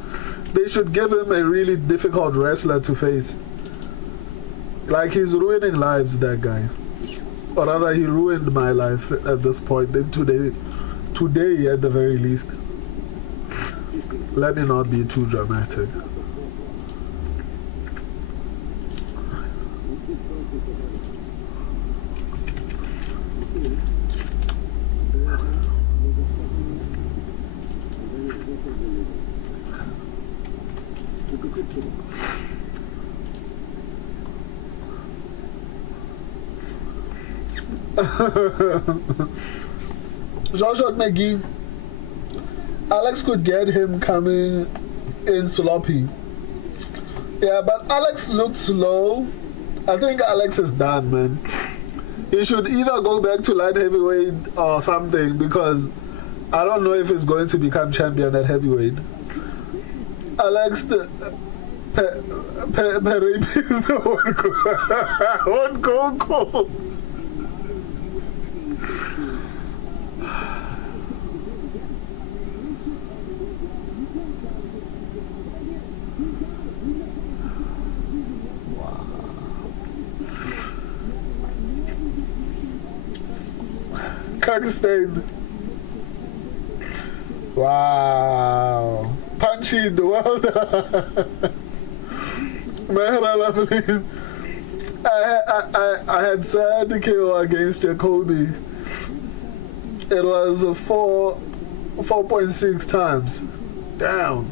they should give him a really difficult wrestler to face. Like, he's ruining lives, that guy. Or rather, he ruined my life at this point. Today, at the very least. Let me not be too dramatic. Jean-Jacques McGee. Alex could get him coming in sloppy. Yeah, but Alex looked slow. I think Alex is done, man. He should either go back to light heavyweight or something, because I don't know if he's going to become champion at heavyweight. Alex, the Perip is the one go. Kirkstein. Wow. Punchy, well done. Man, I love him. I had said the KO against Jacoby. It was 4.6 times. Damn.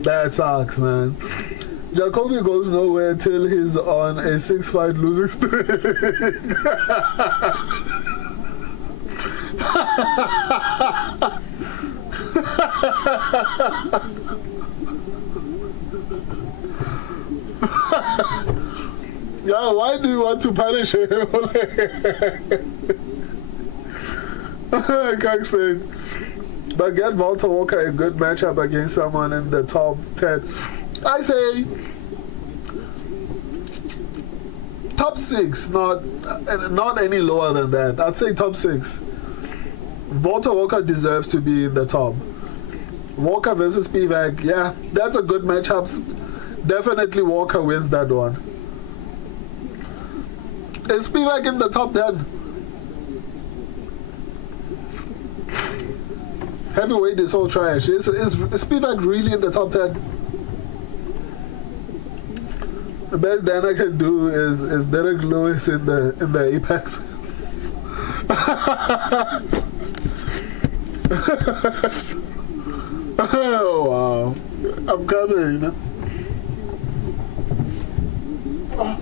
That sucks, man. Jacoby goes nowhere till he's on a 6-fight losing streak. Yeah, why do you want to punish him? Kirk said, but get Walter Walker a good matchup against someone in the top 10. I say top 6, not any lower than that. I'd say top 6. Walter Walker deserves to be in the top. Walker versus Spivak, yeah, that's a good matchup. Definitely Walker wins that one. Is Spivak in the top 10? Heavyweight is all trash. Is Spivak really in the top 10? The best Dana can do is Derek Lewis in the Apex. Oh wow. I'm coming. Oh.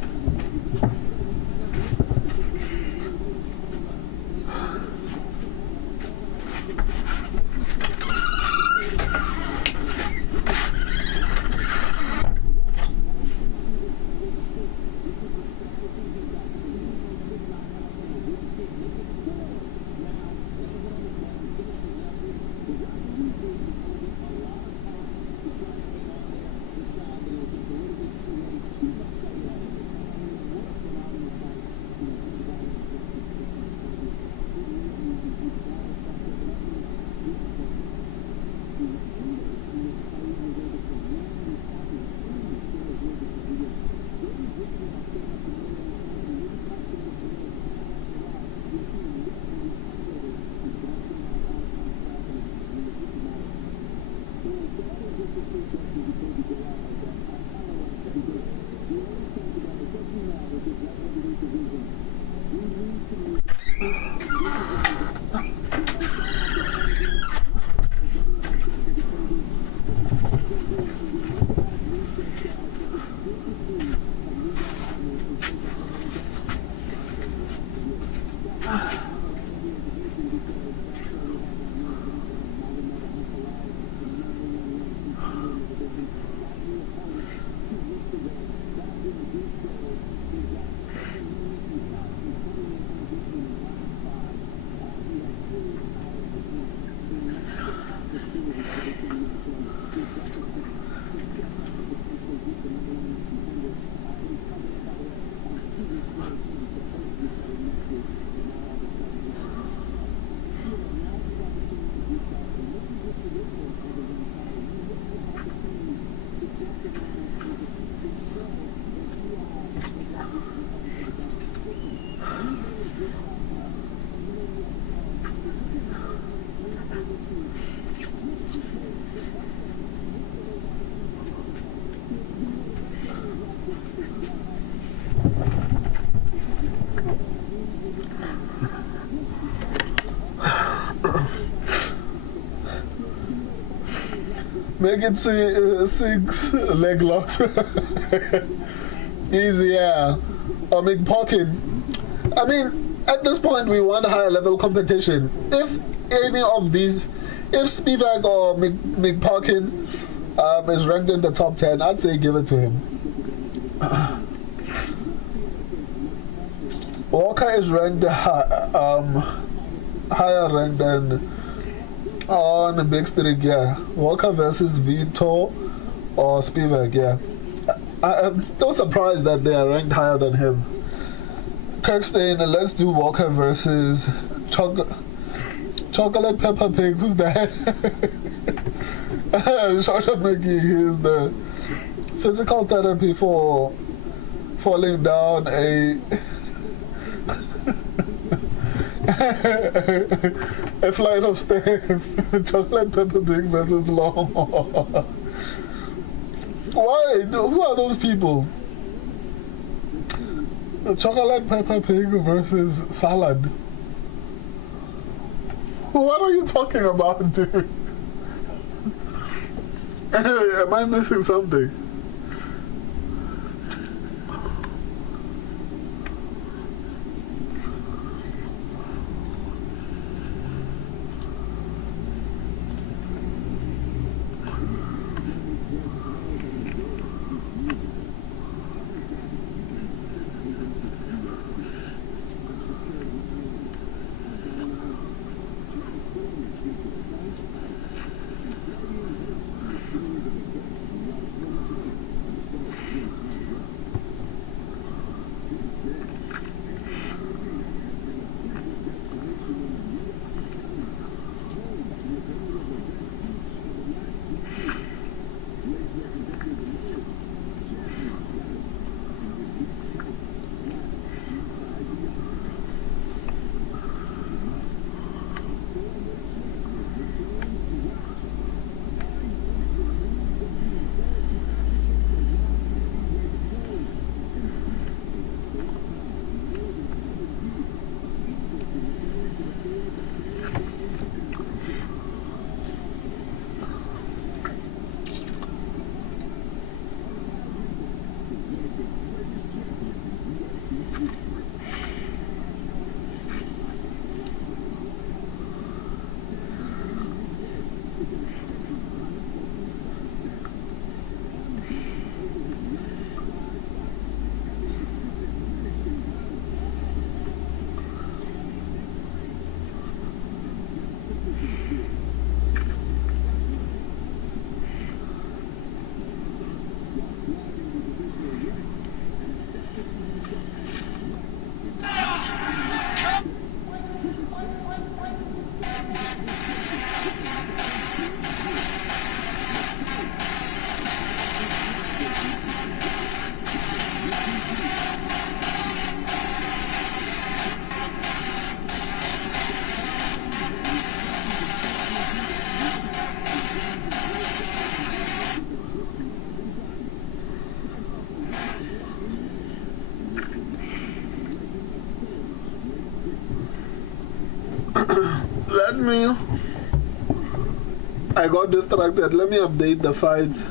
Make it 6 leg locks. Easy, yeah. Or make pocket. I mean, at this point, we want higher level competition. If any of these, if Spivak or McParkin is ranked in the top 10, I'd say give it to him. Walker is ranked higher ranked than on the big streak, yeah. Walker versus Vito or Spivak, yeah. I'm still surprised that they are ranked higher than him. Kirkstein, let's do Walker versus Chocolate Pepper Pig. Who's that? Shasha Mickey, he's the physical therapy for falling down a a flight of stairs. Chocolate Pepper Pig versus Long. Why? Who are those people? Chocolate Pepper Pig versus salad. What are you talking about, dude? Am I missing something? Let me. I got distracted. Let me update the fights.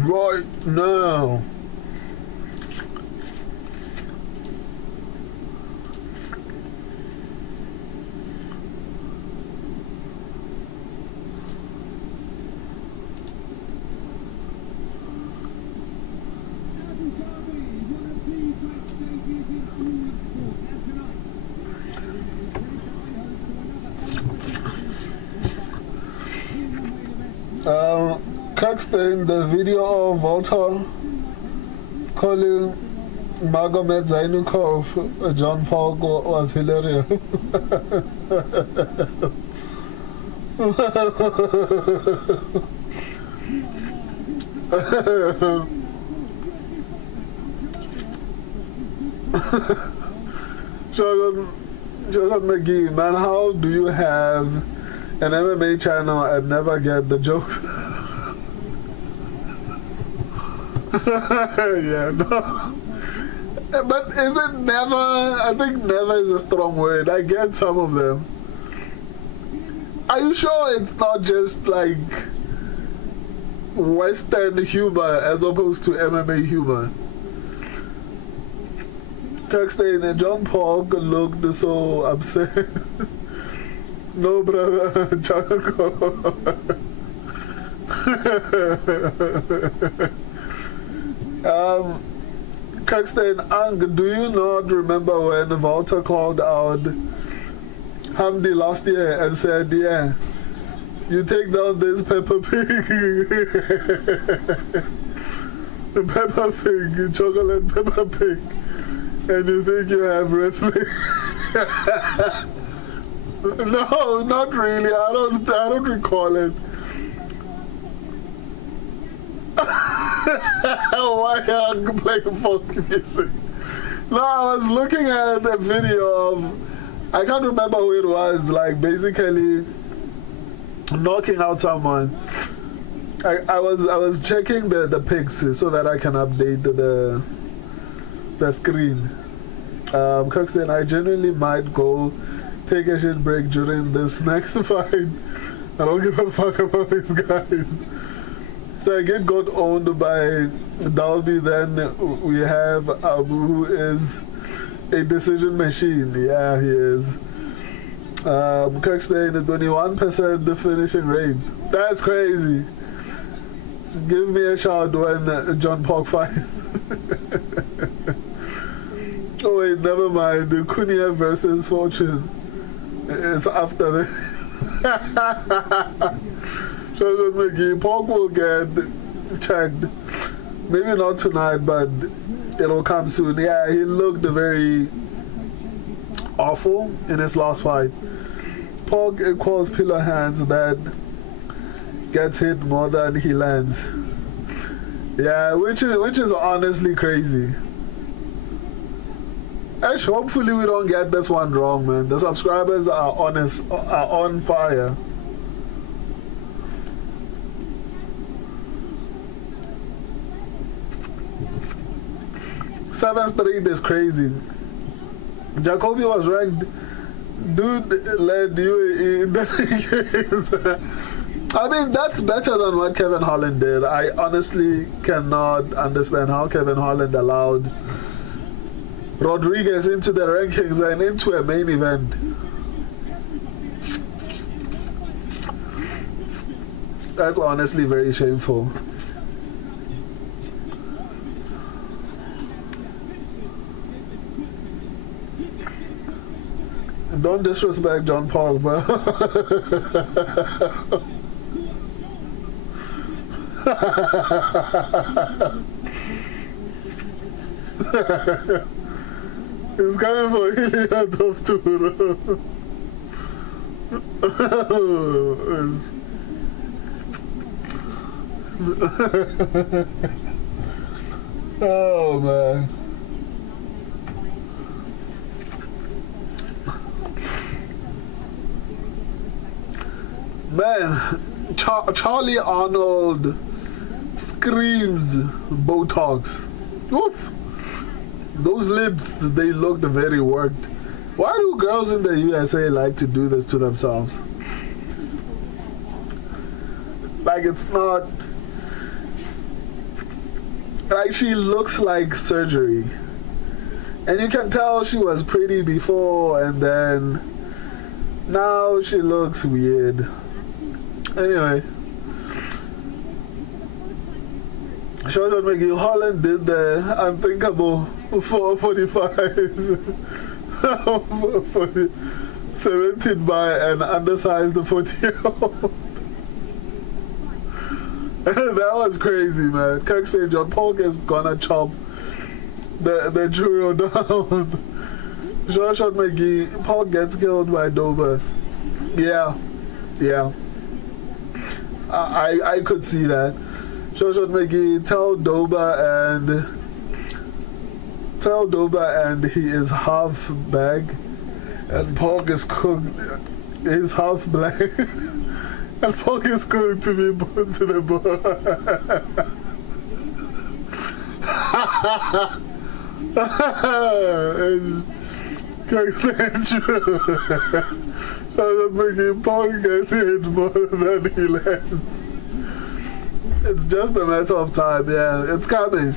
Right now. Caxton, the video of Volta calling Magomed Ankalaev John Paul was hilarious. Jordan McGee, man, how do you have an MMA channel and never get the jokes? Yeah, no. But is it never? I think never is a strong word. I get some of them. Are you sure it's not just like Western humor as opposed to MMA humor? Caxton and John Paul looked so upset. No, brother, Chaco. Caxton, Ang, do you not remember when Volta called out Hamdi last year and said, yeah, you take down this Peppa Pig, the Peppa Pig, chocolate Peppa Pig, and you think you have wrestling? No, not really. I don't recall it. Why are you playing folk music? No, I was looking at a video of, I can't remember who it was, like basically knocking out someone. I was checking the pics so that I can update the screen. Caxton, I genuinely might go take a shit break during this next fight. I don't give a fuck about these guys. So I get got owned by Dalby, then we have Abu, who is a decision machine. Yeah, he is. Caxton, 21% the finishing rate. That's crazy. Give me a shout when John Paul fights. Oh wait, never mind. Kunia versus Fortune. It's after the Jordan McGee. Pork will get checked. Maybe not tonight, but it'll come soon. Yeah, he looked very awful in his last fight. Pork equals pillar hands that gets hit more than he lands. Yeah, which is honestly crazy. Ash, hopefully we don't get this one wrong, man. The subscribers are on fire. Seventh Street is crazy. Jacoby was ranked. Dude led UAE. I mean, that's better than what Kevin Holland did. I honestly cannot understand how Kevin Holland allowed Rodriguez into the rankings and into a main event. That's honestly very shameful. Don't disrespect John Paul, bro. He's coming for Iliadov too. Oh man. Man, Charlie Arnold screams Botox. Oof. Those lips, they looked very worked. Why do girls in the USA like to do this to themselves? Like, it's not... Like, she looks like surgery. And you can tell she was pretty before, and then now she looks weird. Anyway. Shoutout McGee. Holland did the unthinkable 445 for the 17 by an undersized 40-year-old. That was crazy, man. Kirk said John Paul is gonna chop the churro down. Shoutout McGee. Paul gets killed by Dober. Yeah. Yeah. I could see that. Shoutout McGee, tell Doba and he is half bag and pork is cooked, is half black and pork is cooked to be put to the bone. It's true. Shoutout McGee, pork gets hit more than he lands. It's just a matter of time, yeah. It's coming.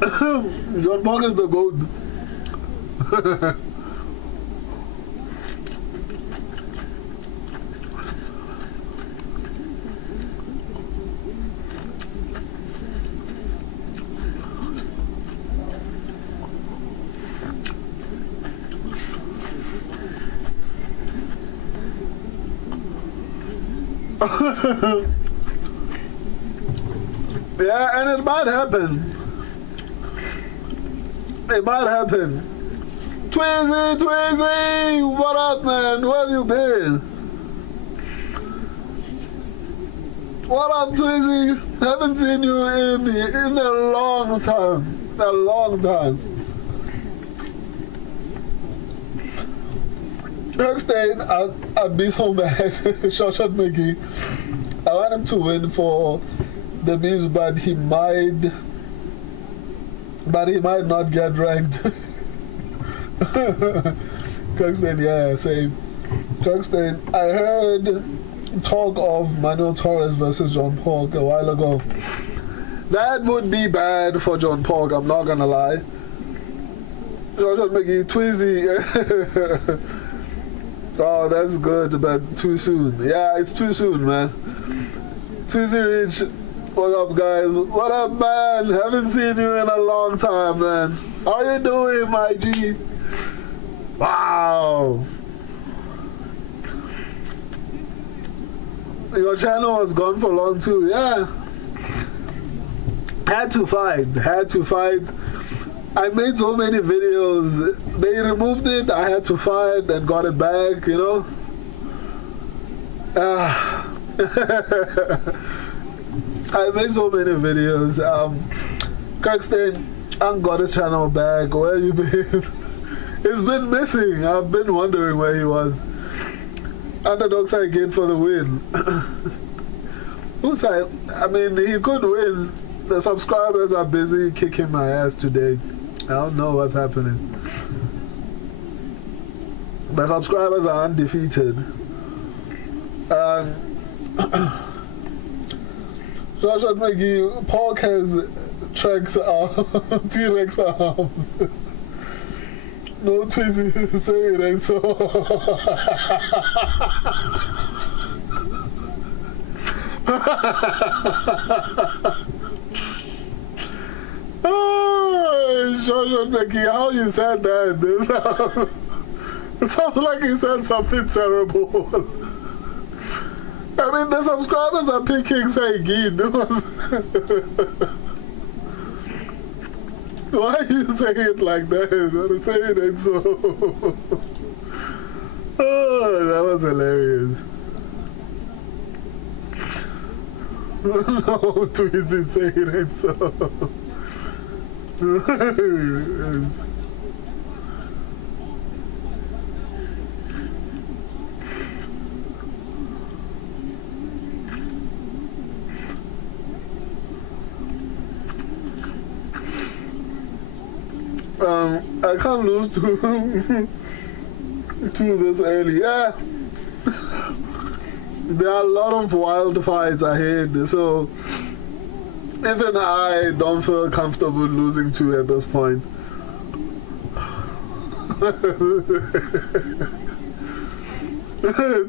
John Paul is the GOAT. Yeah, and it might happen. It might happen. Twizzy, what up, man? Where have you been? What up, Twizzy? Haven't seen you in a long time. A long time. Kirkstein, I'd be so mad. Shoutout McGee. I want him to win for the memes, but he might not get ranked. Kirkstein, yeah, same. Kirkstein, I heard talk of Manuel Torres versus John Paul a while ago. That would be bad for John Paul, I'm not gonna lie. Shoutout McGee, Twizzy. Oh, that's good, but too soon. Yeah, it's too soon, man. Twizzy Rich, what up, guys? What up, man? Haven't seen you in a long time, man. How you doing, my G? Wow. Your channel was gone for long, too. Yeah. Had to fight. I made so many videos. They removed it. I had to fight and got it back, you know. I made so many videos. Kirkstein, I got his channel back. Where you been? He's been missing. I've been wondering where he was. Underdog side game for the win. Whose side? I mean, he could win. The subscribers are busy kicking my ass today. I don't know what's happening. The subscribers are undefeated. Shoutout McGee, Pork has T-Rex arms. No Twizzy, say it ain't so. Oh, Shoshan Becky, how you said that? It sounds like he said something terrible. I mean, the subscribers are picking Saigin. Why are you saying it like that? I'm saying it so. Oh, that was hilarious. No, Tweezy saying it so. I can't lose to this early. Yeah. There are a lot of wild fights ahead, so even I don't feel comfortable losing to at this point.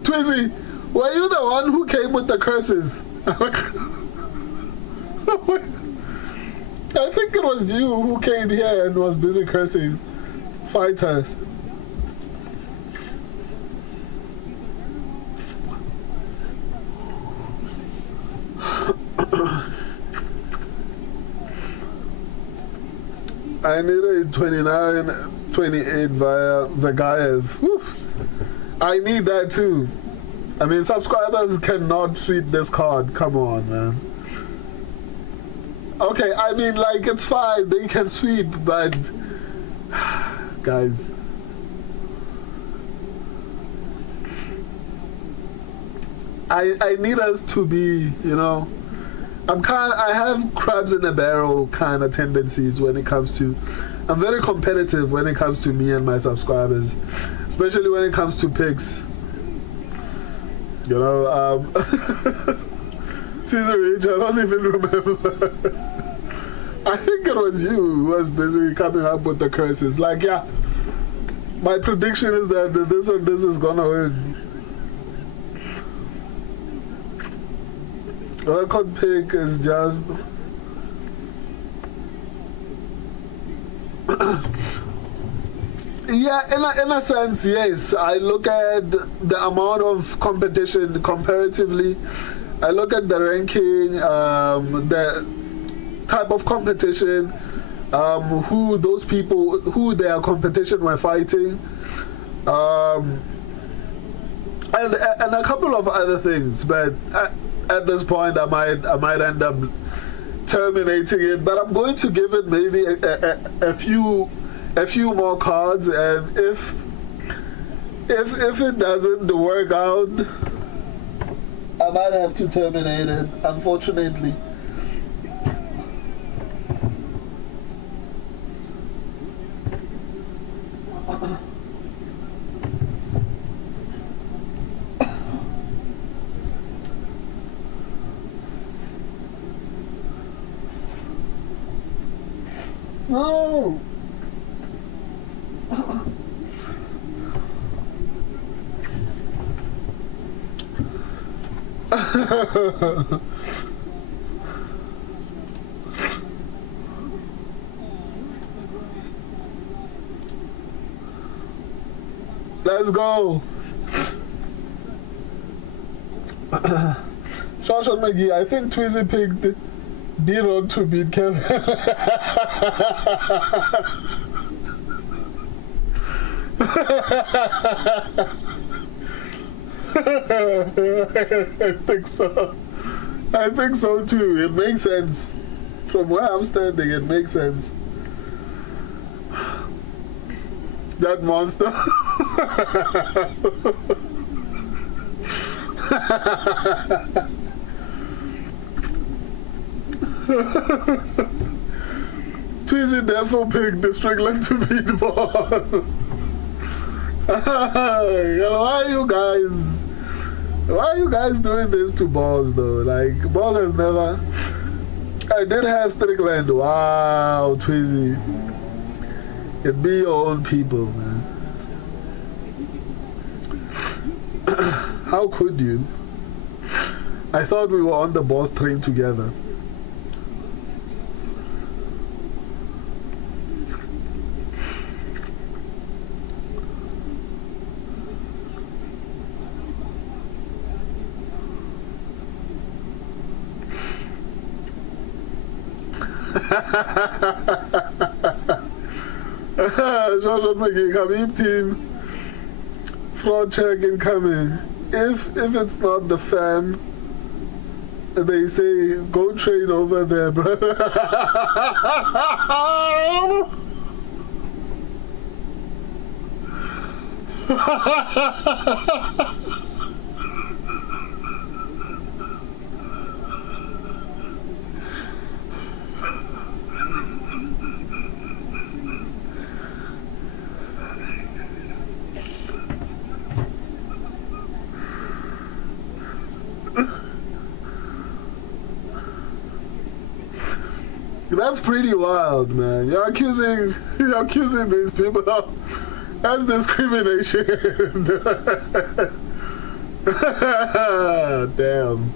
Twizzy, were you the one who came with the curses? I think it was you who came here and was busy cursing fighters. I need a 29-28 via Vagaev. Woof. I need that too. I mean, subscribers cannot sweep this card. Come on, man. Okay, I mean, like, it's fine. They can sweep, but... Guys. I need us to be, you know... I have crabs in a barrel kind of tendencies when it comes to... I'm very competitive when it comes to me and my subscribers. Especially when it comes to picks. You know, Caesar Ridge, I don't even remember. I think it was you who was busy coming up with the curses. Like, yeah, my prediction is that this and this is gonna win. Record pick is just... Yeah, in a sense, yes. I look at the amount of competition comparatively. I look at the ranking, the type of competition, who those people, who their competition were fighting, and a couple of other things. But at this point, I might end up terminating it. But I'm going to give it maybe a few more cards, and if it doesn't work out, I might have to terminate it, unfortunately. No. Let's go. Shoshan McGee, I think Twizzy picked D-Ron to beat Kevin. I think so. I think so too. It makes sense. From where I'm standing, it makes sense. That monster. Tweezy therefore picked the Strickland to beat the ball. Why are you guys doing this to balls though? Like, ball has never... I did have Strickland. Wow, Tweezy. It be your own people, man. How could you? I thought we were on the boss train together. Short making Khabib team. Fraud check incoming. If it's not the fam, they say go train over there, brother. That's pretty wild, man. You're accusing these people of that's discrimination. Damn.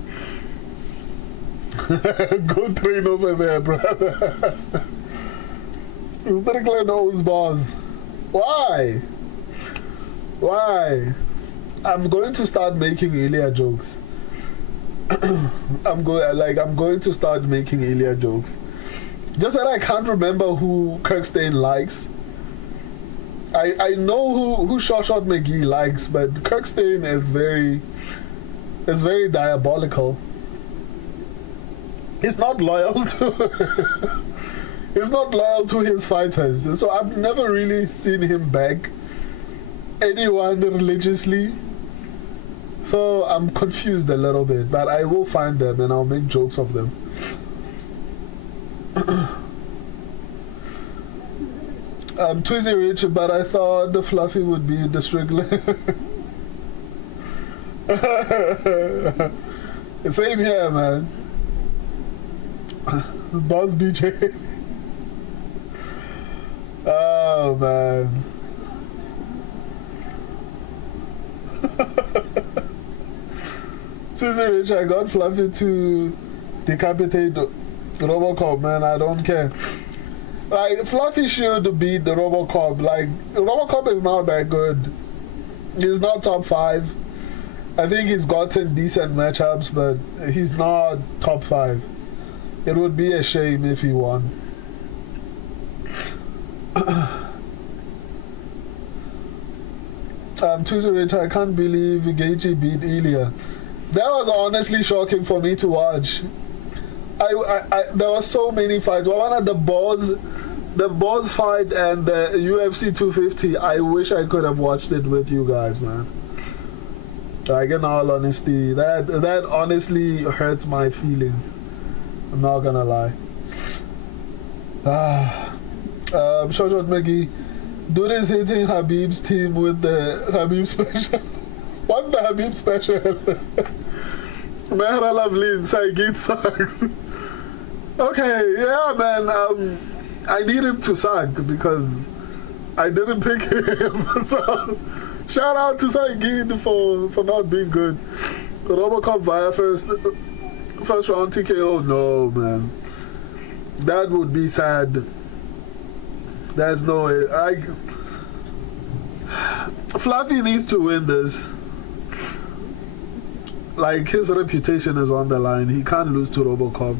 Go train over there, brother. Strickland knows boss. Why? Why? I'm going to start making Ilya jokes. I'm going to start making Ilya jokes. Just that I can't remember who Kirkstein likes. I know who Shot McGee likes, but Kirkstein is very diabolical. He's not loyal to he's not loyal to his fighters. So I've never really seen him beg anyone religiously. So I'm confused a little bit, but I will find them and I'll make jokes of them. I'm Twizzy Rich, but I thought the Fluffy would be the Strickland. Same here, man. Boss BJ. Oh, man. Twizzy Rich, I got Fluffy to decapitate Robocop, man. I don't care. Like, Fluffy should beat the Robocop. Like, Robocop is not that good. He's not top 5. I think he's gotten decent matchups, but he's not top 5. It would be a shame if he won. Tuesday Rich, I can't believe Gaethje beat Ilya. That was honestly shocking for me to watch. There were so many fights. One of the boss fight and the UFC 250. I wish I could have watched it with you guys, man. Like, in all honesty, that honestly hurts my feelings. I'm not gonna lie. Short Maggie, dude is hitting Habib's team with the Habib special. What's the Habib special? Man, I love Lin. Saigit sucks. Okay, yeah, man. I need him to suck because I didn't pick him. So, shout out to Saigit for not being good. Robocop via first round TKO. No, man. That would be sad. There's no way. Fluffy needs to win this. Like, his reputation is on the line. He can't lose to Robocop.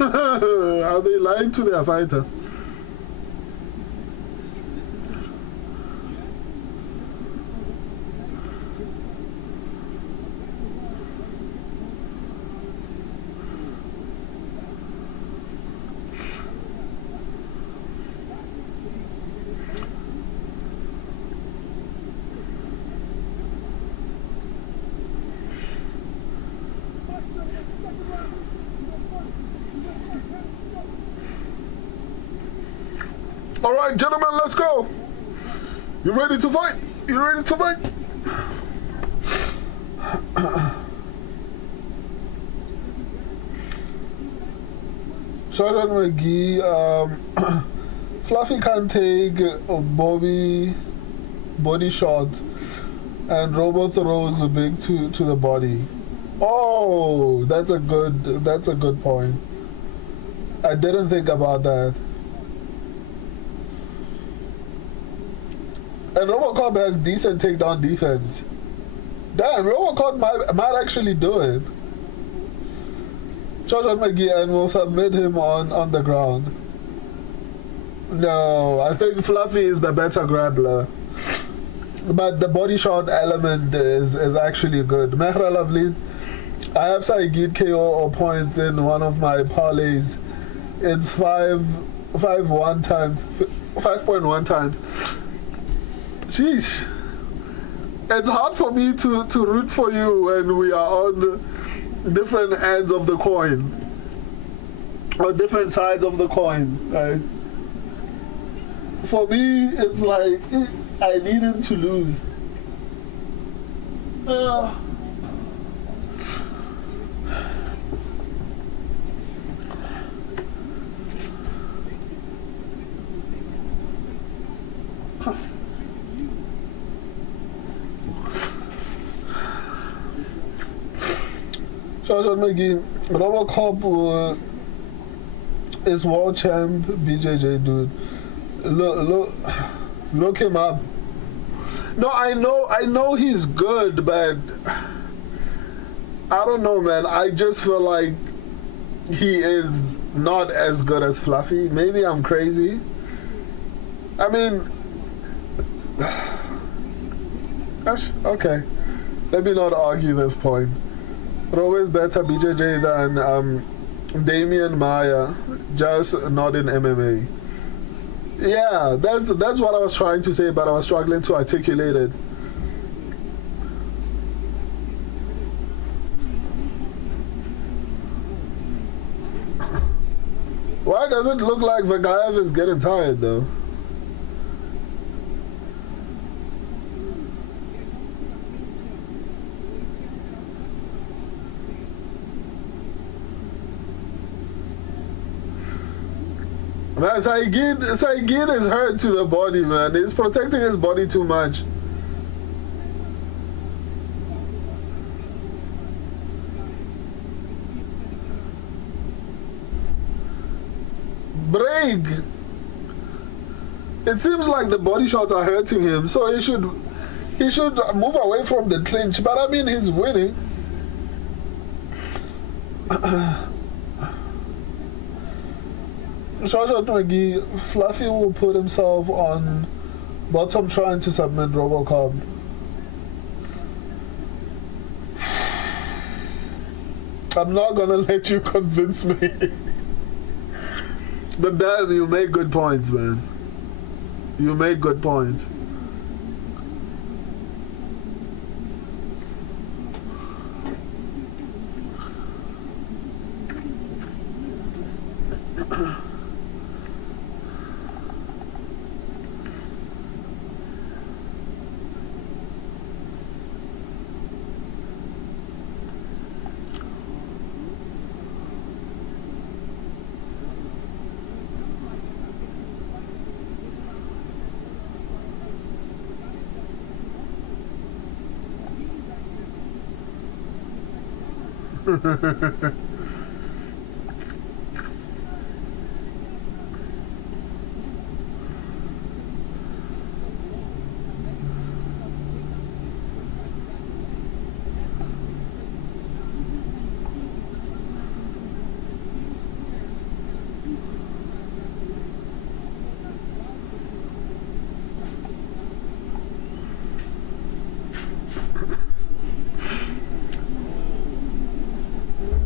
Are they lying to their fighter? All right, gentlemen, let's go. You ready to fight? You ready to fight? Jordan McGee, Fluffy can take body shots, and Robo throws big to the body. Oh, that's a good point. I didn't think about that. And Robocop has decent takedown defense. Damn, Robocop might actually do it. Jordan McGee, and will submit him on the ground. No, I think Fluffy is the better grappler. But the body shot element is actually good. Mehra Lovely, I have Saigid KO or points in one of my parlays. It's 5.1 times. Sheesh. It's hard for me to root for you when we are on different ends of the coin. Or different sides of the coin, right? For me, it's like I need him to lose. Jordan McGee, Robocop is world champ, BJJ dude. Look him up. No, I know he's good, but I don't know, man. I just feel like he is not as good as Fluffy. Maybe I'm crazy. I mean, gosh, okay. Let me not argue this point. Robo is better BJJ than Damian Maya, just not in MMA. Yeah, that's what I was trying to say, but I was struggling to articulate it. Why does it look like Vagaev is getting tired though? Man, Saigid is hurt to the body, man. He's protecting his body too much. Break! It seems like the body shots are hurting him, so he should move away from the clinch. But I mean, he's winning. Shoutout McGee, Fluffy will put himself on bottom trying to submit Robocop. I'm not gonna let you convince me. But damn, you make good points, man. You make good points.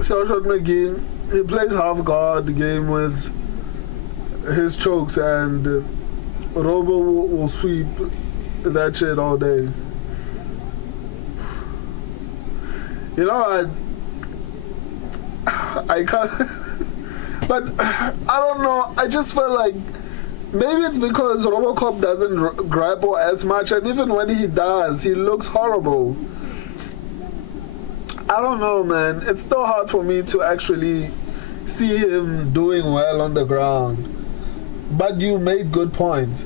Shoutout McGee, he plays half guard game with his chokes, and Robo will sweep that shit all day. You know, I can't, but I don't know. I just feel like Maybe it's because Robocop doesn't grapple as much, and even when he does, he looks horrible. I don't know, man. It's still hard for me to actually see him doing well on the ground. But you made good points.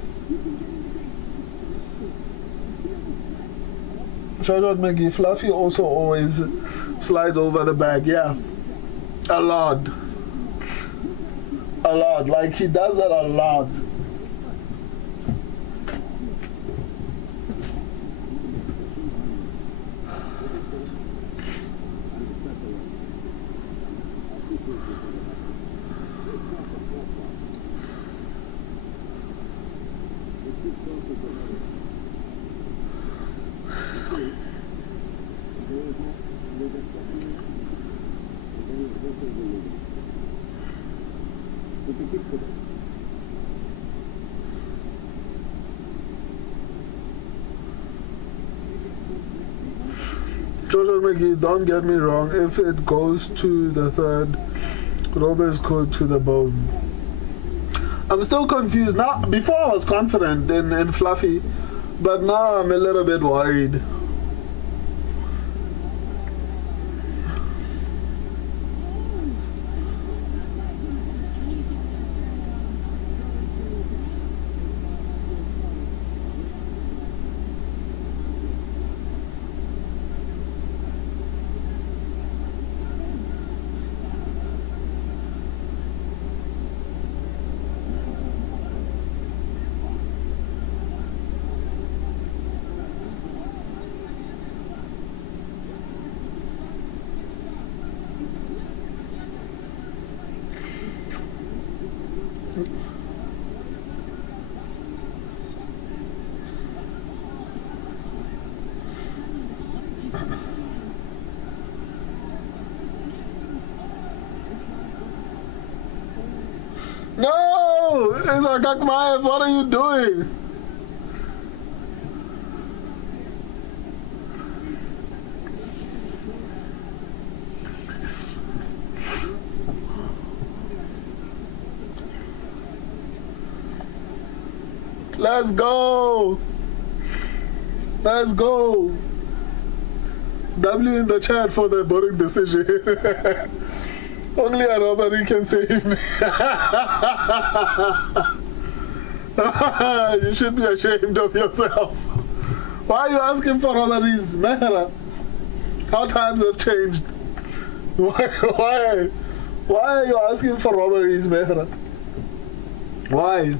Shout out Maggie. Fluffy also always slides over the back. Yeah. A lot. A lot. Like, he does that a lot. Jojo McGee, don't get me wrong, if it goes to the third, Roberts could to the bone. I'm still confused. Now, before I was confident in Fluffy, but now I'm a little bit worried. No! Isaac Akmaev, what are you doing? Let's go! Let's go! W in the chat for the boring decision. Only a robbery can save me. You should be ashamed of yourself. Why are you asking for robberies, Mehra? How times have changed. Why are you asking for robberies, Mehra? Why?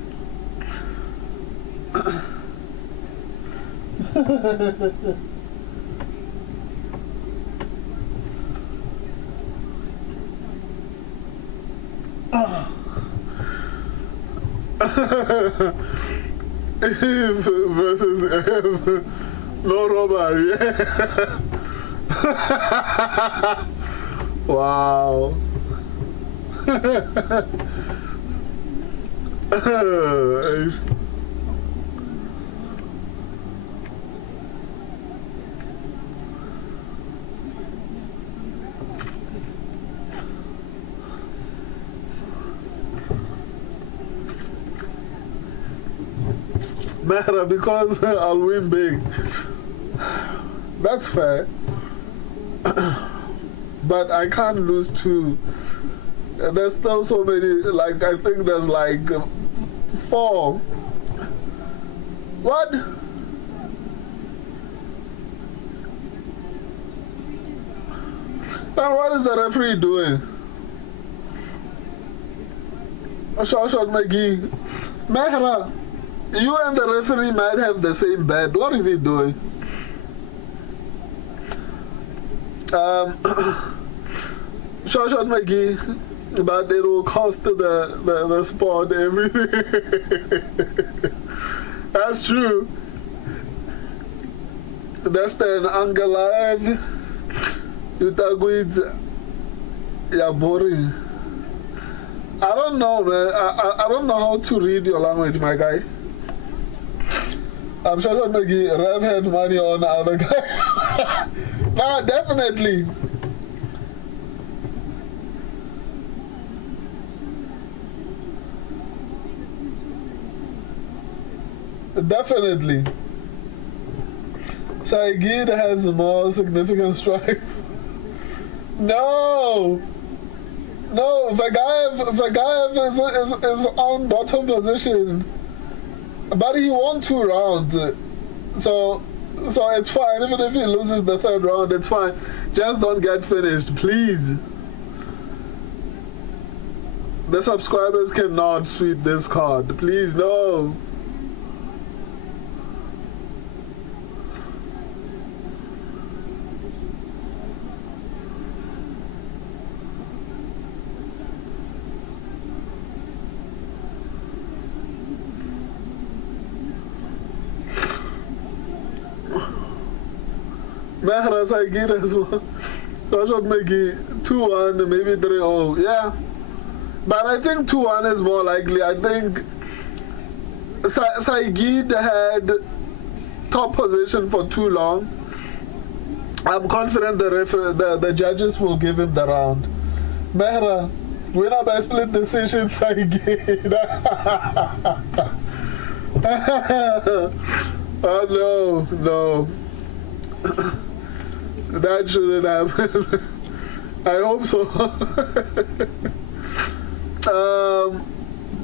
If versus if, no robbery. Wow. Matter because I'll win big. That's fair. But I can't lose two. There's still so many, like, I think there's like 4. What? And what is the referee doing? Shot McGee. Mehra, you and the referee might have the same bet. What is he doing? Shot McGee, but it will cost the sport everything. That's true. That's the Ankalaev. Utagwid, yeah, boring. I don't know, man. I don't know how to read your language, my guy. I'm sure that maybe Rev had money on the other guy. No, definitely. Definitely. Saigid has more significant strikes. No! No, Vagaev is on bottom position. But he won 2 rounds. So it's fine. Even if he loses the 3rd round, it's fine. Just don't get finished, please. The subscribers cannot sweep this card. Please, no. Mehra Saigir as well. I should make it 2-1, maybe 3-0. Yeah. But I think 2-1 is more likely. I think Saigid had top position for too long. I'm confident the judges will give him the round. Mehra, winner by split decision, Saigid. Oh, no. That shouldn't happen. I hope so.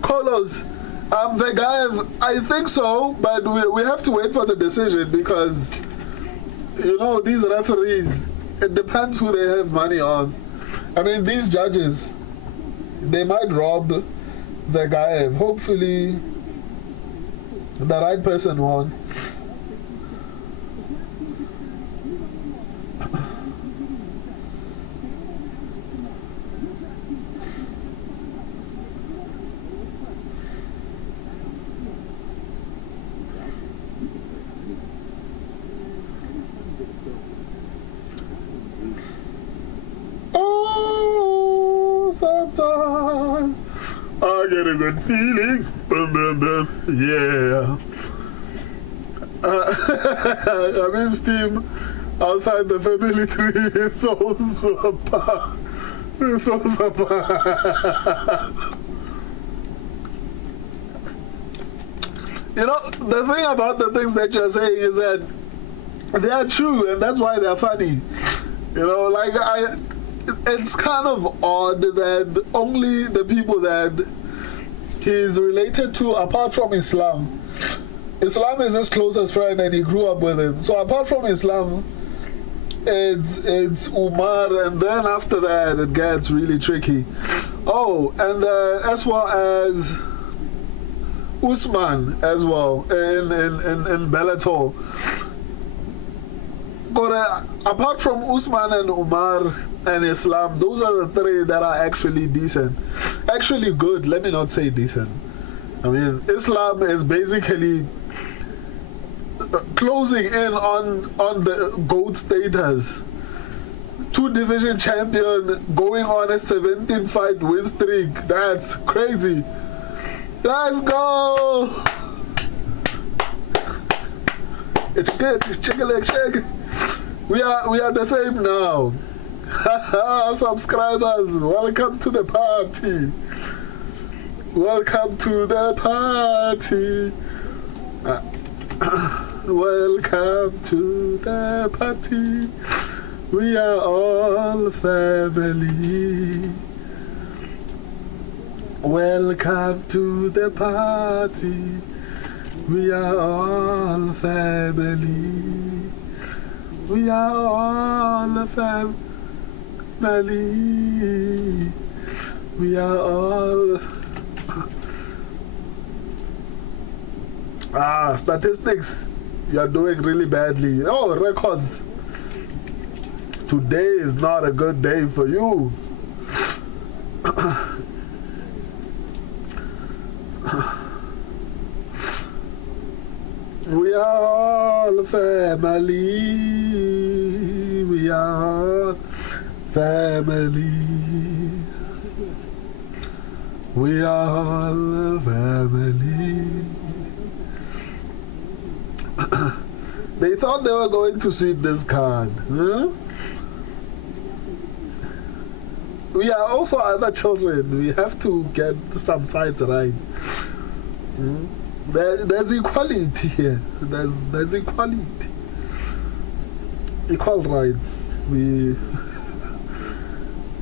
Carlos, Vagaev, I think so, but we have to wait for the decision because, you know, these referees, it depends who they have money on. I mean, these judges, they might rob Vagaev. Hopefully, the right person won. Sometimes I get a good feeling. Boom, boom, boom. Yeah. Habib's team outside the family tree is so super. It's so super. You know, the thing about the things that you're saying is that they are true, and that's why they're funny. You know, like it's kind of odd that only the people that he's related to, apart from Islam is his closest friend and he grew up with him. So apart from Islam, it's Umar, and then after that it gets really tricky. Oh, and as well as Usman as well in Bellator. But apart from Usman and Umar and Islam, those are the 3 that are actually decent. Actually good, let me not say decent. I mean, Islam is basically closing in on the GOAT status. 2 division champion, going on a 17-fight win streak. That's crazy. Let's go! It's good, shake. We are the same now. Subscribers, welcome to the party. Welcome to the party. Welcome to the party. We are all family. Welcome to the party. We are all family. We are all family. We are all. Statistics. You are doing really badly. Oh, records. Today is not a good day for you. We are all family. We are all family. We are all family. They thought they were going to sweep this card. Huh? We are also other children. We have to get some fights right. There's equality here. There's equality. Equal rights. We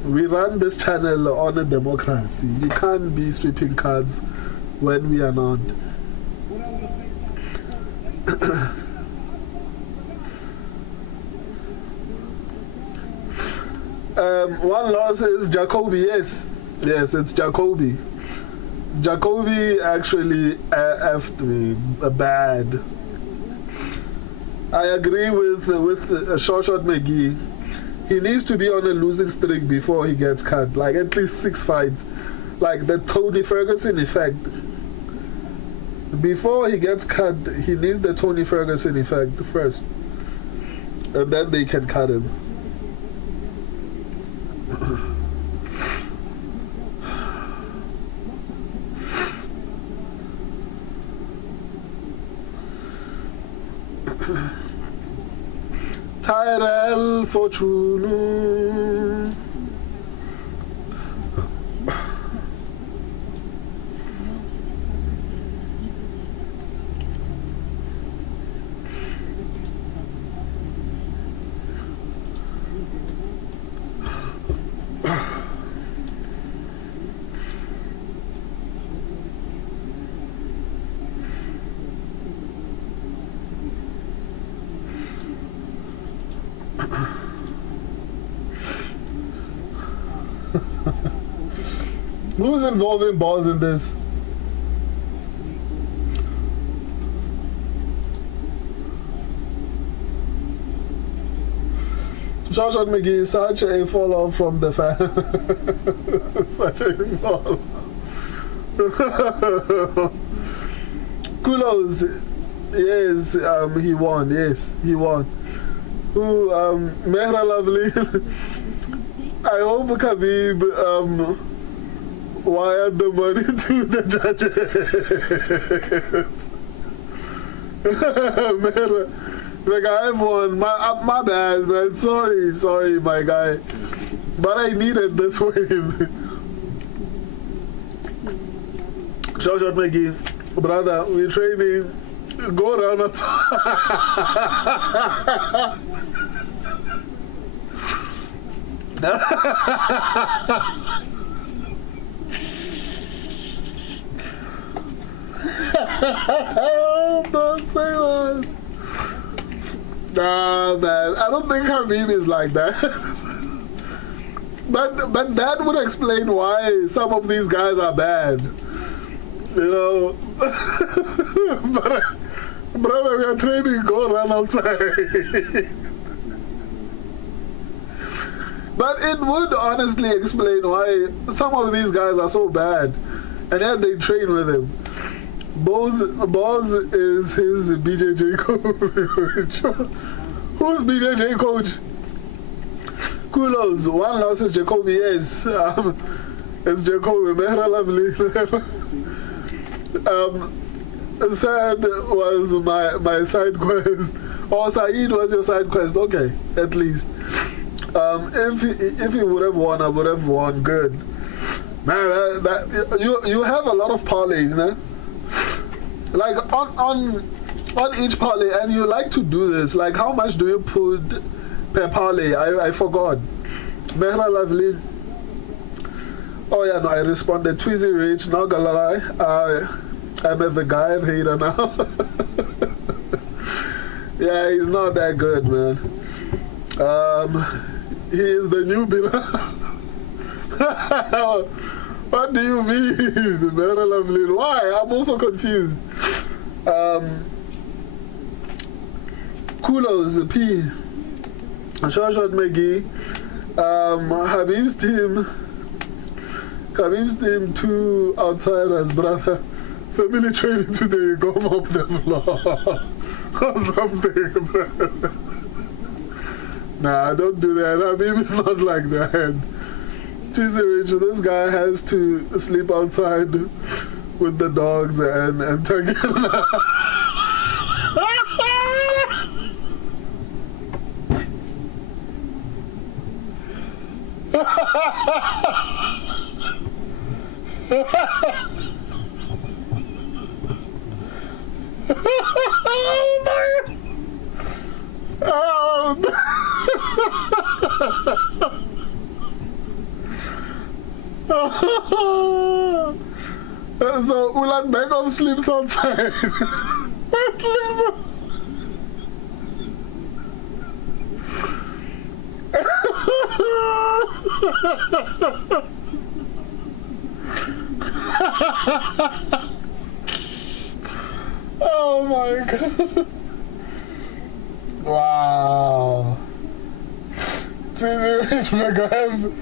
run this channel on a democracy. You can't be sweeping cards when we are not. One loss is Jacoby. Yes, it's Jacoby. Jacoby actually effed me bad. I agree with Short McGee. He needs to be on a losing streak before he gets cut. Like at least 6 fights. Like the Tony Ferguson effect. Before he gets cut, he needs the Tony Ferguson effect first. And then they can cut him. Tyrell Fortune. Who's involving balls in this? Short McGee, such a fall off from the fan. Such a fall. Kulos, yes, he won. Yes, he won. Who, Mehra Lovely. I hope Khabib wired the money to the judges. Mehra, the guy won. My bad, man. Sorry, my guy. But I needed this win. Short McGee, brother, we're training. Go around and don't say that. Nah, man. I don't think Khabib is like that. but that would explain why some of these guys are bad. You know. But, brother, we are training. Go run outside. But it would honestly explain why some of these guys are so bad, and yet they train with him. Boz is his BJJ coach. Who's BJJ coach? Kulos. One loss is Jacoby. Yes, it's Jacoby. Mehra Lovely. Sad was my side quest. Oh, Saeed was your side quest. Okay, at least. If he would have won, I would have won. Good, man. You have a lot of parlays, né? Like on each parlay, and you like to do this. Like, how much do you put per parlay? I forgot. Mehra Lovely. Oh yeah, no, I responded. Tweezy Rich. Not gonna lie, I'm a Vegaev hater now. Yeah, he's not that good, man. He is the new winner. What do you mean? Very lovely. Why? I'm also confused. Kulos, P. Short McGee. Khabib's team, 2 outsiders, brother. Family training today, go up the floor. Or something, brother. Nah, don't do that. Habib is not like that. Cheesy Rich, this guy has to sleep outside with the dogs and take it out. So Ulan Begum sleeps outside. Sleeps oh my god. Wow. Twizy Rich Magomed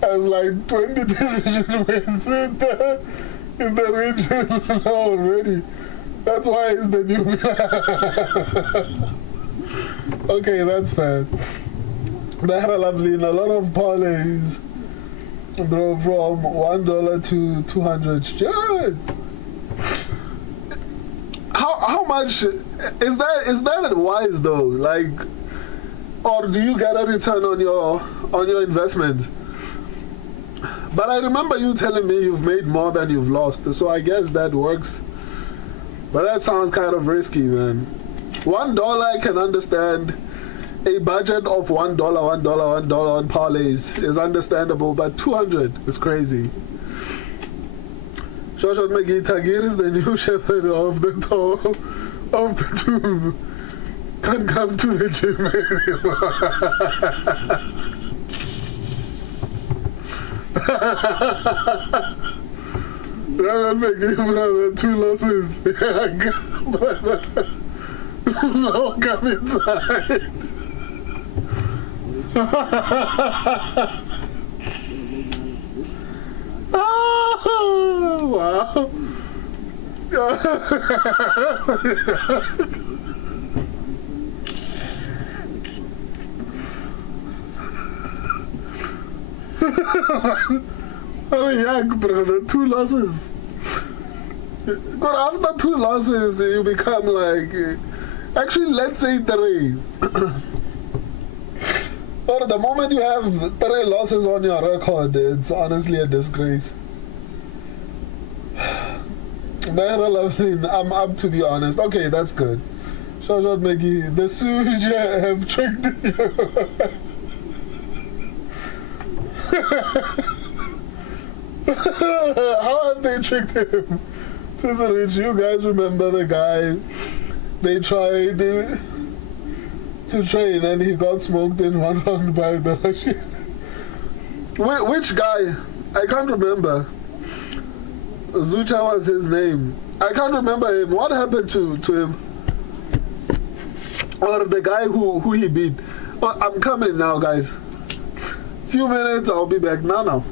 has like 20 decision wins in the region already. That's why he's the new okay, that's fair. They had a lovely, a lot of parlays, bro, from $1 to 200. Shit. How much is that wise though? Like, or do you get a return on your investment? But I remember you telling me you've made more than you've lost, so I guess that works. But that sounds kind of risky, man. $1 I can understand. A budget of $1 on parlays is understandable, but 200 is crazy. Shoshot McGee Tagir is the new shepherd of the tomb. Can't come to the gym anymore. Shoshot McGee, brother, 2 losses. Yeah, brother. No, come inside. Oh, wow. Oh, young brother, 2 losses. But after 2 losses, you become like, actually, let's say 3. Or the moment you have 3 losses on your record, it's honestly a disgrace. I'm up, to be honest. Okay, that's good. Shoutout Maggie. The Suja have tricked you. How have they tricked him? Rich, you guys remember the guy they tried to train and he got smoked in 1 round by the Russian? Which guy? I can't remember. Zucha was his name. I can't remember him. What happened to him? Or the guy who he beat? Oh, I'm coming now, guys. Few minutes, I'll be back. Now.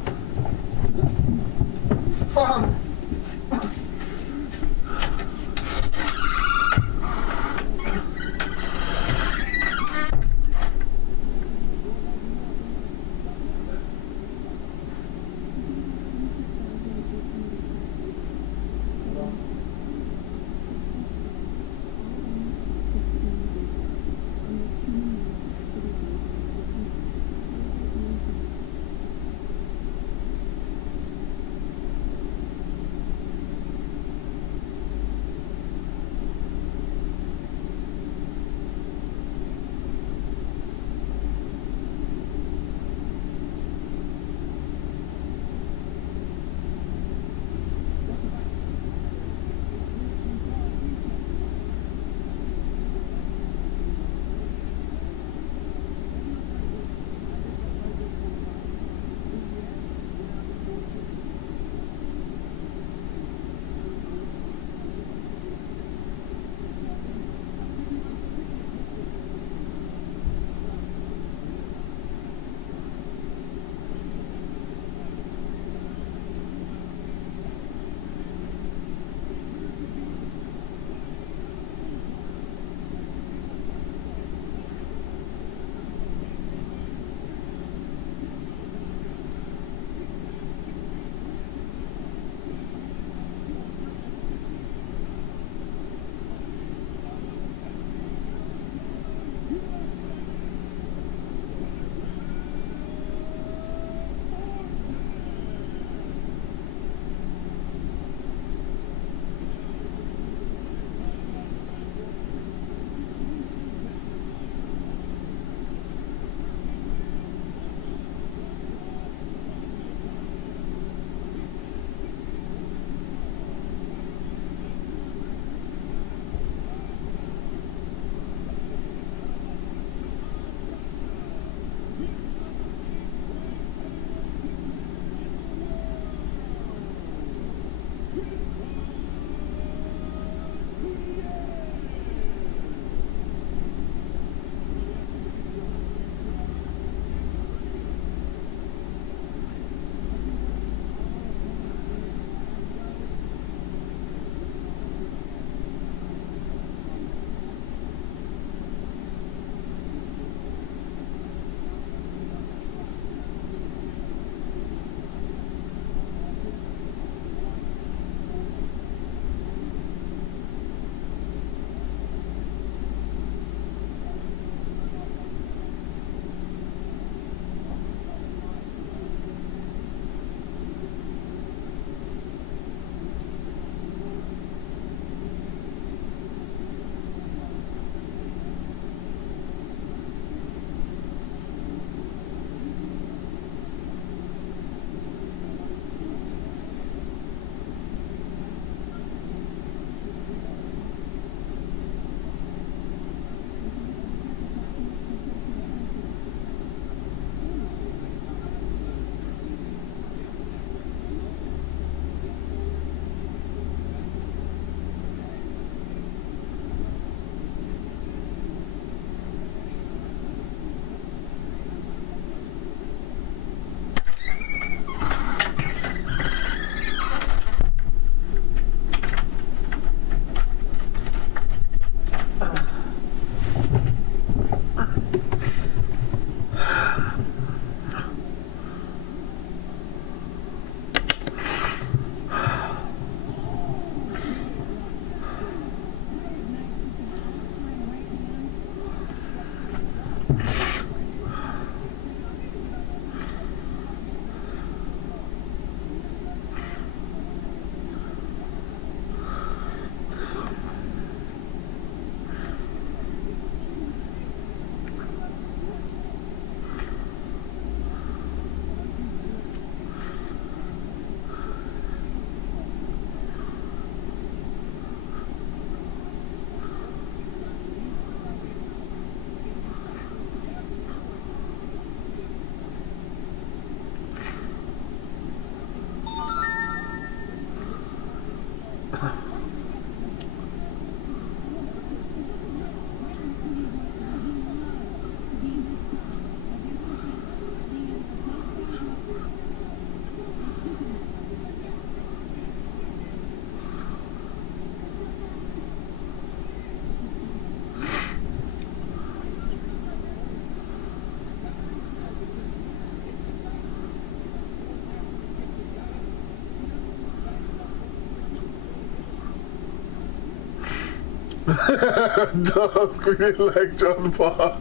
Just squealing like John Paul.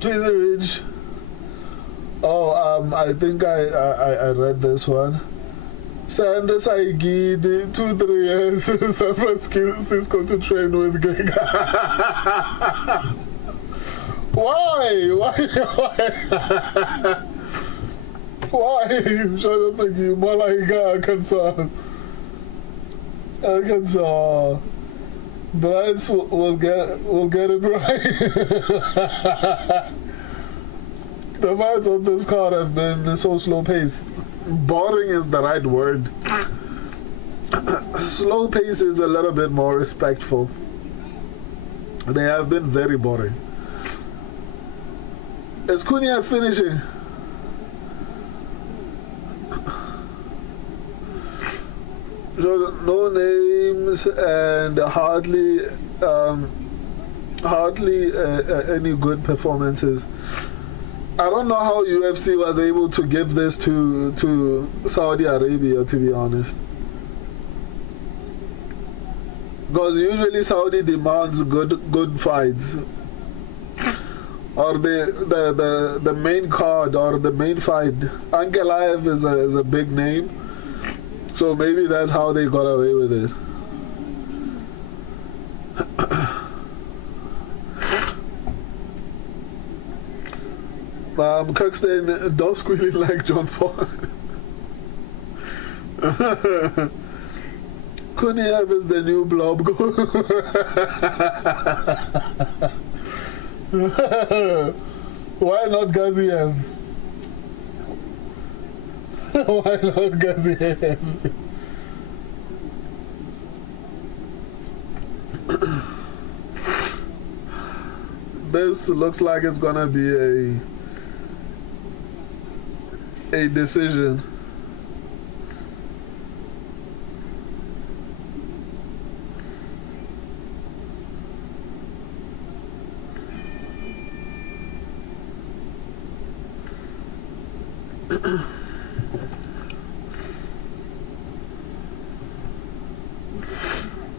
Tweezy Ridge. Oh, I think I read this one. Sanders Aigidi, 2-3 years in San Francisco to train with Gang. Why? Why? Shut up, you Malaika, Arkansas. Bryce will get it right. The fights on this card have been so slow paced. Boring is the right word. Slow pace is a little bit more respectful. They have been very boring. Is Cunha finishing? So no names and hardly any good performances. I don't know how UFC was able to give this to Saudi Arabia, to be honest. Because usually Saudi demands good fights. Or the main card or the main fight. Ankalaev is a big name. So maybe that's how they got away with it. Kirkstein, don't squealing like John Paul. Kuniev is the new blob. Why not Gaziev? Why not Gaziev? This looks like it's gonna be a decision.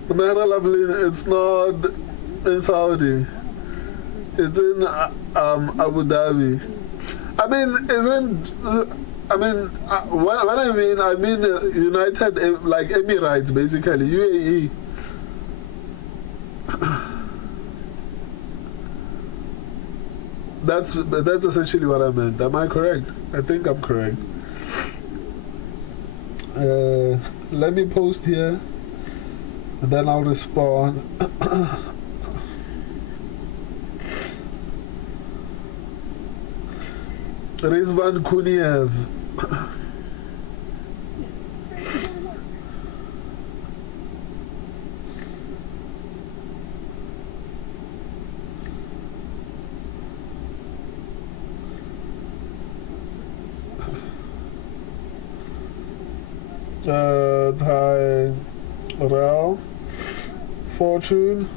Mehra Lovely, it's not in Saudi. It's in Abu Dhabi. I mean, isn't when I mean United, like Emirates, basically UAE. That's essentially what I meant. Am I correct? I think I'm correct. Let me post here, and then I'll respond. Rizvan Kuniev. Thai Real Fortune.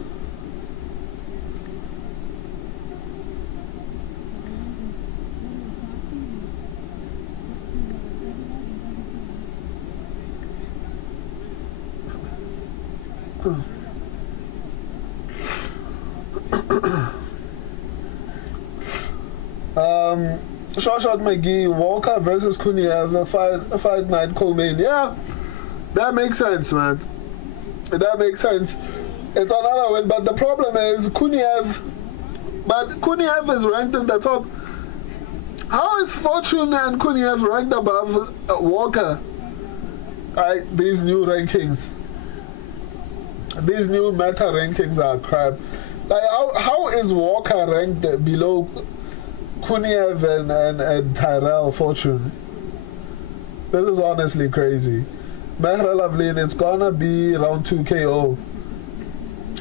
Shot McGee, Walker versus Kuniev, a fight night co-main. Yeah, that makes sense, man. That makes sense. It's another win, but the problem is Kuniev is ranked in the top. How is Fortune and Kuniev ranked above Walker? These new rankings. These new meta rankings are crap. Like, how is Walker ranked below Kuniev and Tyrell Fortune? This is honestly crazy. Mehra Lavlin, it's gonna be round 2 KO.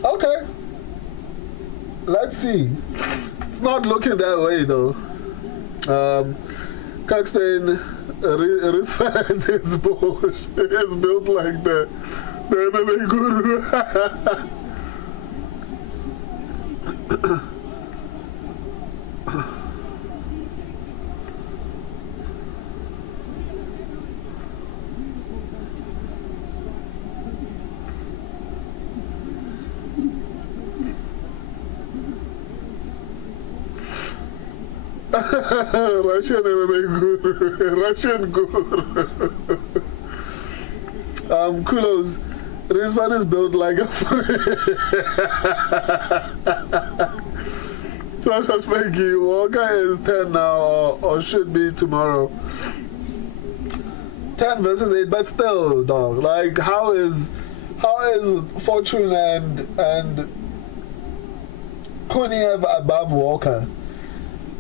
Okay. Let's see. It's not looking that way though. Kirkstein, Rizvan is bullshit. It's built like the MMA guru. Russian MMA guru. Russian guru. Kulos. Rizvan is built like a Josh Maggie. Walker is 10 now, or should be tomorrow. 10 versus 8, but still, dog. Like, how is Fortune and Koniev above Walker?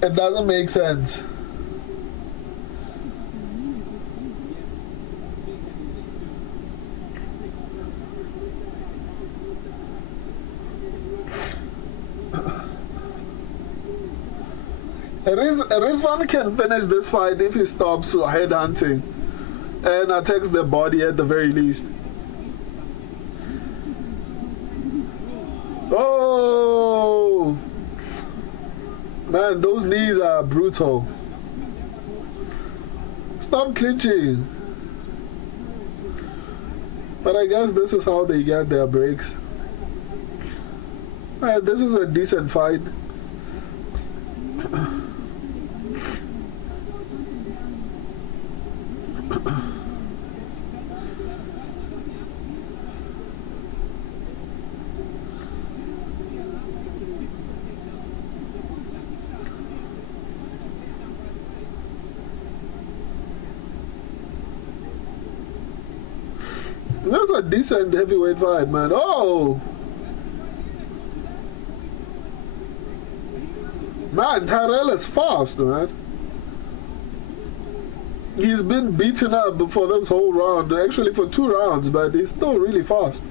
It doesn't make sense. Rizvan can finish this fight if he stops headhunting and attacks the body at the very least. Oh! Man, those knees are brutal. Stop clinching. But I guess this is how they get their breaks. Alright, this is a decent fight. That's a decent heavyweight fight, man. Oh! Man, Tyrell is fast, man. He's been beaten up for this whole round, actually for 2 rounds, but he's still really fast.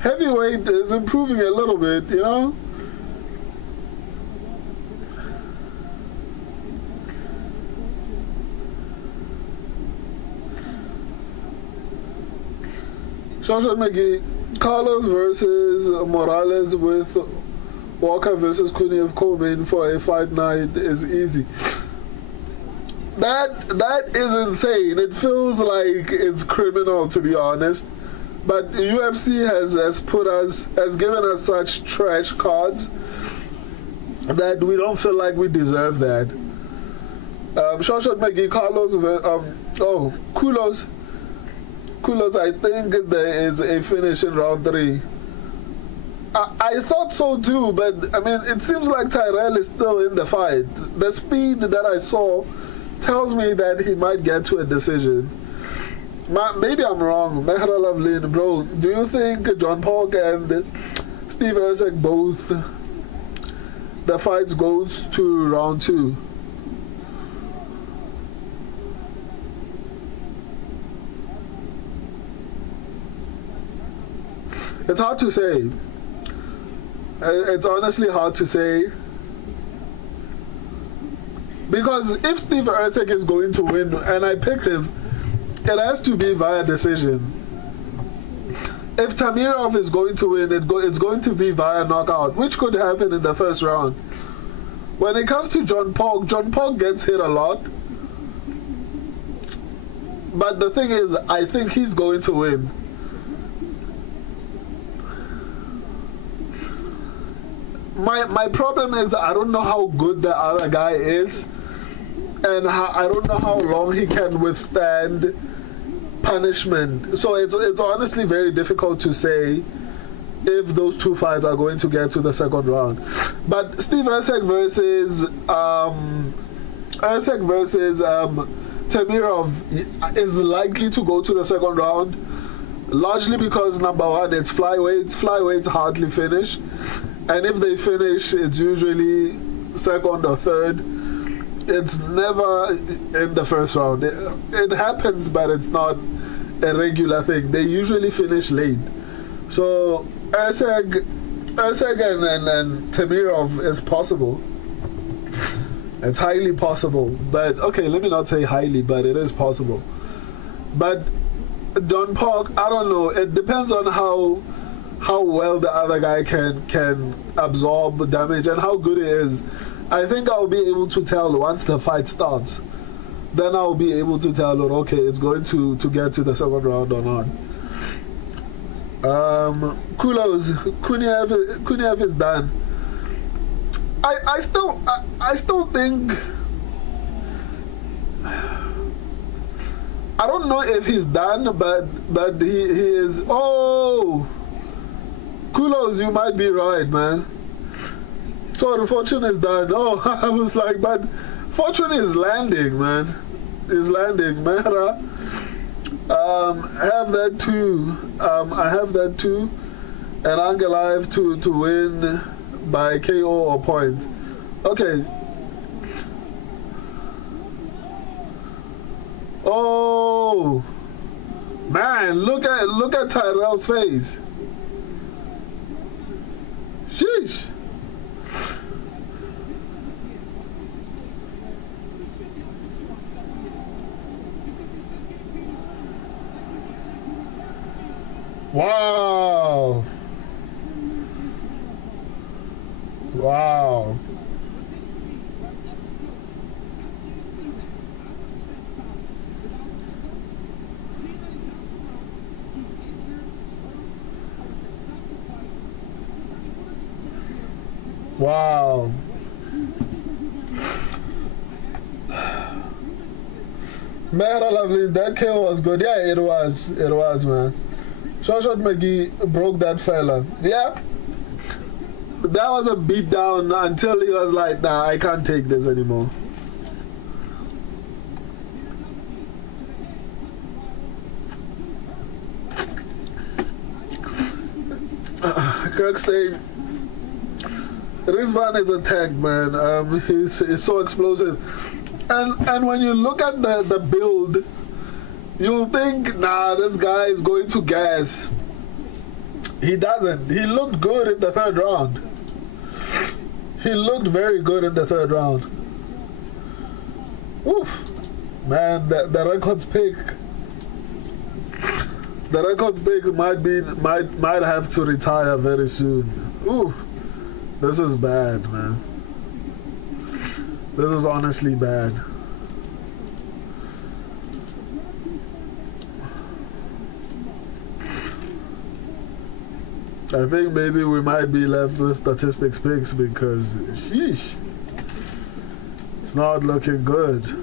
Heavyweight is improving a little bit, you know? Shoshan McGee, Carlos versus Morales with Walker versus Kuniev co-main for a fight night is easy. That is insane. It feels like it's criminal, to be honest. But UFC has given us such trash cards that we don't feel like we deserve that. Shoshan McGee, Carlos, Kulos, I think there is a finish in round 3. I thought so too, but I mean, it seems like Tyrell is still in the fight. The speed that I saw tells me that he might get to a decision. Maybe I'm wrong. Mehra Lovelin, bro, do you think John Park and Steve Erceg both, the fights goes to round 2? It's hard to say. It's honestly hard to say. Because if Steve Erceg is going to win and I picked him, it has to be via decision. If Tamirov is going to win, it's going to be via knockout, which could happen in the first round. When it comes to John Park gets hit a lot. But the thing is, I think he's going to win. My problem is I don't know how good the other guy is, and I don't know how long he can withstand punishment. So it's honestly very difficult to say if those 2 fights are going to get to the second round. But Steve Erceg versus Tamirov is likely to go to the second round, largely because number 1, it's flyweights. Flyweights hardly finish. And if they finish, it's usually second or third. It's never in the first round. It happens, but it's not a regular thing. They usually finish late. So Erceg and Tamirov is possible. It's highly possible. But okay, let me not say highly, but it is possible. But John Park, I don't know. It depends on how well the other guy can absorb damage and how good he is. I think I'll be able to tell once the fight starts. Then I'll be able to tell, okay, it's going to get to the second round or not. Kuniev is done. I still think, I don't know if he's done, but he is. Oh, Kulos, you might be right, man. So Fortune is done. Oh, I was like, but Fortune is landing, man. Is landing, Mehra. Have that too. I have that too. And Ankalaev to win by KO or point. Okay. Oh man, look at Tyrell's face. Sheesh. Wow. Wow. Wow. Man, lovely. That KO was good. Yeah, it was. It was, man. Shot McGee broke that fella. Yeah. That was a beatdown until he was like, nah, I can't take this anymore. Kirkstein. Rizvan is a tank, man. He's so explosive. And when you look at the build, you'll think, nah, this guy is going to gas. He doesn't. He looked good in the third round. He looked very good in the third round. Woof. Man, the records pick. The records pick might have to retire very soon. Ooh. This is bad, man. This is honestly bad. I think maybe we might be left with statistics picks because, sheesh, it's not looking good.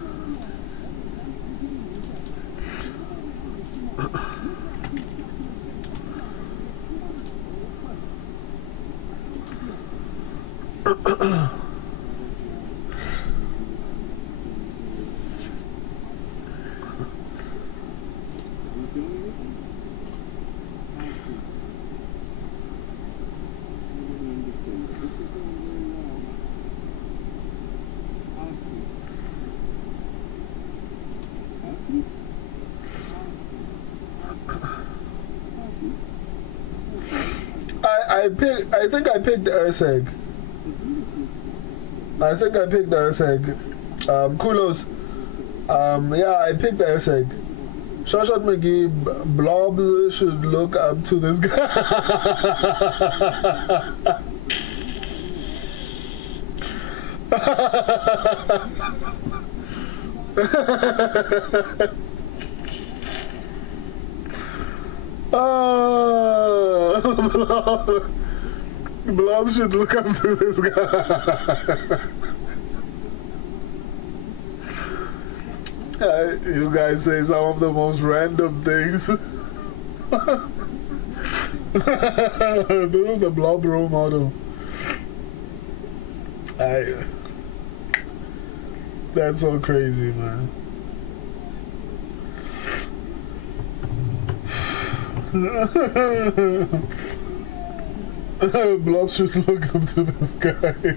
I think I picked Erseg. I think I picked Erseg. Kulos. Yeah, I picked Erseg. Shot McGee, Blob should look up to this guy. Blob should look up to this guy. You guys say some of the most random things. This is the Blob role model. That's so crazy, man. Blob should look up to this guy.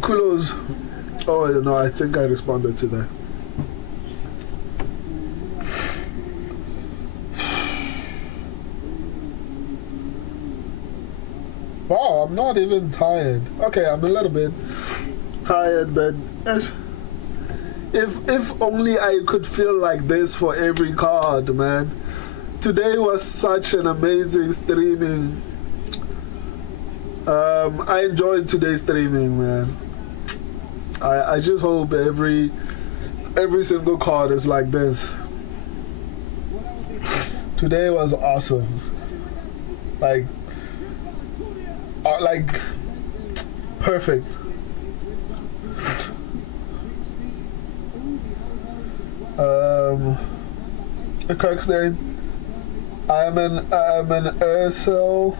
Kulos. Oh, no, I think I responded to that. Wow, I'm not even tired. Okay, I'm a little bit tired, but if only I could feel like this for every card, man. Today was such an amazing streaming. I enjoyed today's streaming, man. I just hope every single card is like this. Today was awesome. Like perfect. Kirk's name. I'm an Ursel,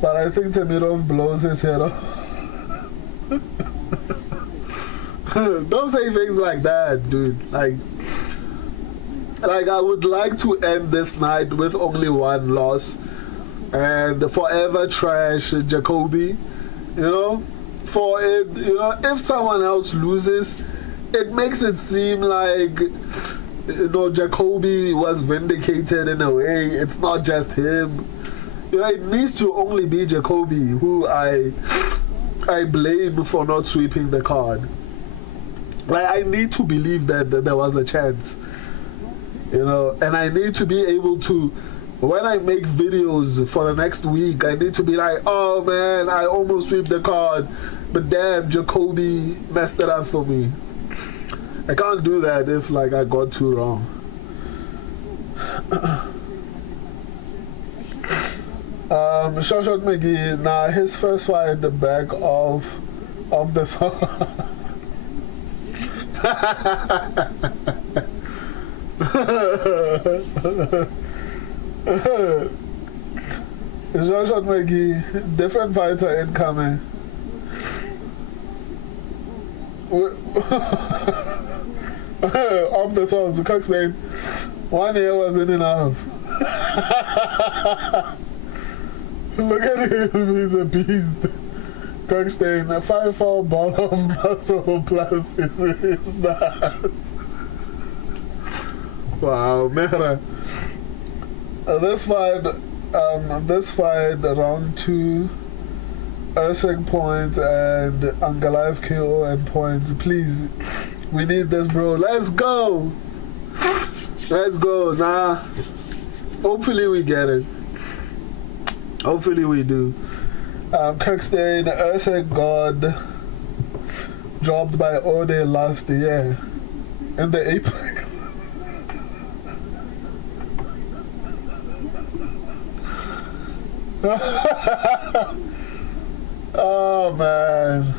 but I think Temirov blows his head off. Don't say things like that, dude. Like I would like to end this night with only one loss and forever trash Jacoby. You know, for it, you know, if someone else loses, it makes it seem like, you know, Jacoby was vindicated in a way. It's not just him. You know, it needs to only be Jacoby who I blame for not sweeping the card. Like, I need to believe that there was a chance, you know, and I need to be able to, when I make videos for the next week, I need to be like, oh man, I almost swept the card, but damn, Jacoby messed it up for me. I can't do that if, like, I got too wrong. Shoshat McGee, nah, his first fight, the back of the song. Shoshat McGee, different fighter incoming. Off the songs, the cook saying 1 year wasn't enough. Look at him, he's a beast. Kirkstein, a 5-4 ball of muscle plus is that. Wow, Mehra. This fight, round 2, Usyk points and Ankalaev KO and points. Please, we need this, bro. Let's go. Let's go. Nah. Hopefully we get it. Hopefully we do. Kirkstein, Usyk got dropped by Ode last year in the Apex. Oh man,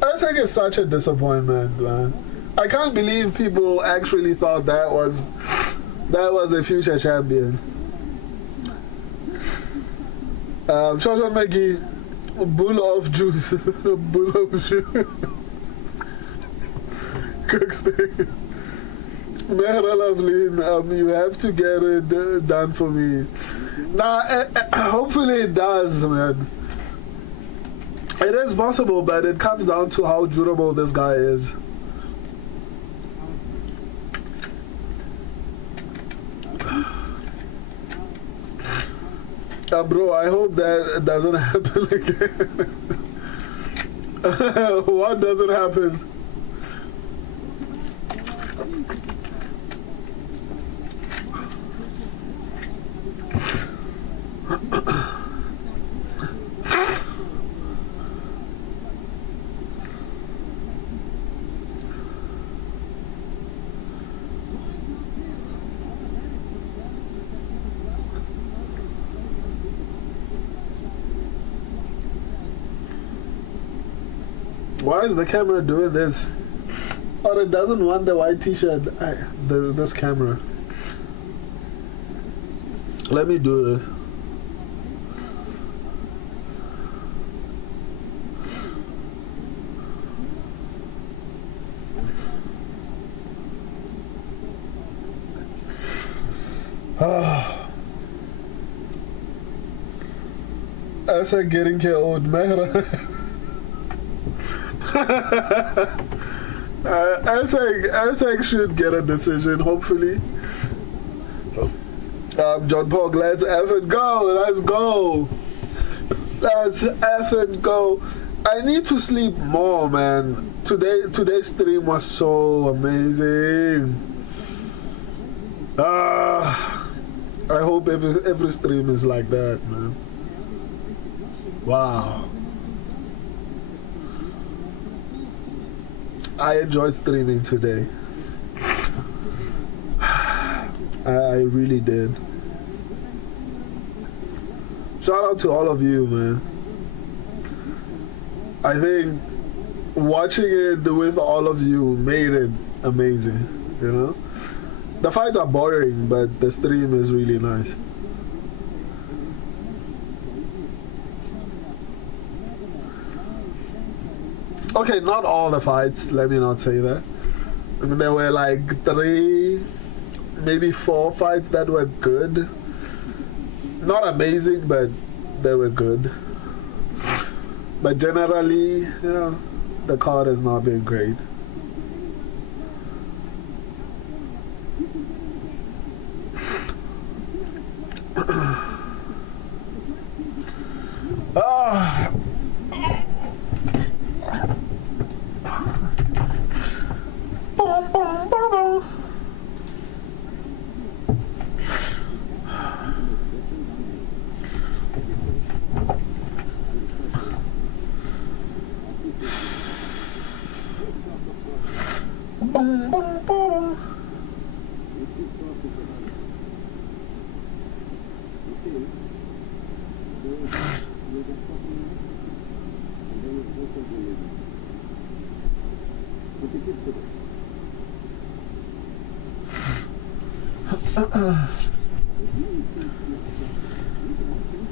Usyk is such a disappointment, man. I can't believe people actually thought that was a future champion. Shoshan Maggie, bull of juice, bull of juice. Cooksteak. Mehra Lovely, you have to get it done for me. Nah, hopefully it does, man. It is possible, but it comes down to how durable this guy is. Bro, I hope that doesn't happen again. What doesn't happen? Why is the camera doing this? Or it doesn't want the white t-shirt. This camera. Let me do it. As I'm getting killed, man. Isaac should get a decision, hopefully. John Paul, let's effing go. Let's go. Let's effing go. I need to sleep more, man. Today's stream was so amazing. I hope every stream is like that, man. Wow. I enjoyed streaming today. I really did. Shout out to all of you, man. I think watching it with all of you made it amazing, you know? The fights are boring, but the stream is really nice. Okay, not all the fights, let me not say that. I mean, there were like 3, maybe 4 fights that were good. Not amazing, but they were good. But generally, you know, the card has not been great.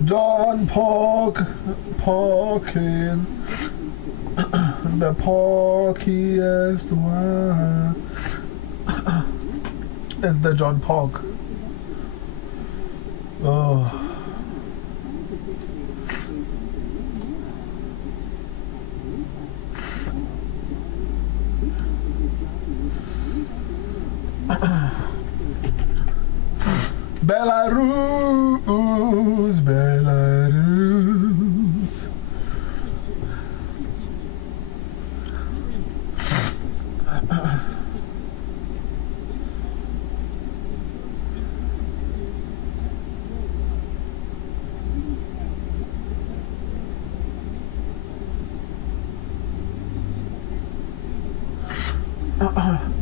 John Parkin, the porkiest one. It's the John Park. Oh. Belarus, Belarus.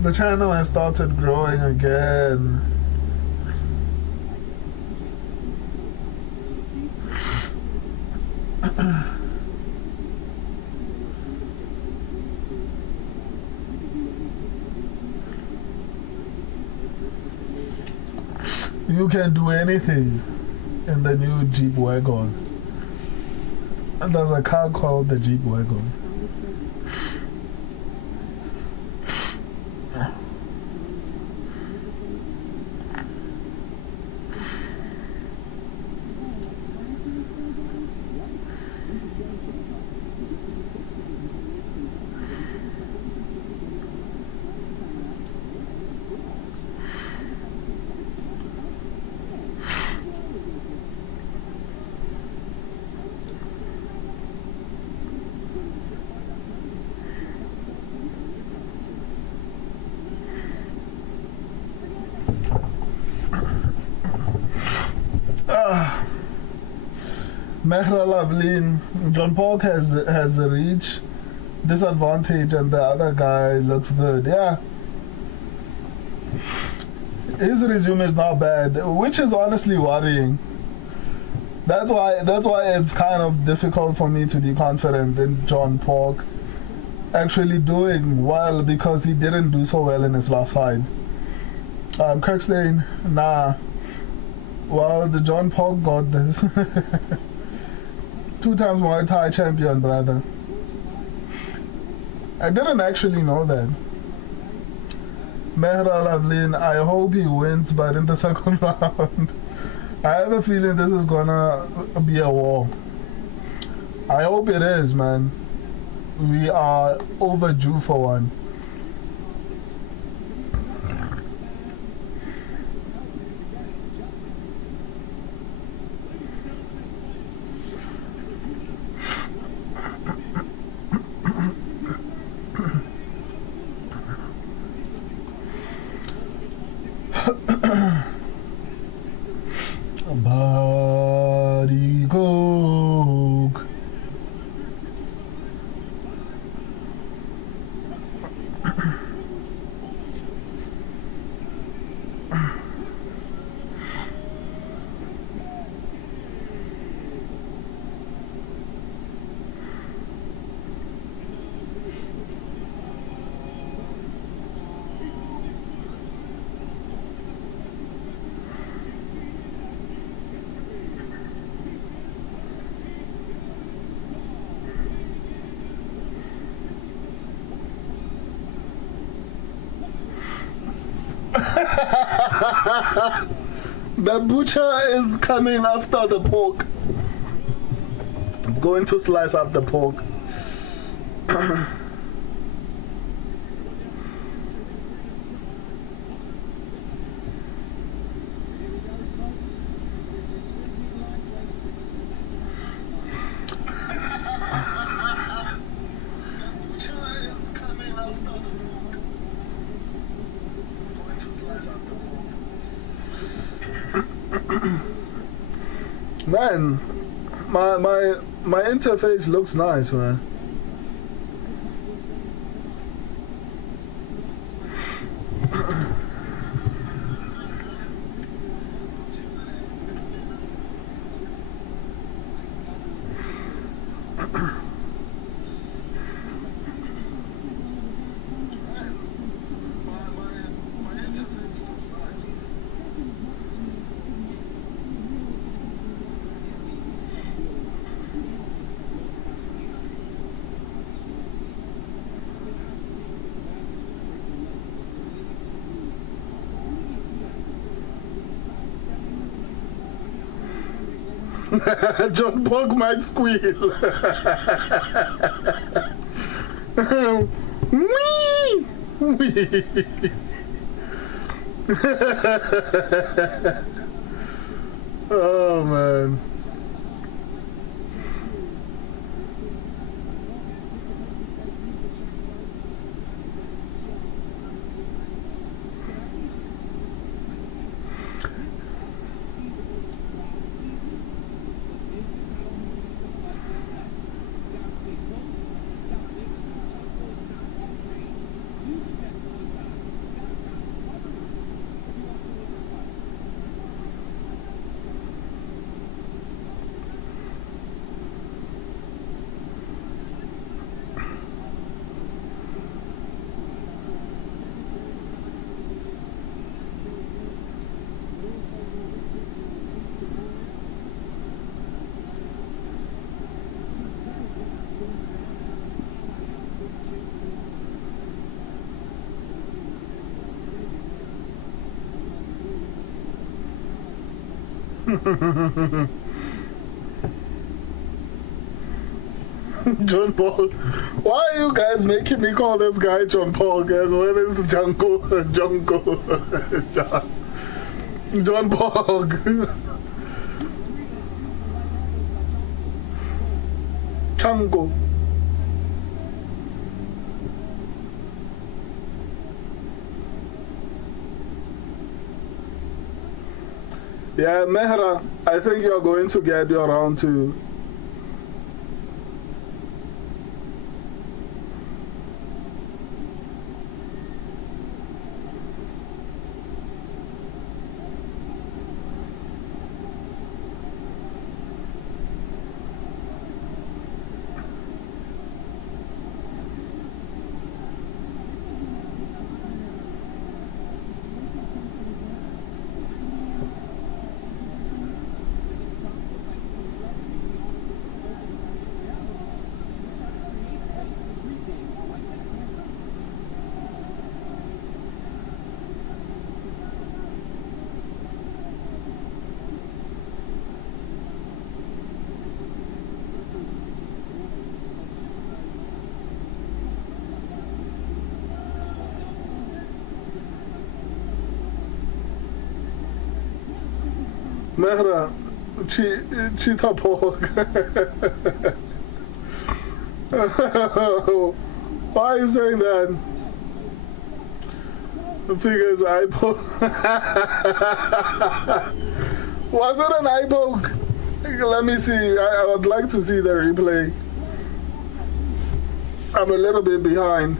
The channel has started growing again. You can do anything in the new Jeep wagon. And there's a car called the Jeep wagon. Mehra Lavlin, John Paul has a reach disadvantage and the other guy looks good. Yeah. His resume is not bad, which is honestly worrying. That's why it's kind of difficult for me to be confident in John Paul actually doing well, because he didn't do so well in his last fight. Kirkstein, nah. Well, the John Paul got this. 2 times Muay Thai champion, brother. I didn't actually know that. Mehra Lavlin, I hope he wins, but in the second round. I have a feeling this is gonna be a war. I hope it is, man. We are overdue for one. Body Coke. The butcher is coming after the pork. It's going to slice up the pork. Man, my interface looks nice, man. John Pog might squeal. Wee! Wee! Oh, man. John Paul. Why are you guys making me call this guy John Paul again? Where is Jungle? John Paul. Chango. Yeah, Mehra, I think you're going to get your round two. Mehra, cheetah pork. Why are you saying that? Figures eye poke. Was it an eye poke? Let me see. I would like to see the replay. I'm a little bit behind.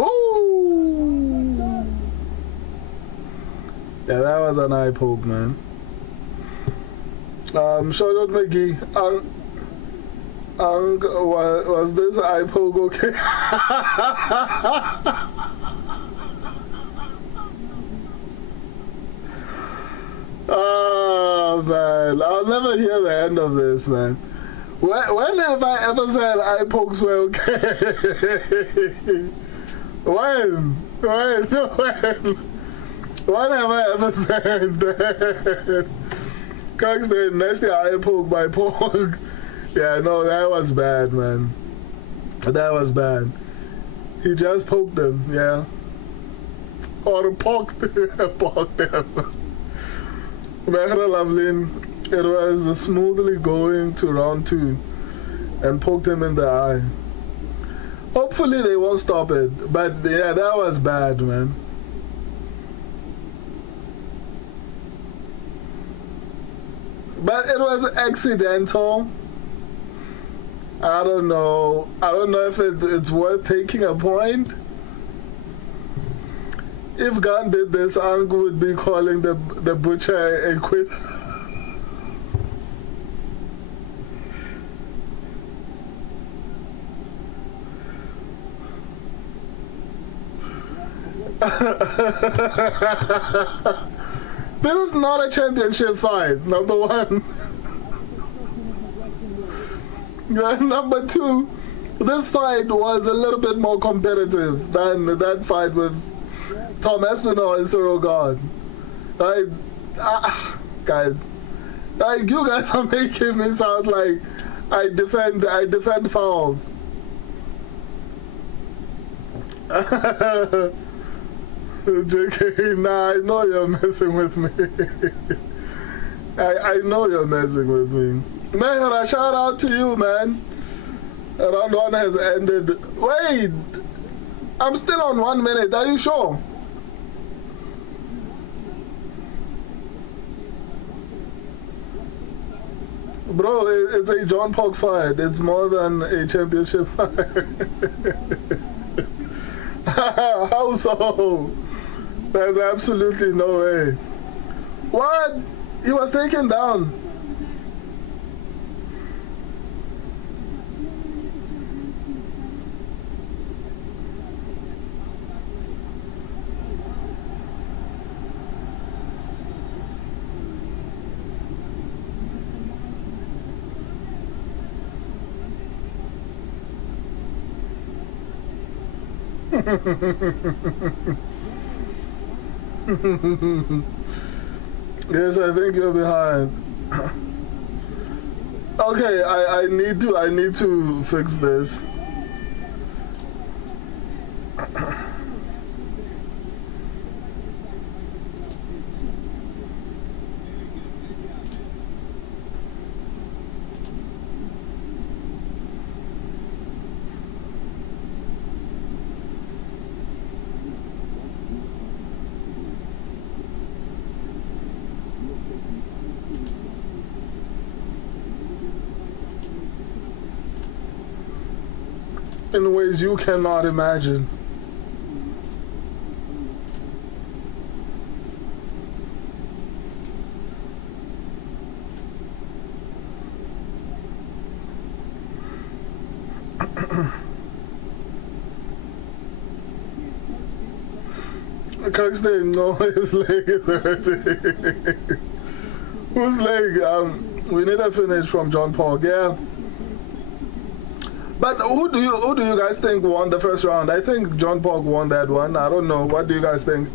Oh! Yeah, that was an eye poke, man. Shout out McGee. Was this eye poke okay? Oh, man. I'll never hear the end of this, man. When have I ever said eye pokes were okay? When? When have I ever said that? Cox the nasty eye poke by pork. Yeah, no, that was bad, man. That was bad. He just poked them, yeah. Or poked them. Mehra Lovelin, it was smoothly going to round 2 and poked him in the eye. Hopefully they won't stop it, but yeah, that was bad, man. But it was accidental. I don't know. I don't know if it's worth taking a point. If Gunn did this, Uncle would be calling the butcher a quit. This is not a championship fight, number 1. Number 2, this fight was a little bit more competitive than that fight with Tom Espinal and Cyril God. Guys, like you guys are making me sound like I defend fouls. JK, nah, I know you're messing with me. I know you're messing with me. Man, shout out to you, man. Round 1 has ended. Wait, I'm still on 1 minute. Are you sure? Bro, it's a John Park fight. It's more than a championship fight. How so? There's absolutely no way. What? He was taken down. Yes, I think you're behind. Okay, I need to fix this. In ways you cannot imagine. Cox didn't know his leg is hurting. Whose leg? We need a finish from John Paul. Yeah. But who do you guys think won the first round? I think John Park won that one. I don't know. What do you guys think?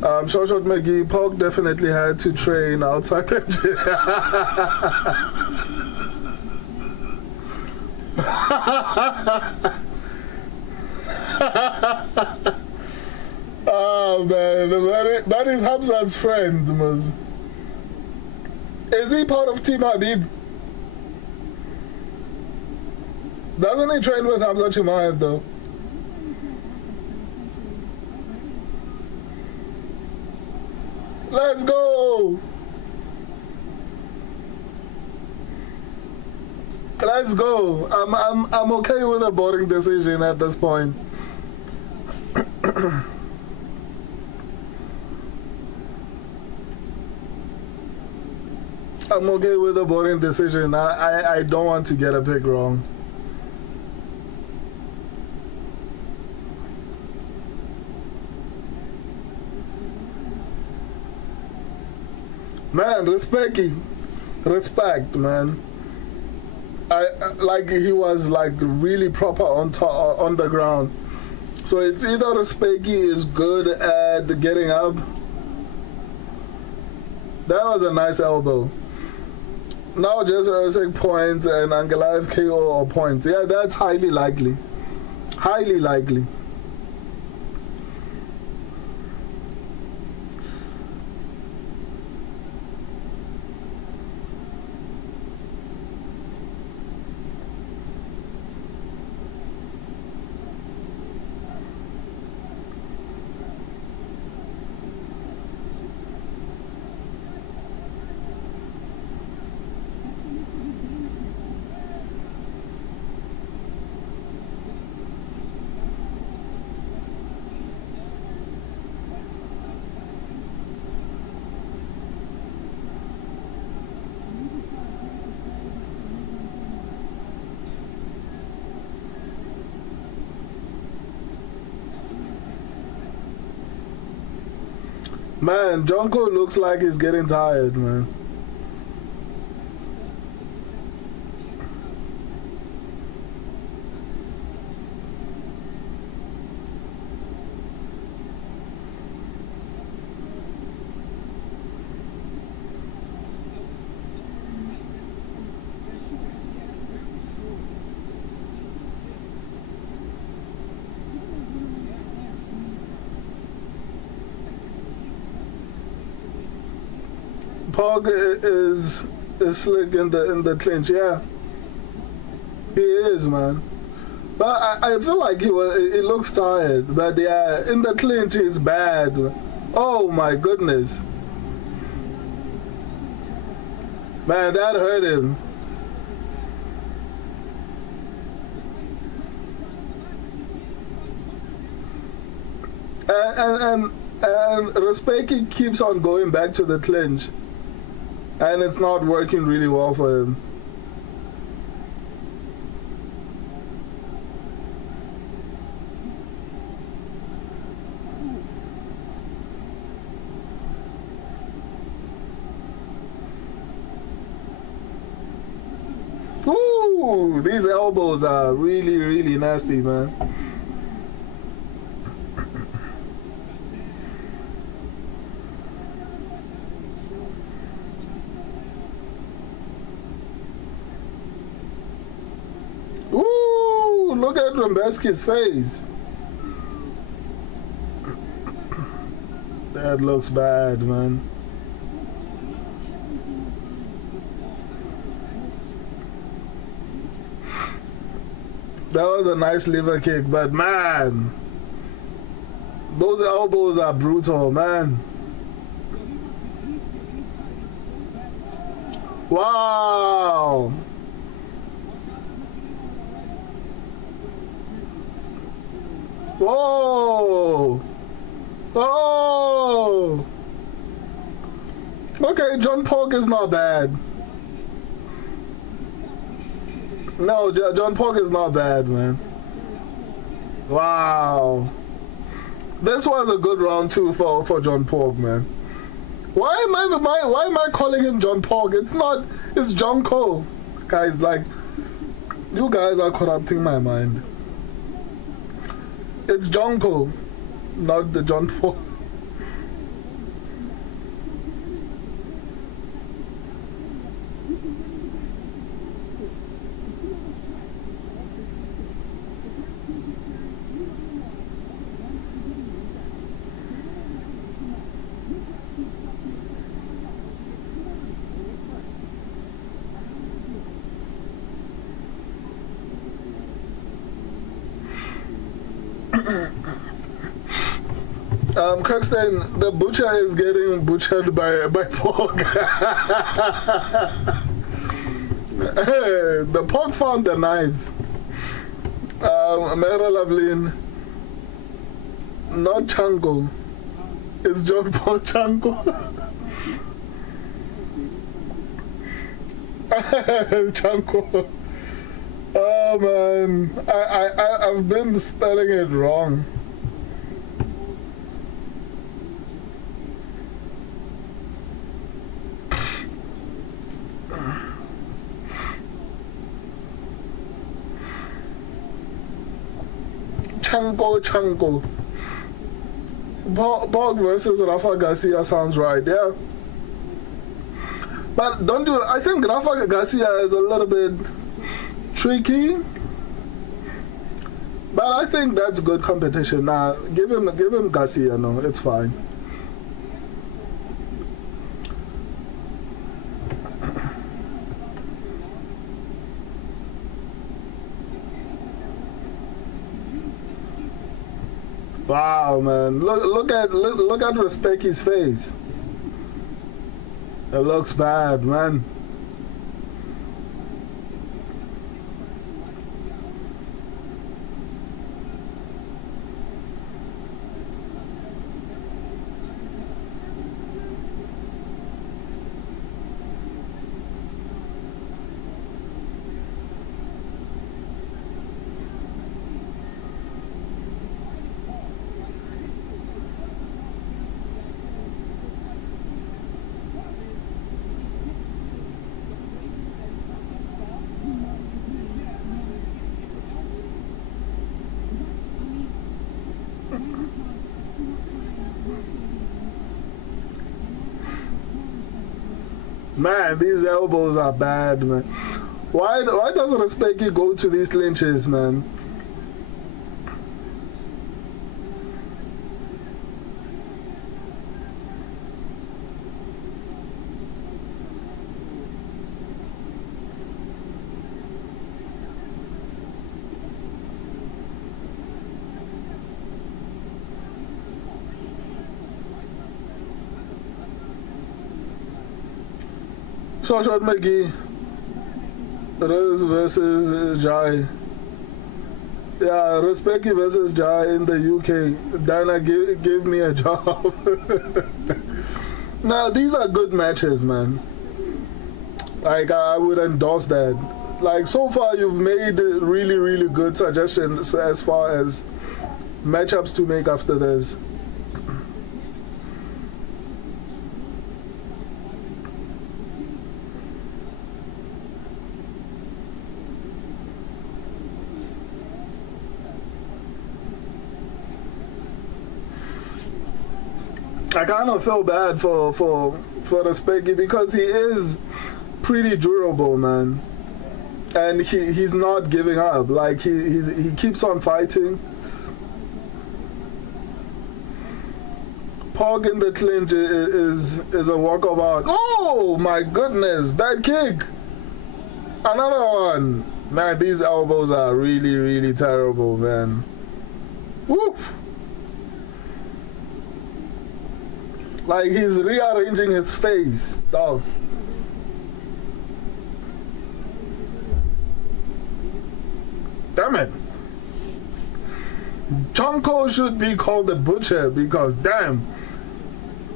Short McGee, Park definitely had to train outside the gym. Oh man, that is Hamza's friend. Is he part of Team Habib? Doesn't he train with Hamza Chimaev though? Let's go! Let's go! I'm okay with a boring decision at this point. I'm okay with a boring decision. I don't want to get a pick wrong. Man, respect, man. I like he was like really proper on the ground. So it's either Respeki is good at getting up. That was a nice elbow. Now just Usyk points and Ankalaev KO or points. Yeah, that's highly likely. Highly likely. Man, Jonko looks like he's getting tired, man. Pog is slick in the clinch, yeah. He is, man. But I feel like he looks tired. But yeah, in the clinch he's bad. Oh my goodness. Man, that hurt him. And Respeki keeps on going back to the clinch. And it's not working really well for him. Ooh, these elbows are really, really nasty, man. Look at Rumbeski's face. That looks bad, man. That was a nice liver kick, but man, those elbows are brutal, man. Wow. Whoa! Oh! Okay, John Pork is not bad. No, John Pork is not bad, man. Wow. This was a good round too for John Pork, man. Why am I calling him John Pork? It's not. It's John Cole. Guys, like, you guys are corrupting my mind. It's Jonko, not the John Paul. Kirkstein, the butcher is getting butchered by pork. The pork found the knives. Mera Lovelin, not Chango. It's John Paul Chango. Chango. Oh man, I've been spelling it wrong. Chango. Bog versus Rafa Garcia sounds right, yeah. But don't you, I think Rafa Garcia is a little bit tricky. But I think that's good competition. Nah, give him Garcia, no, it's fine. Wow, man! Look at Respecky's face. It looks bad, man. Man, these elbows are bad, man. Why doesn't Respecky go to these clinches, man? Short McGee. Rose versus Jai. Yeah, Respecky versus Jai in the UK. Dana, give me a job. Now, these are good matches, man. Like, I would endorse that. Like, so far, you've made really, really good suggestions as far as matchups to make after this. I kind of feel bad for Respecky because he is pretty durable, man, and he's not giving up. Like he keeps on fighting. Pog in the clinch is a work of art. Oh my goodness, that kick! Another one. Man, these elbows are really, really terrible, man. Whoop! Like he's rearranging his face, dog. Damn it. Jonko should be called the butcher because damn,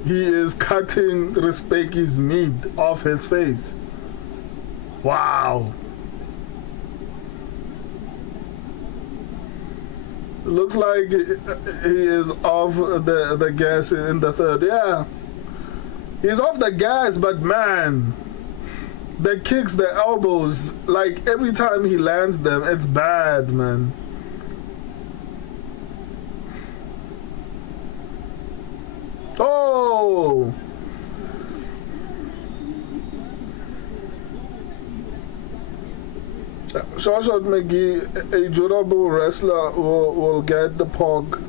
he is cutting Respecky's meat off his face. Wow. Looks like he is off the gas in the third. Yeah, he's off the gas, but man, the kicks, the elbows, like every time he lands them, it's bad, man. Oh! Short McGee, a durable wrestler, will get the pog,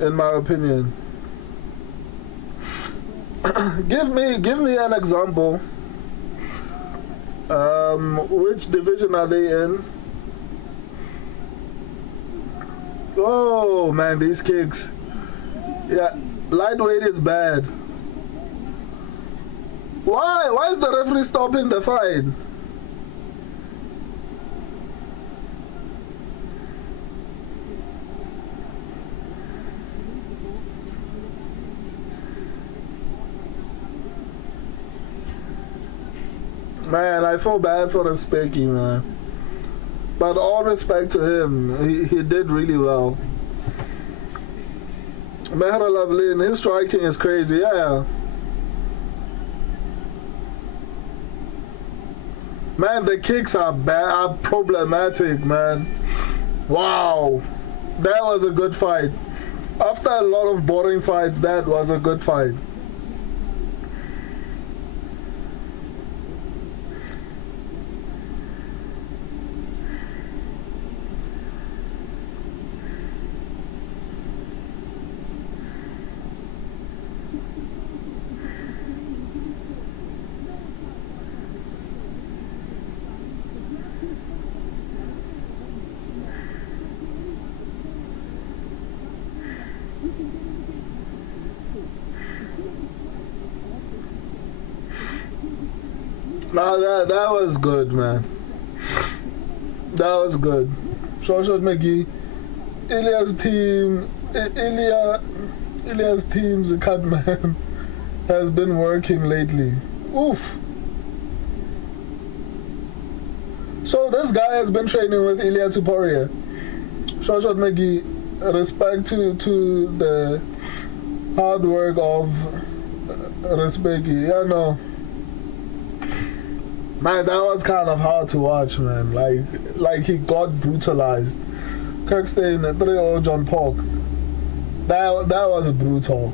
in my opinion. Give me an example. Which division are they in? Oh man, these kicks. Yeah, lightweight is bad. Why? Why is the referee stopping the fight? Man, I feel bad for Specky, man. But all respect to him, he did really well. Mehra Lavlin, his striking is crazy, yeah. Man, the kicks are bad, are problematic, man. Wow, that was a good fight. After a lot of boring fights, that was a good fight. Nah, that was good, man. That was good. Short McGee, Ilya's team, Ilya's team's cut man has been working lately. Oof. So this guy has been training with Ilya Tuporia. Short McGee, respect to the hard work of Respeki. Yeah, no. Man, that was kind of hard to watch, man. Like he got brutalized. Kirkstein, 3-0 John Polk. That was brutal.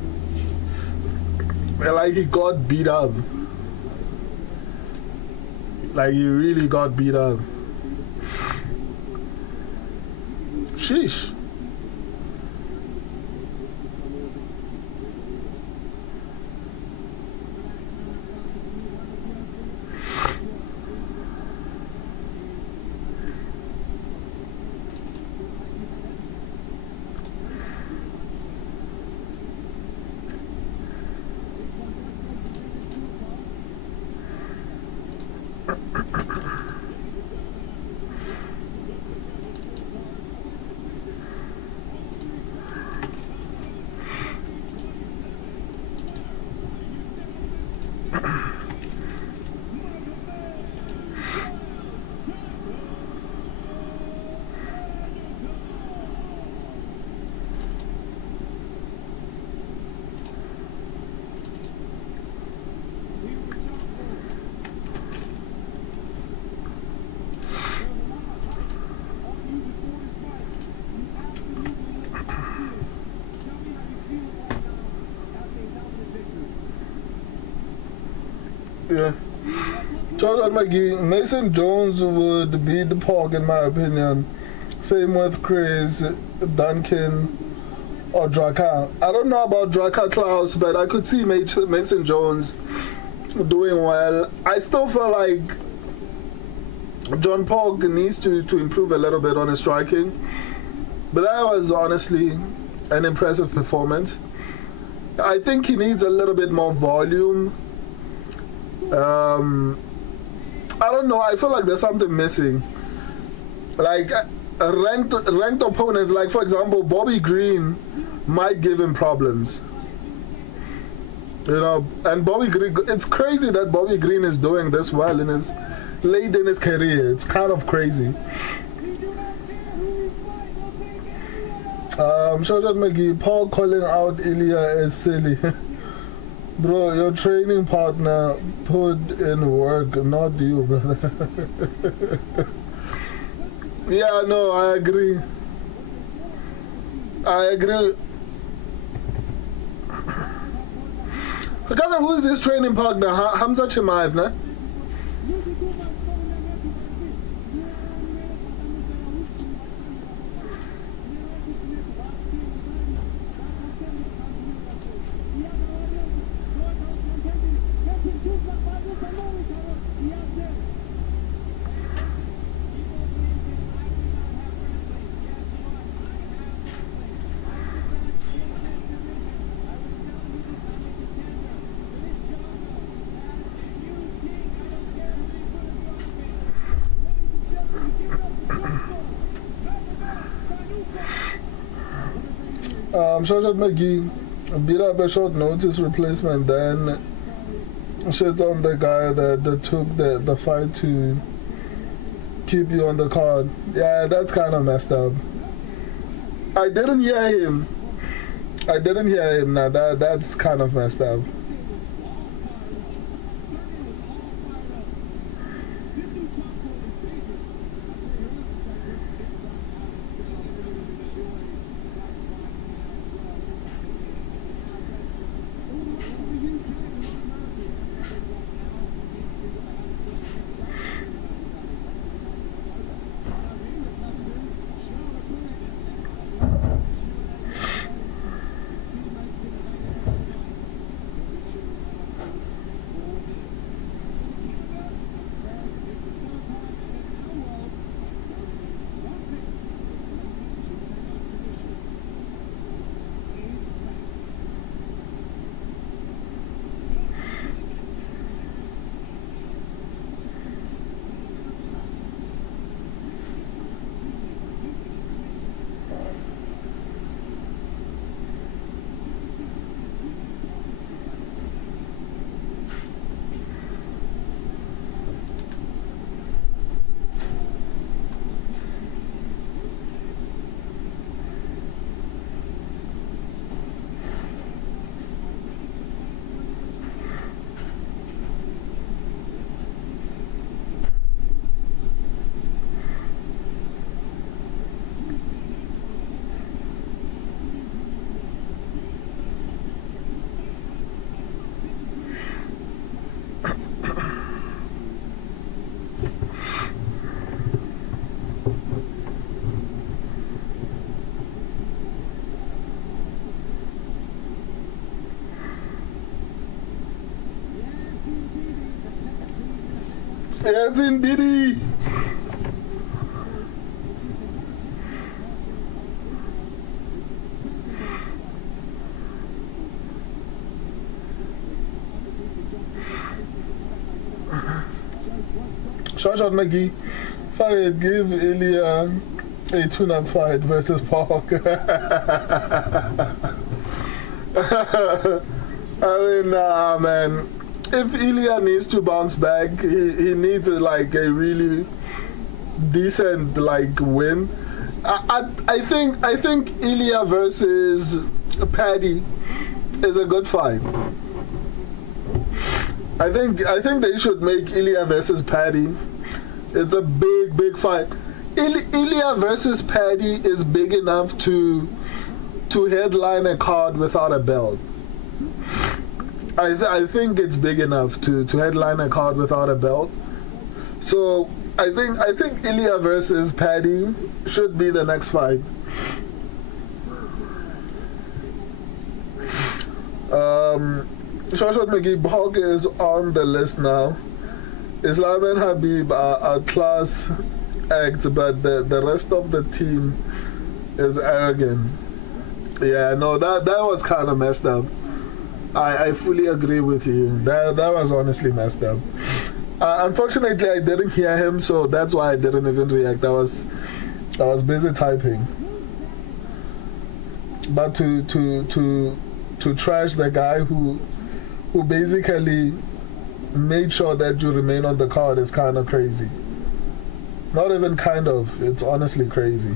Like he got beat up. Like he really got beat up. Sheesh. Yeah. Jordan McGee, Mason Jones would beat the Pog in my opinion. Same with Chris, Duncan, or Draka. I don't know about Draka Klaus, but I could see Mason Jones doing well. I still feel like John Pog needs to improve a little bit on his striking. But that was honestly an impressive performance. I think he needs a little bit more volume. I don't know, I feel like there's something missing. Like ranked opponents, like for example Bobby Green might give him problems, you know. And Bobby Green, it's crazy that Bobby Green is doing this well in his late in his career. It's kind of crazy. Shout McGee, Paul calling out Ilya is silly. Bro, your training partner put in work, not you, brother. Yeah, no, I agree. I agree. Who is this training partner? Hamza Chimaev, ne? Shoshat McGee beat up a short notice replacement, then shit on the guy that took the fight to keep you on the card. Yeah, that's kind of messed up. I didn't hear him. Now that's kind of messed up. Yes, indeed. Shoshat McGee, fight, give Ilya a tune-up fight versus Park. I mean, nah, man. If Ilya needs to bounce back, he needs like a really decent like win. I think Ilya versus Paddy is a good fight. I think they should make Ilya versus Paddy. It's a big fight. Ilya versus Paddy is big enough to headline a card without a belt. I think it's big enough to headline a card without a belt. So I think Ilya versus Paddy should be the next fight. Shoshat McGee, Bulk is on the list now. Islam and Habib are class acts, but the rest of the team is arrogant. Yeah, no, that was kind of messed up. I fully agree with you. That was honestly messed up. Unfortunately, I didn't hear him, so that's why I didn't even react. I was busy typing. But to trash the guy who basically made sure that you remain on the card is kind of crazy. Not even kind of. It's honestly crazy.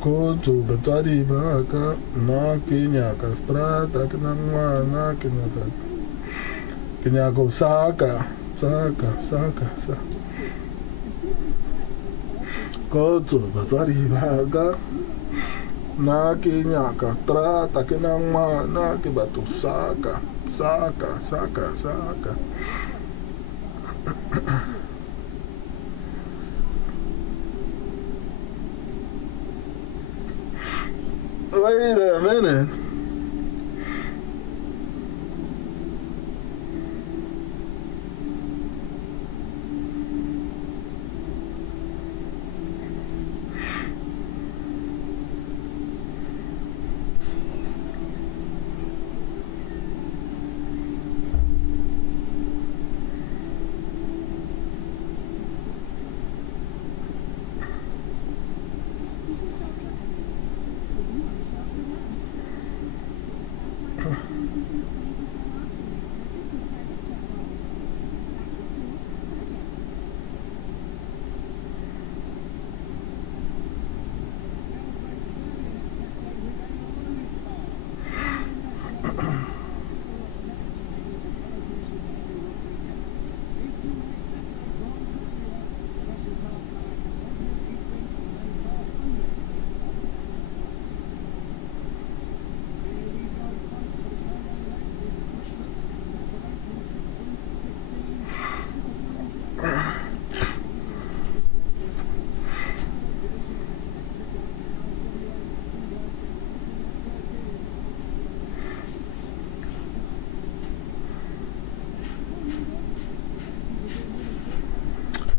Kotu batswadi ba ka na kenya ka strata ke na ngwana ke nyaka saka Kotu batswadi ba ka na kenya ka strata ke na ngwana ke batho saka Wait a minute.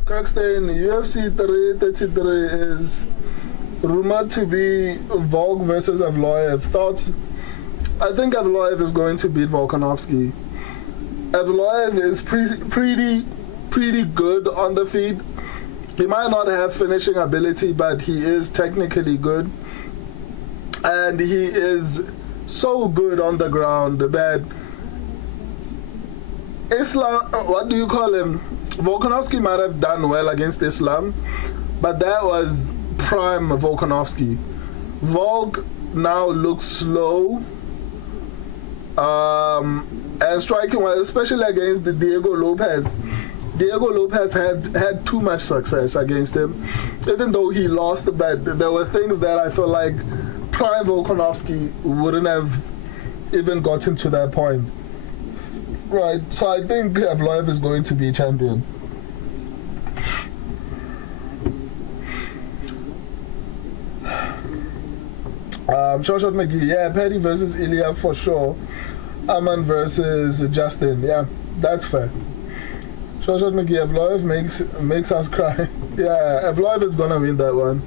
Kirkstein, UFC 333 is rumored to be Volk versus Ankalaev. Thoughts? I think Ankalaev is going to beat Volkanovski. Ankalaev is pretty good on the feet. He might not have finishing ability, but he is technically good. And he is so good on the ground that Islam, what do you call him? Volkanovski might have done well against Islam, but that was prime Volkanovski. Volk now looks slow and striking well, especially against the Diego Lopez. Diego Lopez had too much success against him, even though he lost, but there were things that I feel like prime Volkanovski wouldn't have even gotten to that point. Right, so I think Ankalaev is going to be champion. Shoshat McGee, yeah, Paddy versus Ilya for sure. Aman versus Justin, yeah, that's fair. Shoshat McGee, Ankalaev makes us cry. Yeah, Ankalaev is gonna win that one.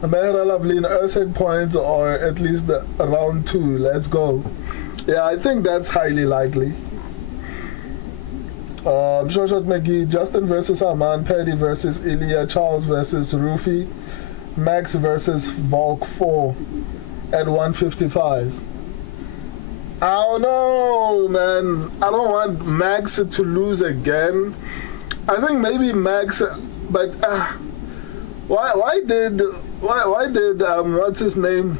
Mehra Lavlin, Usyk points or at least round 2. Let's go. Yeah, I think that's highly likely. Shoshat McGee, Justin versus Aman, Paddy versus Ilya, Charles versus Rufi, Max versus Volk 4 at 155. I don't know, man. I don't want Max to lose again. I think maybe Max, but why did what's his name?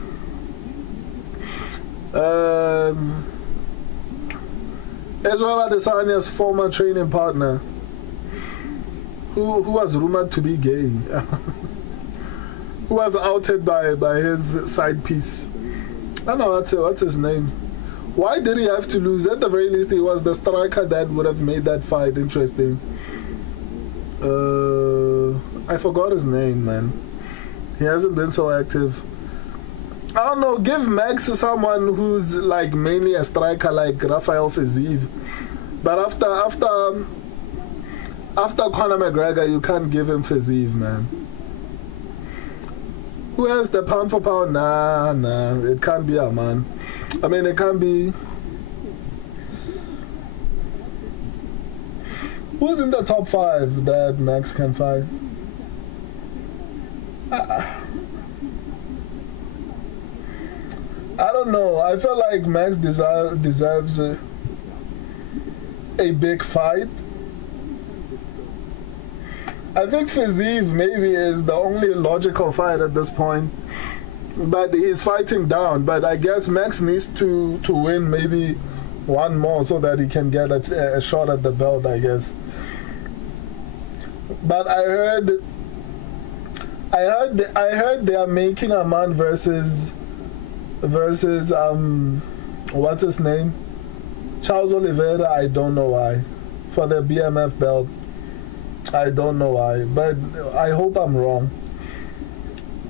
Israel Adesanya's former training partner, who was rumored to be gay, who was outed by his side piece. I don't know what's his name. Why did he have to lose? At the very least, he was the striker that would have made that fight interesting. I forgot his name, man. He hasn't been so active. I don't know, give Max to someone who's like mainly a striker like Rafael Fiziev. But after Conor McGregor, you can't give him Fiziev, man. Who has the pound for pound? Nah, it can't be a man. I mean, it can't be. Who's in the top 5 that Max can fight? I don't know. I feel like Max deserves a big fight. I think Fiziev maybe is the only logical fight at this point. But he's fighting down. But I guess Max needs to win maybe one more so that he can get a shot at the belt, I guess. But I heard they are making a man versus what's his name? Charles Oliveira. I don't know why. For the BMF belt. I don't know why, but I hope I'm wrong.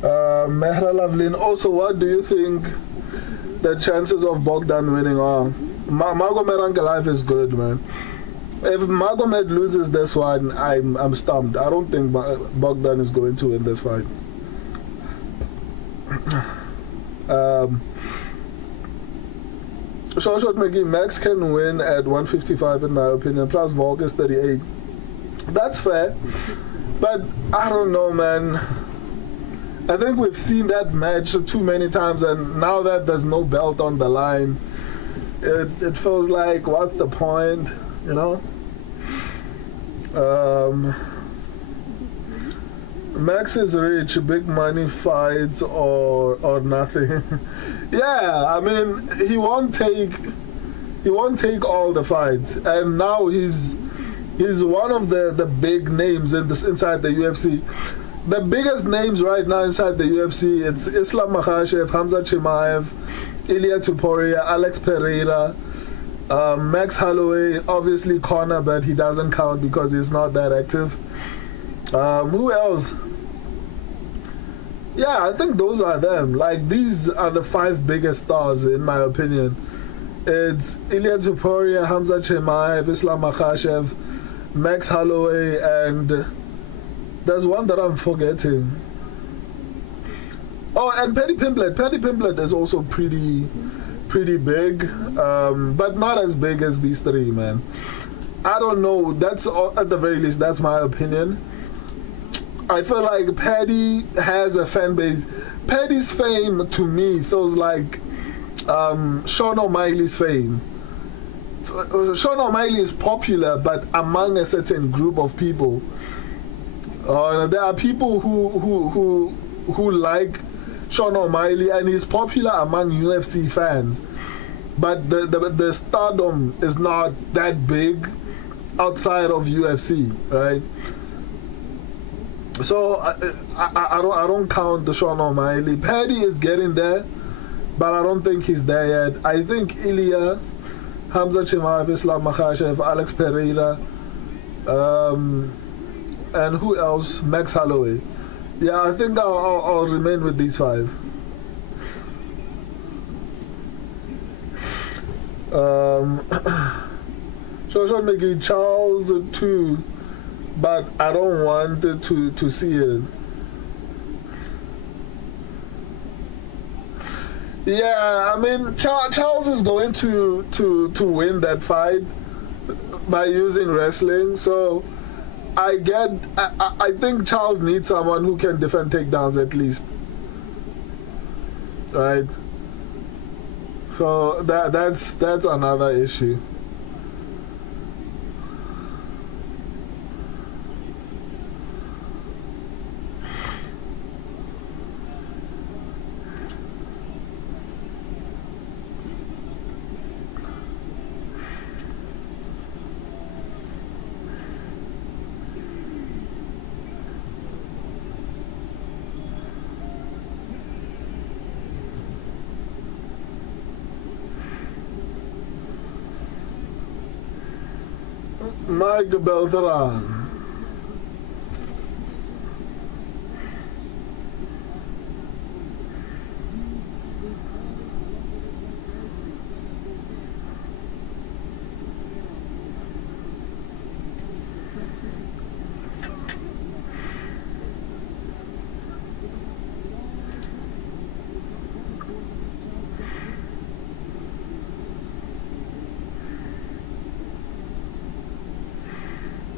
Mehra Lavlin, also, what do you think the chances of Bogdan winning are? Magomed Ankalaev is good, man. If Magomed loses this one, I'm stumped. I don't think Bogdan is going to win this fight. Short McGee, Max can win at 155 in my opinion, plus Volk is 38. That's fair, but I don't know, man. I think we've seen that match too many times, and now that there's no belt on the line, it feels like, what's the point, you know? Max is rich, big money fights or nothing. Yeah, I mean, he won't take all the fights, and now he's one of the big names inside the UFC. The biggest names right now inside the UFC, it's Islam Makhachev, Hamza Chimaev, Ilia Tuporia, Alex Pereira, Max Holloway, obviously Conor, but he doesn't count because he's not that active. Who else? Yeah, I think those are them. Like, these are the 5 biggest stars, in my opinion. It's Ilia Tuporia, Hamza Chimaev, Islam Makhachev, Max Holloway, and there's one that I'm forgetting. Oh, and Paddy Pimblett. Paddy Pimblett is also pretty big, but not as big as these 3, man. I don't know. That's, at the very least, that's my opinion. I feel like Paddy has a fan base. Paddy's fame, to me, feels like Sean O'Malley's fame. Sean O'Malley is popular, but among a certain group of people. There are people who like Sean O'Malley, and he's popular among UFC fans, but the stardom is not that big outside of UFC, right? So I don't count the Sean O'Malley. Paddy is getting there, but I don't think he's there yet. I think Ilia, Hamza Chimaev, Islam Makhachev, Alex Pereira, and who else? Max Holloway. Yeah, I think I'll remain with these 5. Shoshan McGee, Charles too, but I don't want to see it. Yeah, I mean, Charles is going to win that fight by using wrestling, so I think Charles needs someone who can defend takedowns at least, right? So that's another issue. Mike Beltran.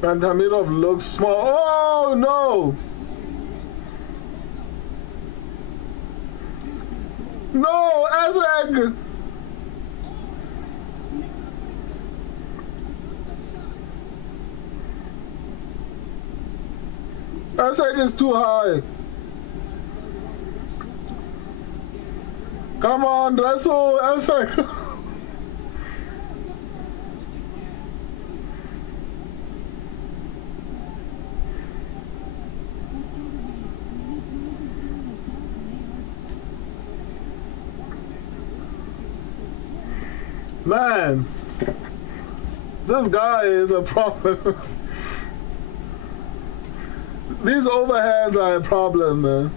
Bantamirov looks small. Oh no! No, Azeg! Azeg is too high. Come on, wrestle, Azeg. Man, this guy is a problem. These overhands are a problem, man.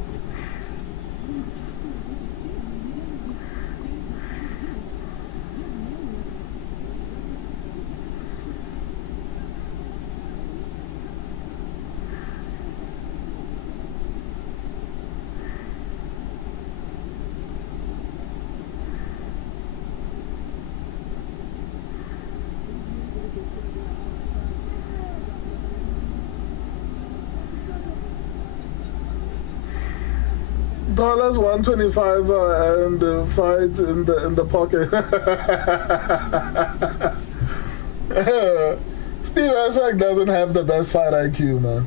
call us 125 and fights in the pocket. Steve Erceg doesn't have the best fight IQ, man.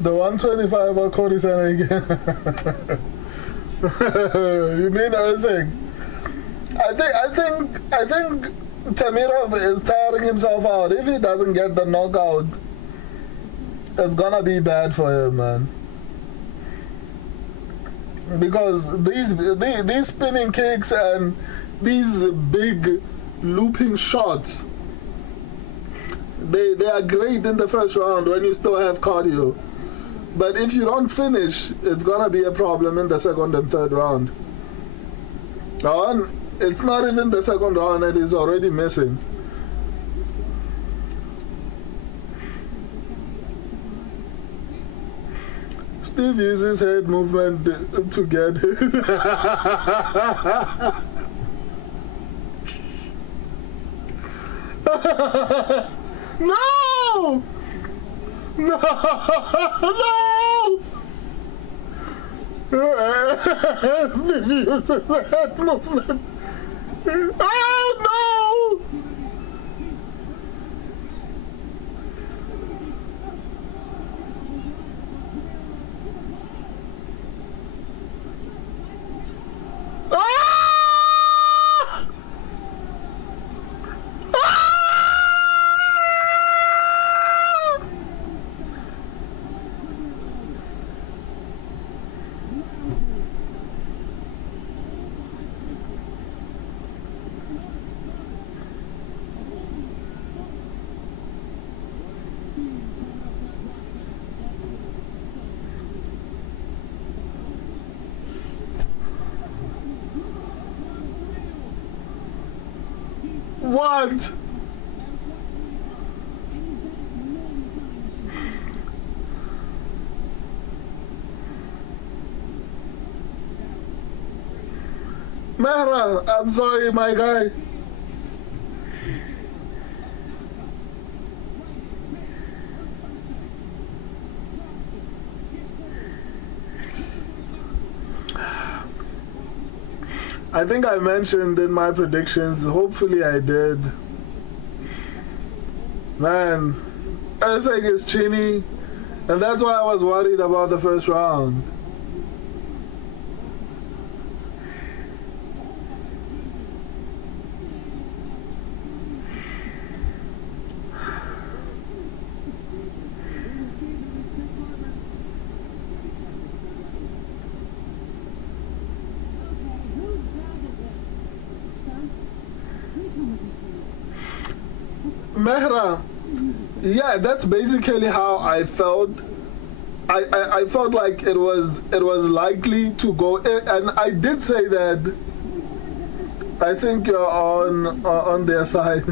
The 125 or Cody Center again. You mean Erceg? I think Tamirov is tiring himself out. If he doesn't get the knockout, it's gonna be bad for him, man. Because these spinning kicks and these big looping shots, they are great in the first round when you still have cardio. But if you don't finish, it's gonna be a problem in the second and third round. It's not even the second round and he's already missing. Steve uses head movement to get it. No! No! No! Steve uses head movement. Oh no! What? Mehra, I'm sorry, my guy. I think I mentioned in my predictions, hopefully I did. Man, Erceg is chinny, and that's why I was worried about the first round. Mehra, yeah, that's basically how I felt. I felt like it was likely to go, and I did say that. I think you're on their side.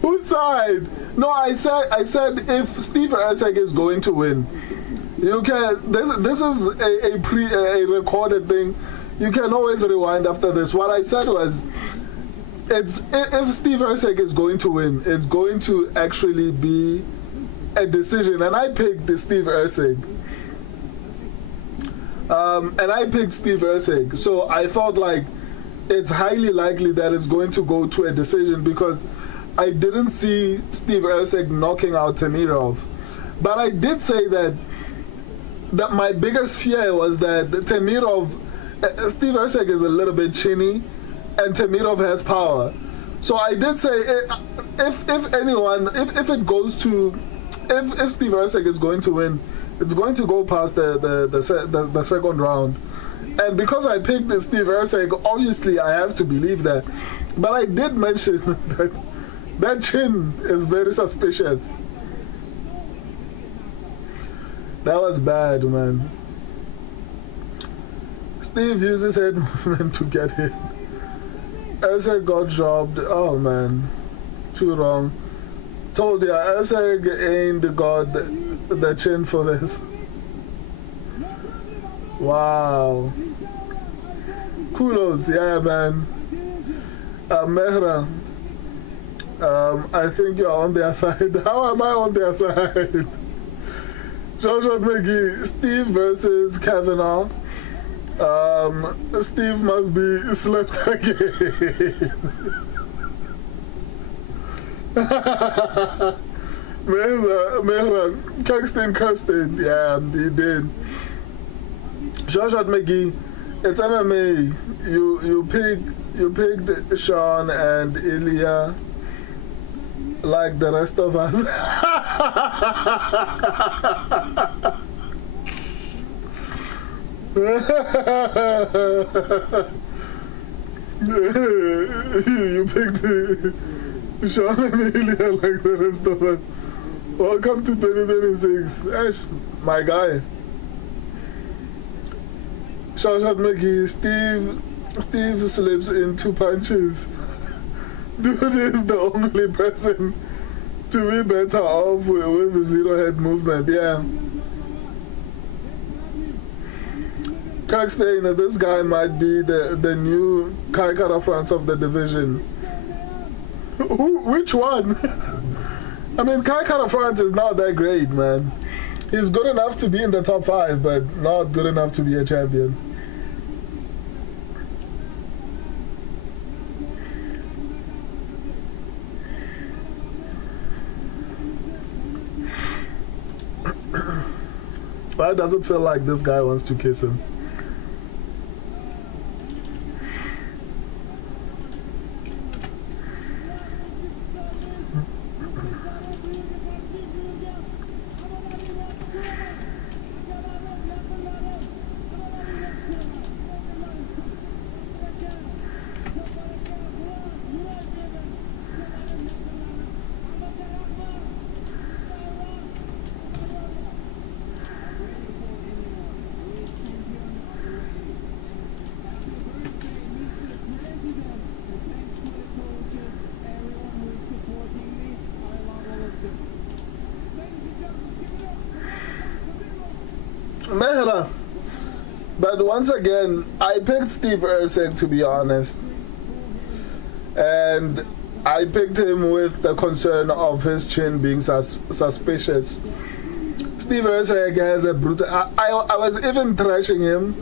Whose side? No, I said if Steve Erceg is going to win, you can. This is a recorded thing. You can always rewind after this. What I said was, if Steve Erceg is going to win, it's going to actually be a decision. And I picked Steve Erceg. And I picked Steve Erceg. So I thought like it's highly likely that it's going to go to a decision because I didn't see Steve Erceg knocking out Tamirov. But I did say that my biggest fear was that Tamirov, Steve Erceg is a little bit chinny, and Tamirov has power. So I did say if it goes to, if Steve Erceg is going to win, it's going to go past the second round. And because I picked Steve Erceg, obviously I have to believe that. But I did mention that that chin is very suspicious. That was bad, man. Steve uses head movement to get hit. Erceg got dropped. Oh, man. Too wrong. Told ya, Erceg ain't got the chin for this. Wow. Kudos, yeah, man. Mehra, I think you're on their side. How am I on their side? Joshua McGee, Steve versus Kavanaugh. Steve must be slept again. Mehra, Kirsten, yeah, he did. Joshua McGee, it's MMA. You picked Sean and Ilya like the rest of us. You picked Sean and Ilya like the rest of us. Welcome to 2026. Ash, my guy. Shawshat Mickey, Steve slips in 2 punches. Dude is the only person to be better off with the zero head movement, yeah. Kirkstein, this guy might be the new Kai Kara France of the division. Which one? I mean, Kai Kara France is not that great, man. He's good enough to be in the top 5, but not good enough to be a champion. But it doesn't feel like this guy wants to kiss him. Mehra. But once again, I picked Steve Erceg, to be honest. And I picked him with the concern of his chin being suspicious. Steve Erceg has a brutal... I was even thrashing him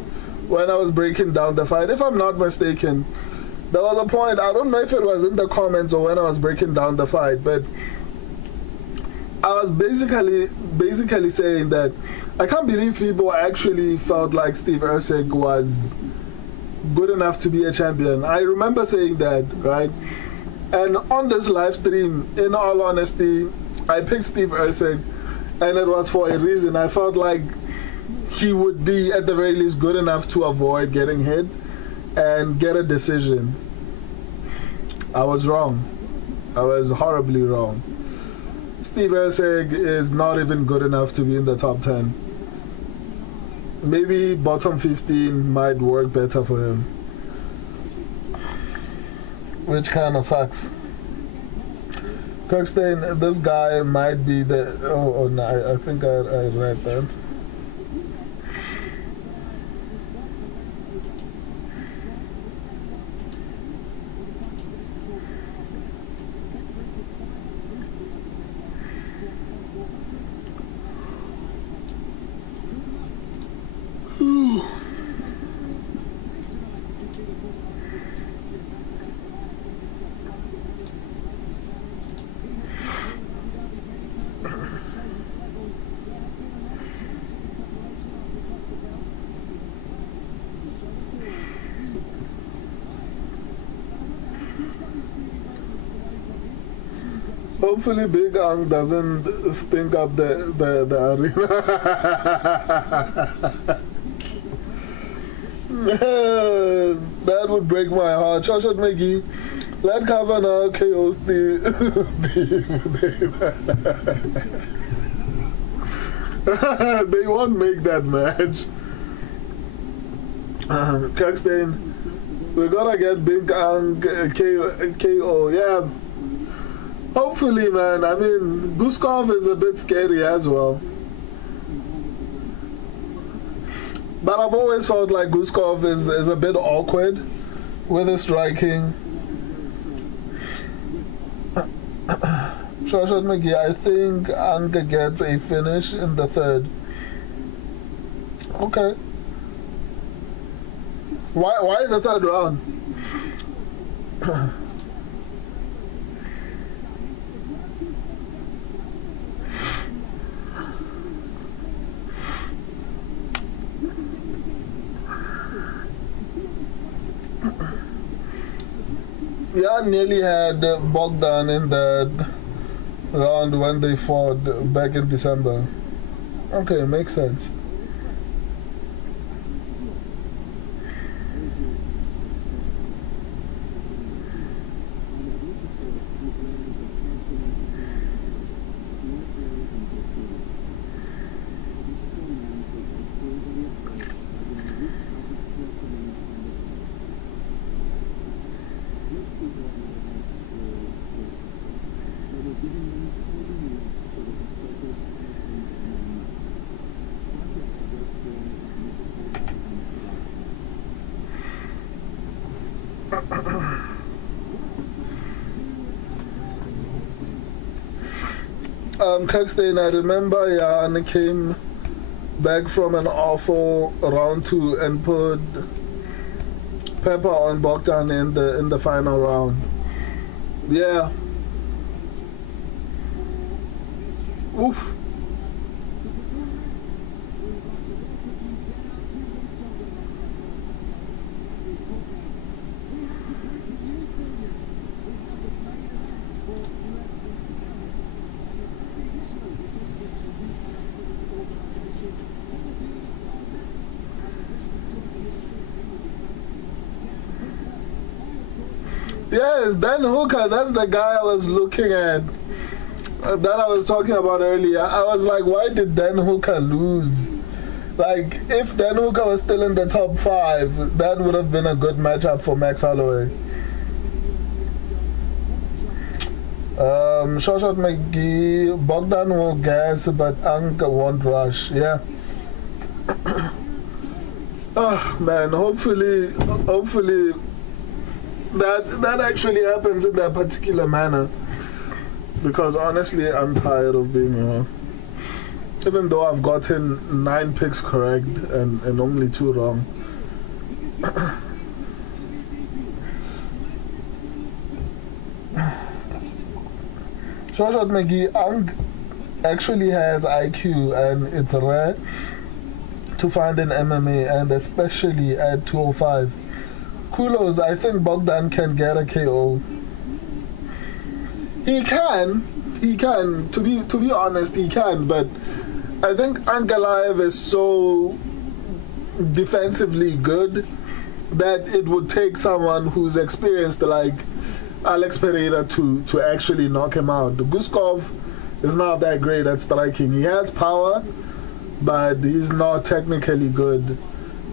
when I was breaking down the fight. If I'm not mistaken, there was a point, I don't know if it was in the comments or when I was breaking down the fight, but I was basically saying that I can't believe people actually felt like Steve Erceg was good enough to be a champion. I remember saying that, right? And on this live stream, in all honesty, I picked Steve Erceg, and it was for a reason. I felt like he would be, at the very least, good enough to avoid getting hit and get a decision. I was wrong. I was horribly wrong. Steve Erceg is not even good enough to be in the top 10. Maybe bottom 15 might work better for him. Which kind of sucks. Kirkstein, this guy might be the... Oh no, I think I read that. Hopefully Big Ang doesn't stink up the arena. That would break my heart. Shoshat McGee, let Kavanaugh KO Steve. They won't make that match. Kirkstein, we're gonna get Big Ang KO. Yeah. Hopefully, man. I mean, Guskov is a bit scary as well. But I've always felt like Guskov is a bit awkward with his striking. Shoshat McGee, I think Anka gets a finish in the third. Okay. Why the third round? Yeah, nearly had Bogdan in that round when they fought back in December. Okay, makes sense. Kirkstein, I remember Jan came back from an awful round 2 and put pepper on Bogdan in the final round. Yeah. Oof. Yes, Dan Hooker, that's the guy I was looking at, that I was talking about earlier. I was like, why did Dan Hooker lose? Like, if Dan Hooker was still in the top 5, that would have been a good matchup for Max Holloway. Shoshat McGee, Bogdan will gas, but Anka won't rush. Yeah. Oh, man, hopefully that actually happens in that particular manner, because honestly I'm tired of being wrong. Even though I've gotten 9 picks correct and only 2 wrong. Shoshat McGee, Ang actually has IQ, and it's rare to find in MMA, and especially at 205. Kulos, I think Bogdan can get a KO. He can. To be honest, he can. But I think Ankalaev is so defensively good that it would take someone who's experienced like Alex Pereira to actually knock him out. Guskov is not that great at striking. He has power, but he's not technically good.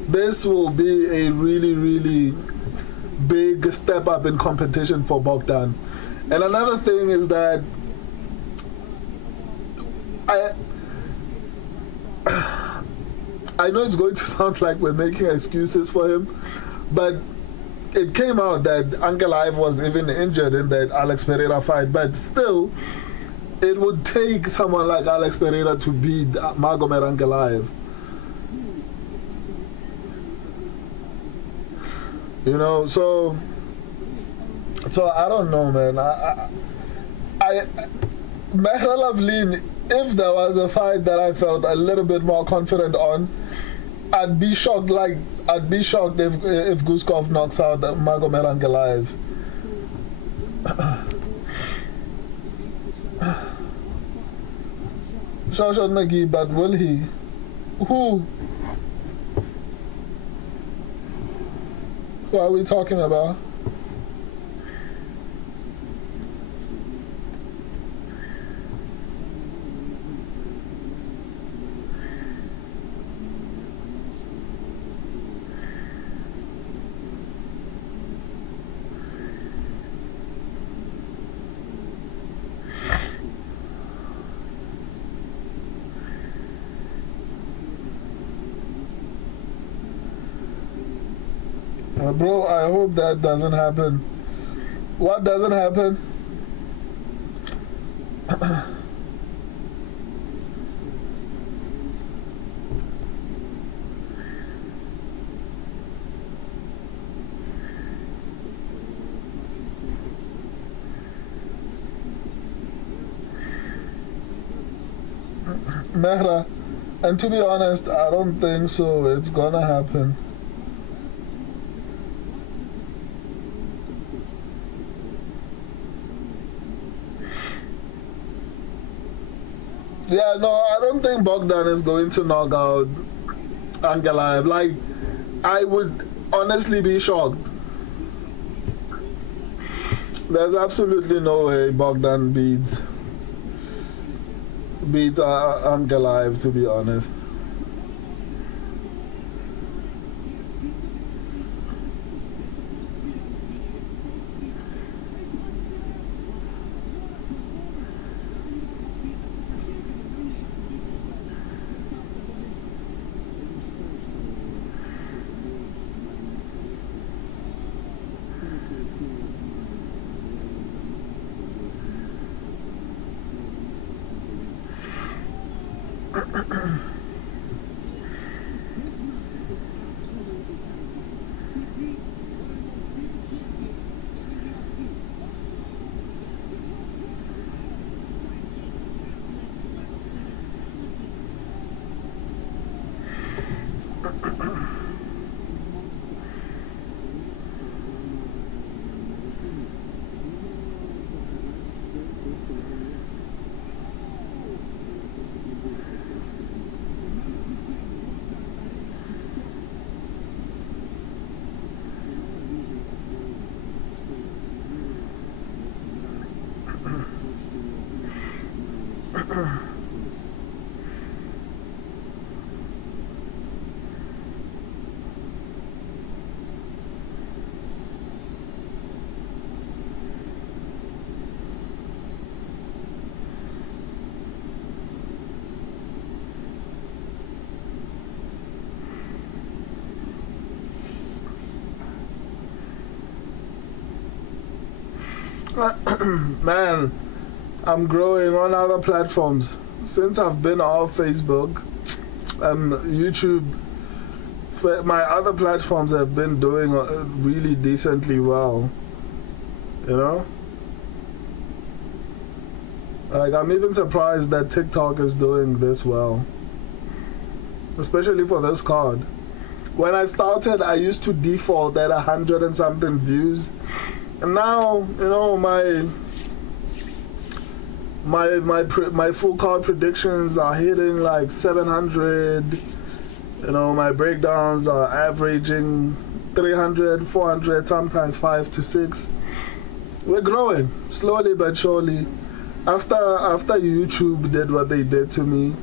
This will be a really, really big step up in competition for Bogdan. And another thing is that I know it's going to sound like we're making excuses for him, but it came out that Ankalaev was even injured in that Alex Pereira fight, but still, it would take someone like Alex Pereira to beat Magomed Ankalaev. You know, so I don't know, man. Mehra Lavlin, if there was a fight that I felt a little bit more confident on, I'd be shocked if Guskov knocks out Magomed Ankalaev. Shawshan McGee, but will he? Who? Who are we talking about? Bro, I hope that doesn't happen. What doesn't happen? Mehra, and to be honest, I don't think so. It's gonna happen. Yeah, no, I don't think Bogdan is going to knock out Ankalaev. Like, I would honestly be shocked. There's absolutely no way Bogdan beats Ankalaev, to be honest. Man, I'm growing on other platforms. Since I've been off Facebook, YouTube, my other platforms have been doing really decently well. You know? Like, I'm even surprised that TikTok is doing this well. Especially for this card. When I started, I used to default at 100 and something views. And now, you know, my full card predictions are hitting like 700. You know, my breakdowns are averaging 300, 400, sometimes 5 to 6. We're growing slowly but surely. After YouTube did what they did to me,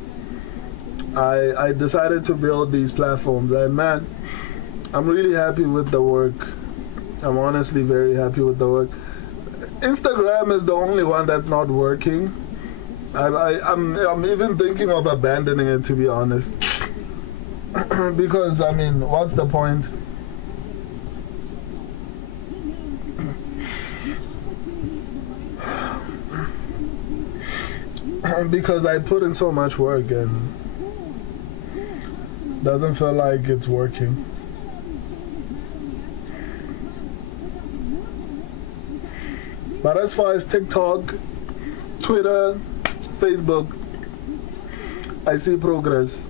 I decided to build these platforms. And man, I'm really happy with the work. I'm honestly very happy with the work. Instagram is the only one that's not working. I'm even thinking of abandoning it, to be honest. Because, I mean, what's the point? Because I put in so much work and doesn't feel like it's working. But as far as TikTok, Twitter, Facebook, I see progress.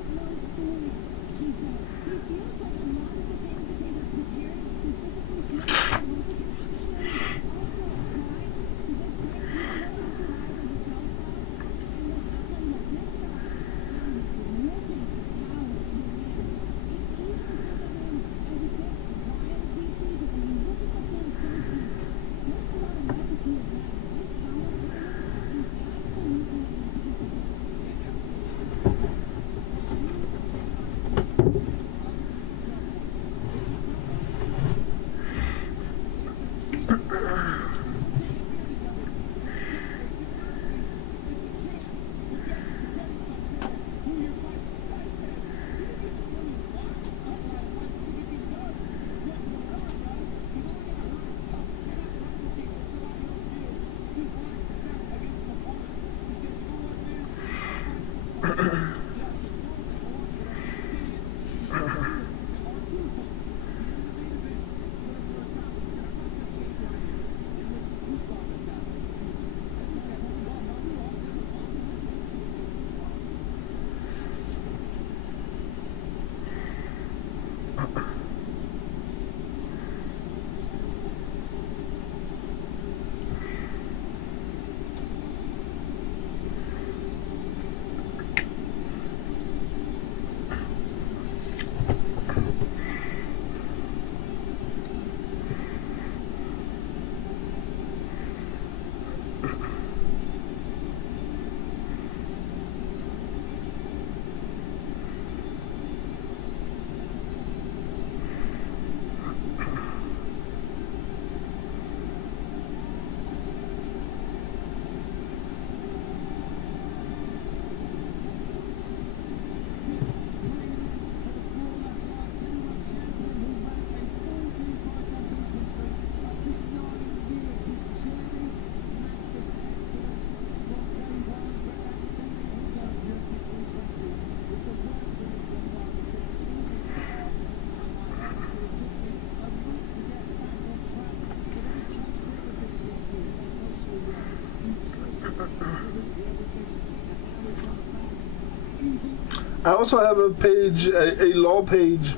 I also have a page, a law page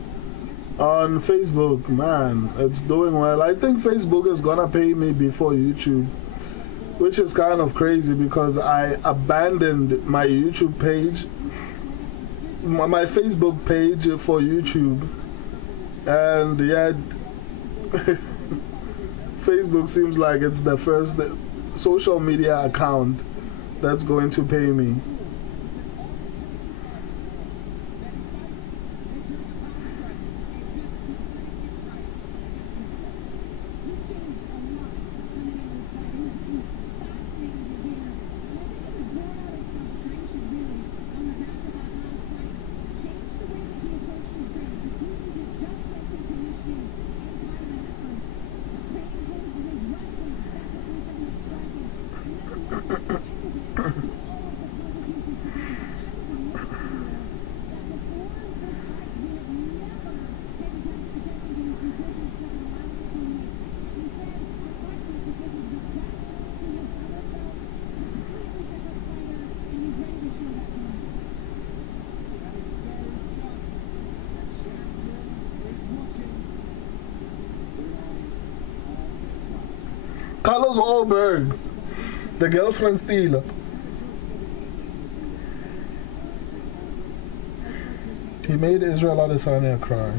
on Facebook. Man, it's doing well. I think Facebook is gonna pay me before YouTube, which is kind of crazy because I abandoned my YouTube page, my Facebook page for YouTube, and yet Facebook seems like it's the first social media account that's going to pay me. Carlos Allberg, the girlfriend stealer. He made Israel Adesanya cry.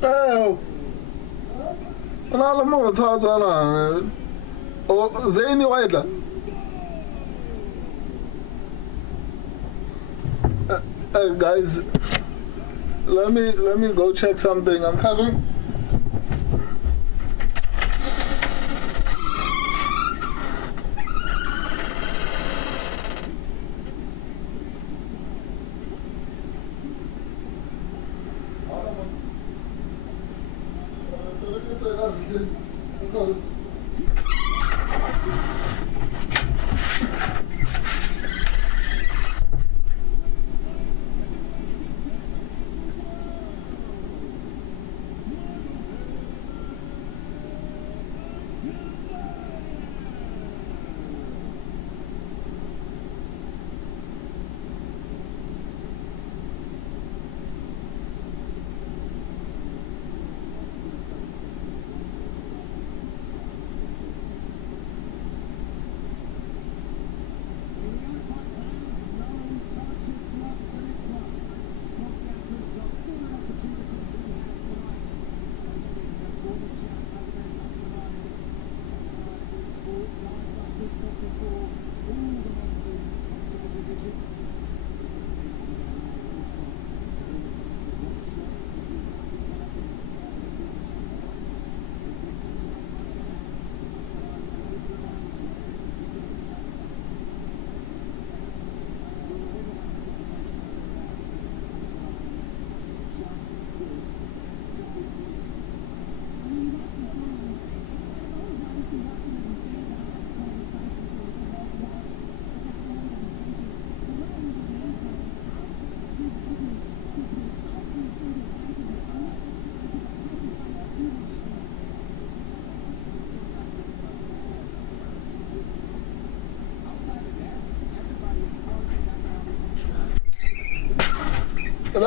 Oh, allemaal thoughts on Zany White. Guys, let me go check something. I'm coming.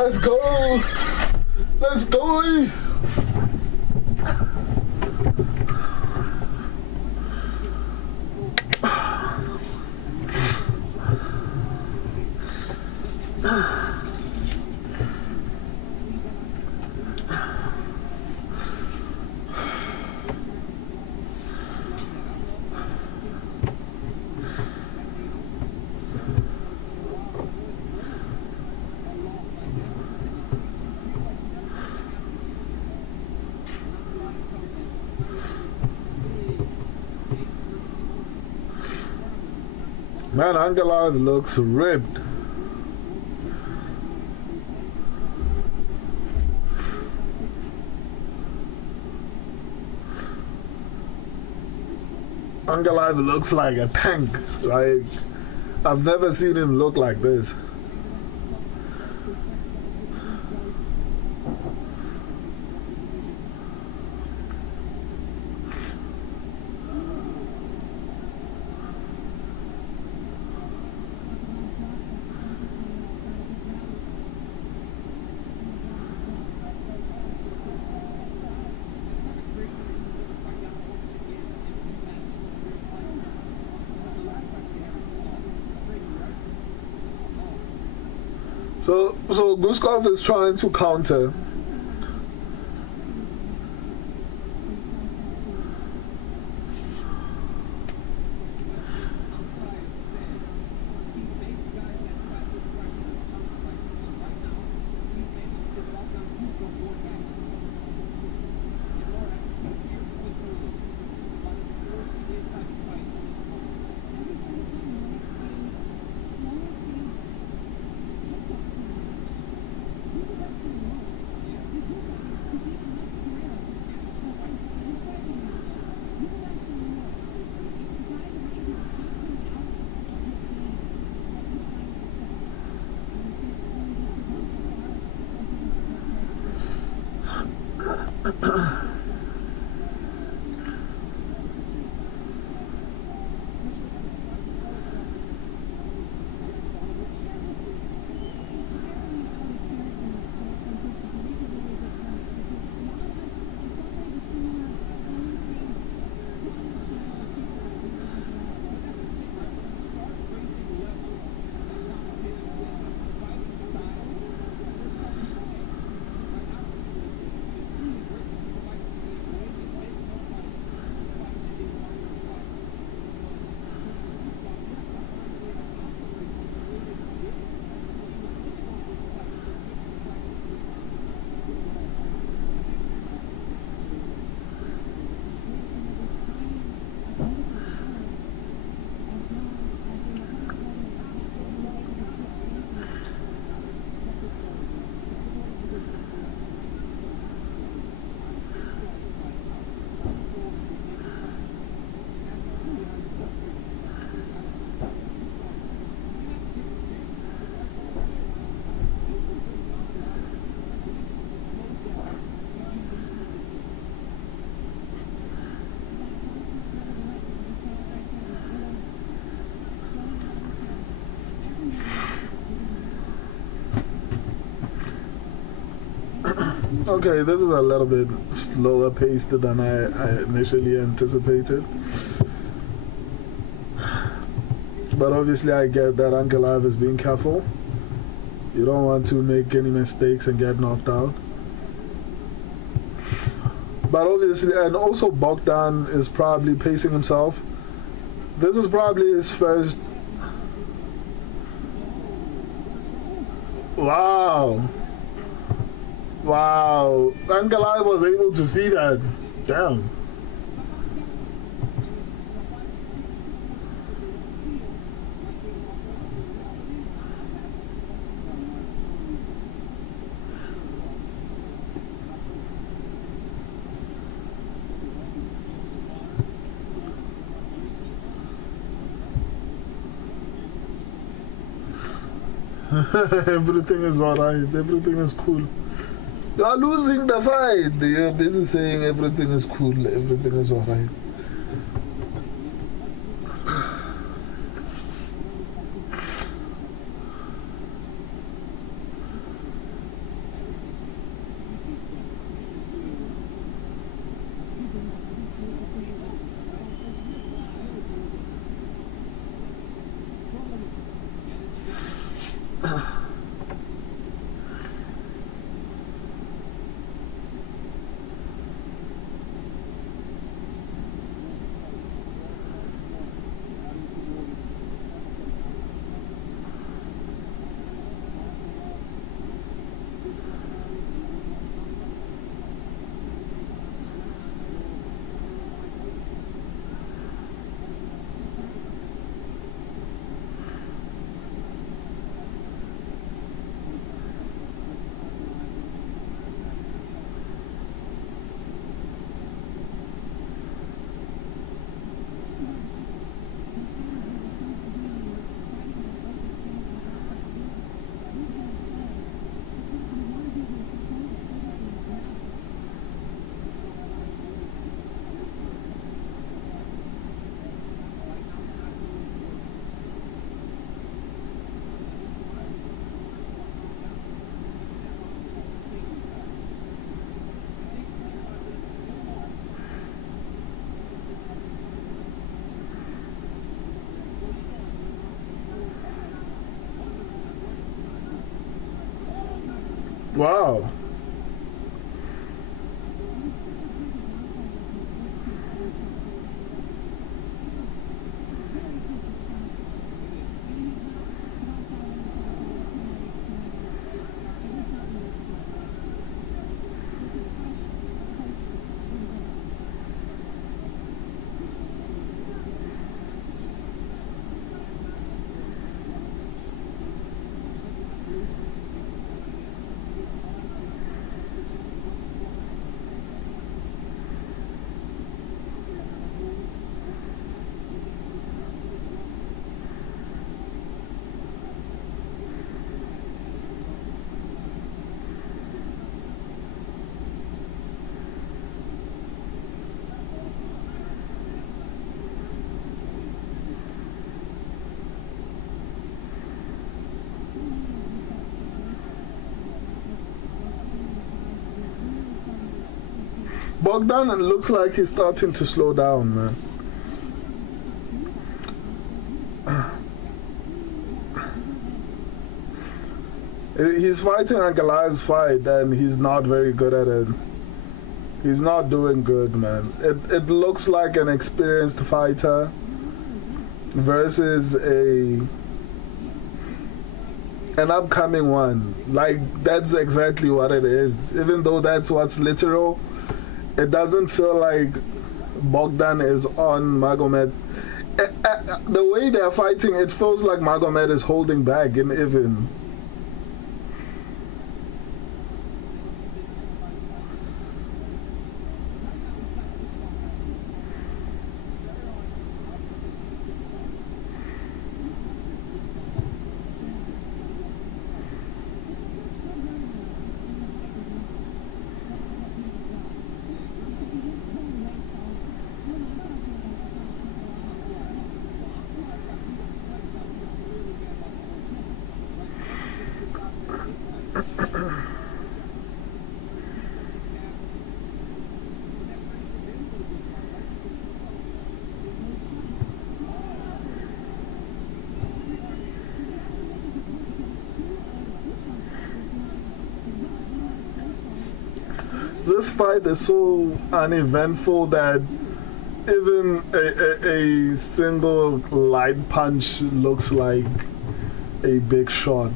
Let's go. Let's go. Man, Ankalaev looks ripped. Ankalaev looks like a tank. Like, I've never seen him look like this. So Guskov is trying to counter. Okay, this is a little bit slower paced than I initially anticipated. But obviously I get that Ankalaev is being careful. You don't want to make any mistakes and get knocked out. But obviously, and also Bogdan is probably pacing himself. This is probably his first. Wow. Wow. Ankalaev was able to see that. Damn. Everything is alright, everything is cool. You are losing the fight. You're busy saying everything is cool, everything is alright. Wow. Bogdan looks like he's starting to slow down, man. He's fighting Ankalaev's fight and he's not very good at it. He's not doing good, man. It looks like an experienced fighter versus an upcoming one. Like, that's exactly what it is. Even though that's what's literal, it doesn't feel like Bogdan is on Magomed. The way they're fighting, it feels like Magomed is holding back in even. This fight is so uneventful that even a single light punch looks like a big shot.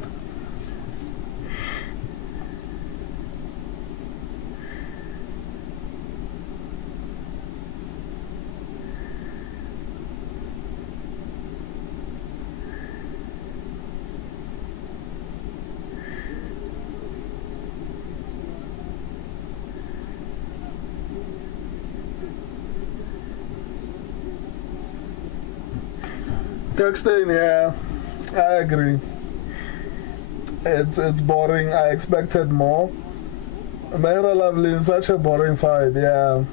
Kirkstein, yeah, I agree. It's boring. I expected more. Mera Lovely in such a boring fight, yeah.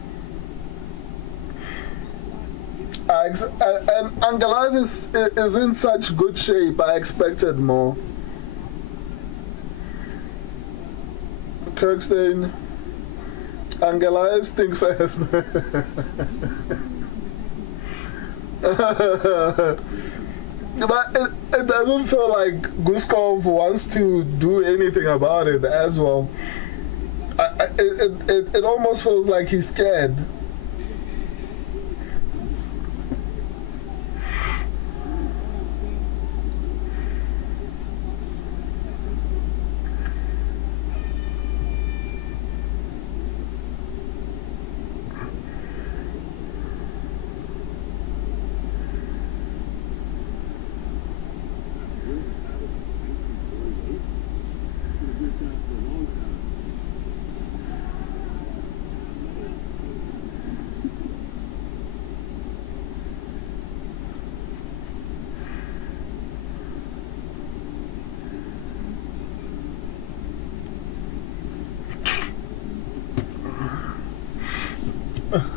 And Ankalaev is in such good shape. I expected more. Kirkstein, Ankalaev stink fast. But it doesn't feel like Guskov wants to do anything about it as well. It almost feels like he's scared.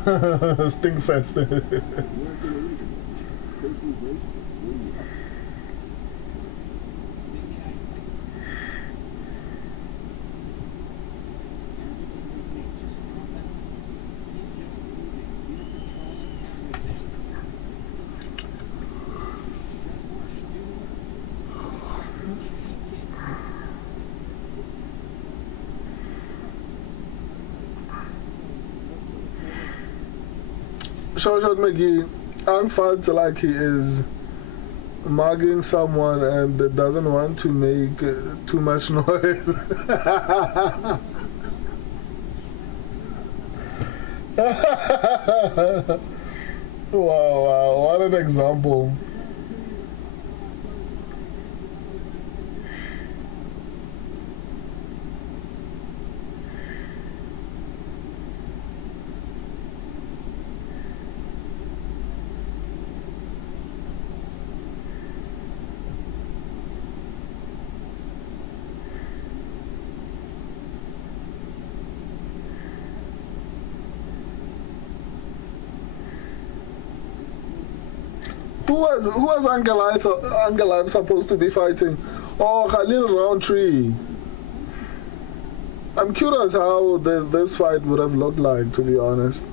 Stinkfest. Short McGee, Ang felt like he is mugging someone and doesn't want to make too much noise. Wow, what an example. Who was Ankalaev supposed to be fighting? Oh, Khalil Roundtree. I'm curious how this fight would have looked like, to be honest.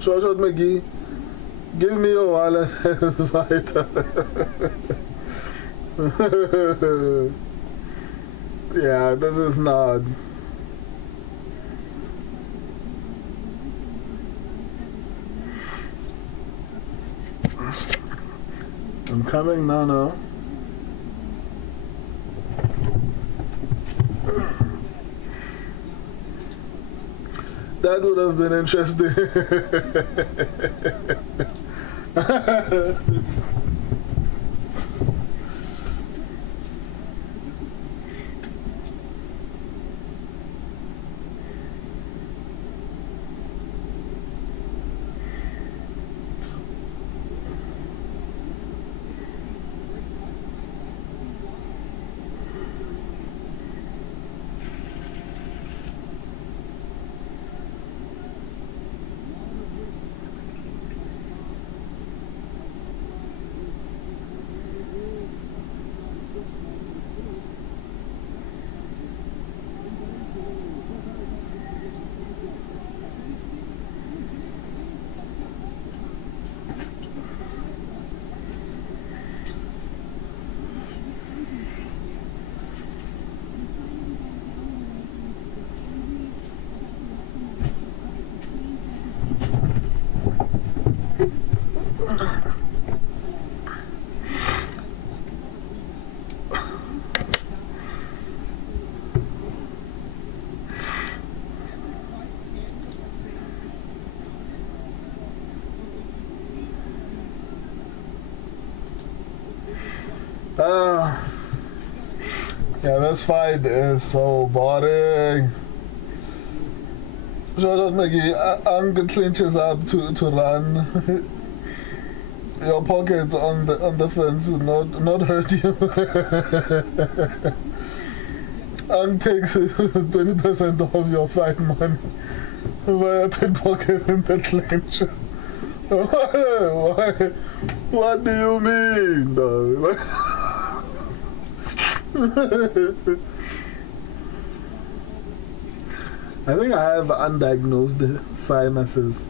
Short McGee, give me a wallet fighter. Yeah, this is not. I'm coming now. That would have been interesting. Yeah, this fight is so boring. Jordan McGee, Ang clinches up to run. Your pockets on the fence, not hurt you. Ang takes 20% of your fight money via pickpocket in the clinch. What do you mean, though? I think I have undiagnosed sinuses.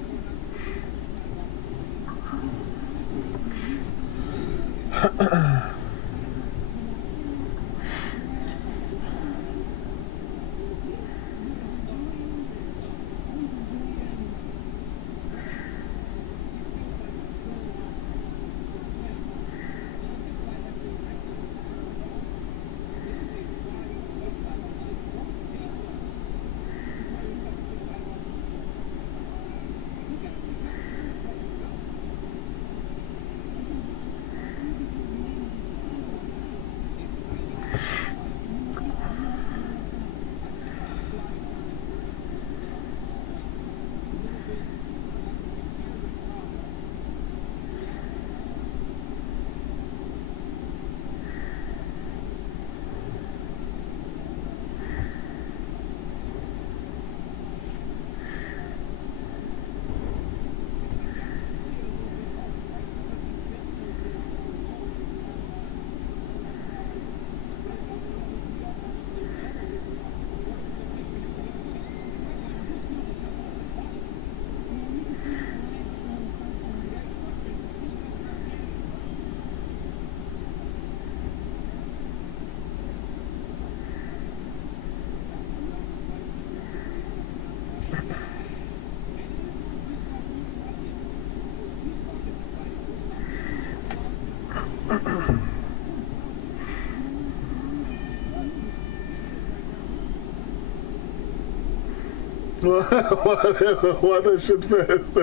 What a shit fest.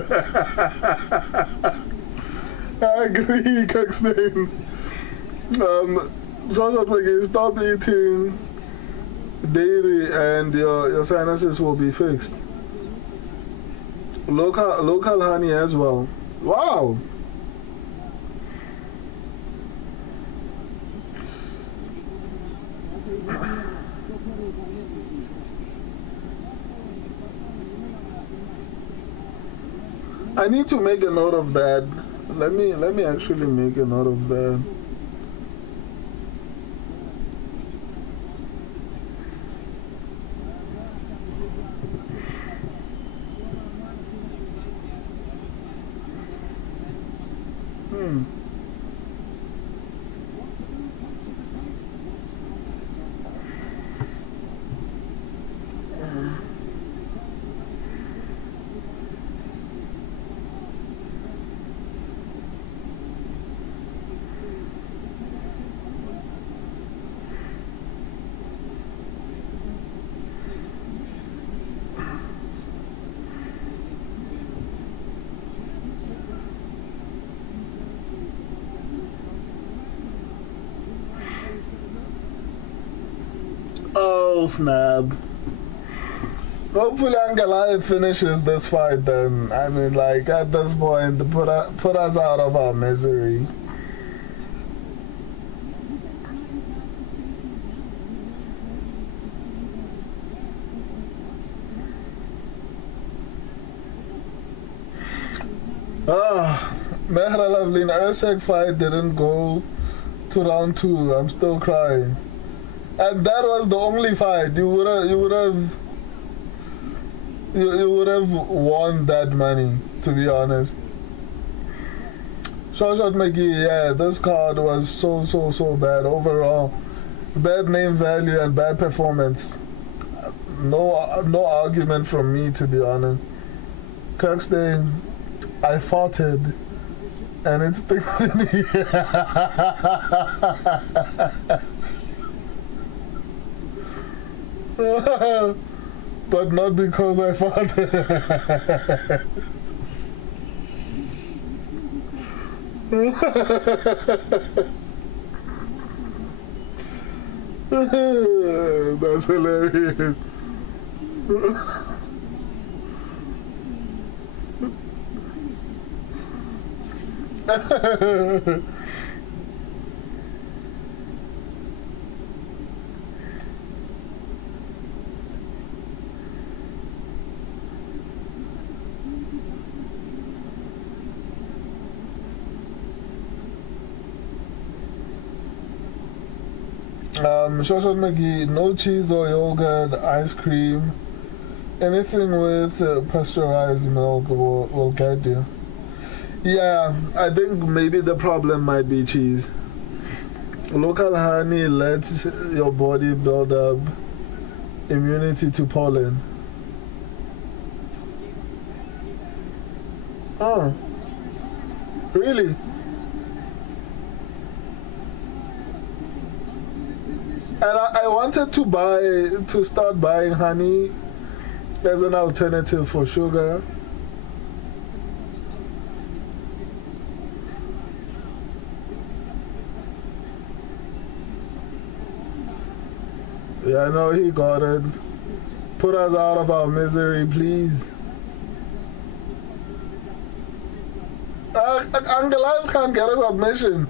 I agree, Caxton. Short McGee, stop eating dairy and your sinuses will be fixed. Local honey as well. Wow. I need to make a note of that. Let me actually make a note of that. Oh snap. Hopefully Ankalaev finishes this fight then. I mean, like, at this point, put us out of our misery. Mehralavlin Ersak fight didn't go to round 2. I'm still crying. And that was the only fight. You would have won that money, to be honest. Short McGee, yeah, this card was so bad overall. Bad name value and bad performance. No argument from me, to be honest. Kirkstein, I farted and it sticks in here. But not because I farted. That's hilarious. Short McGee, no cheese or yogurt, ice cream, anything with pasteurized milk will get you. Yeah, I think maybe the problem might be cheese. Local honey lets your body build up immunity to pollen. Oh, really? And I wanted to start buying honey as an alternative for sugar. Yeah, I know he got it. Put us out of our misery, please. Ankalaev can't get a submission.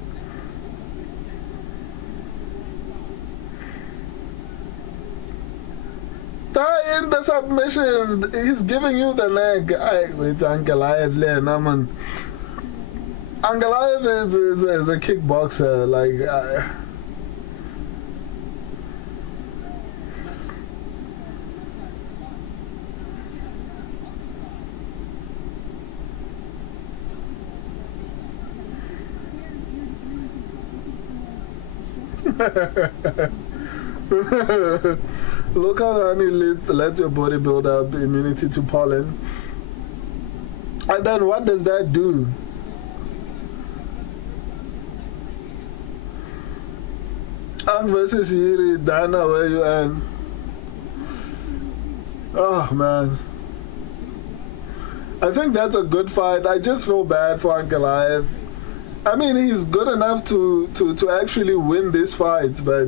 Tie in the submission. He's giving you the leg. Wait, Ankalaev, man. Ankalaev is a kickboxer. Like, local honey lets your body build up immunity to pollen. And then what does that do? Versus Yuri, Dana, where you at? Oh man. I think that's a good fight. I just feel bad for Ankalaev. I mean, he's good enough to actually win these fights, but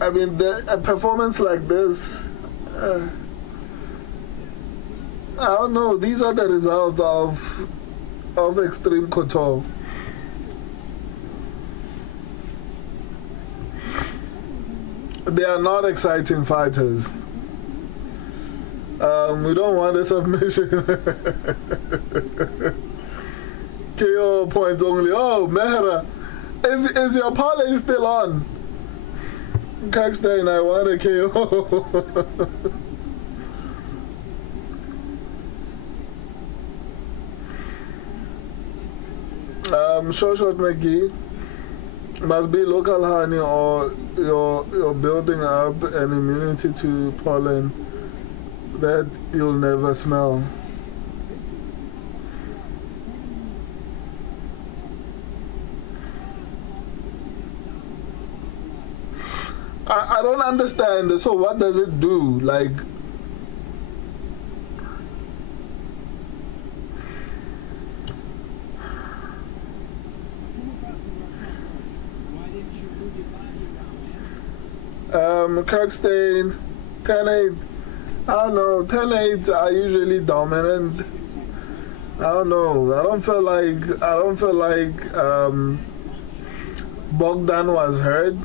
I mean, a performance like this, I don't know. These are the results of extreme couture. They are not exciting fighters. We don't want a submission. KO points only. Oh, Mehra. Is your parlay still on? Kakstein, I want a KO. Short McGee. Must be local honey or you're building up an immunity to pollen that you'll never smell. I don't understand. So what does it do? Like, Kirkstein, 10-8. I don't know. 10-8 are usually dominant. I don't know. I don't feel like Bogdan was hurt.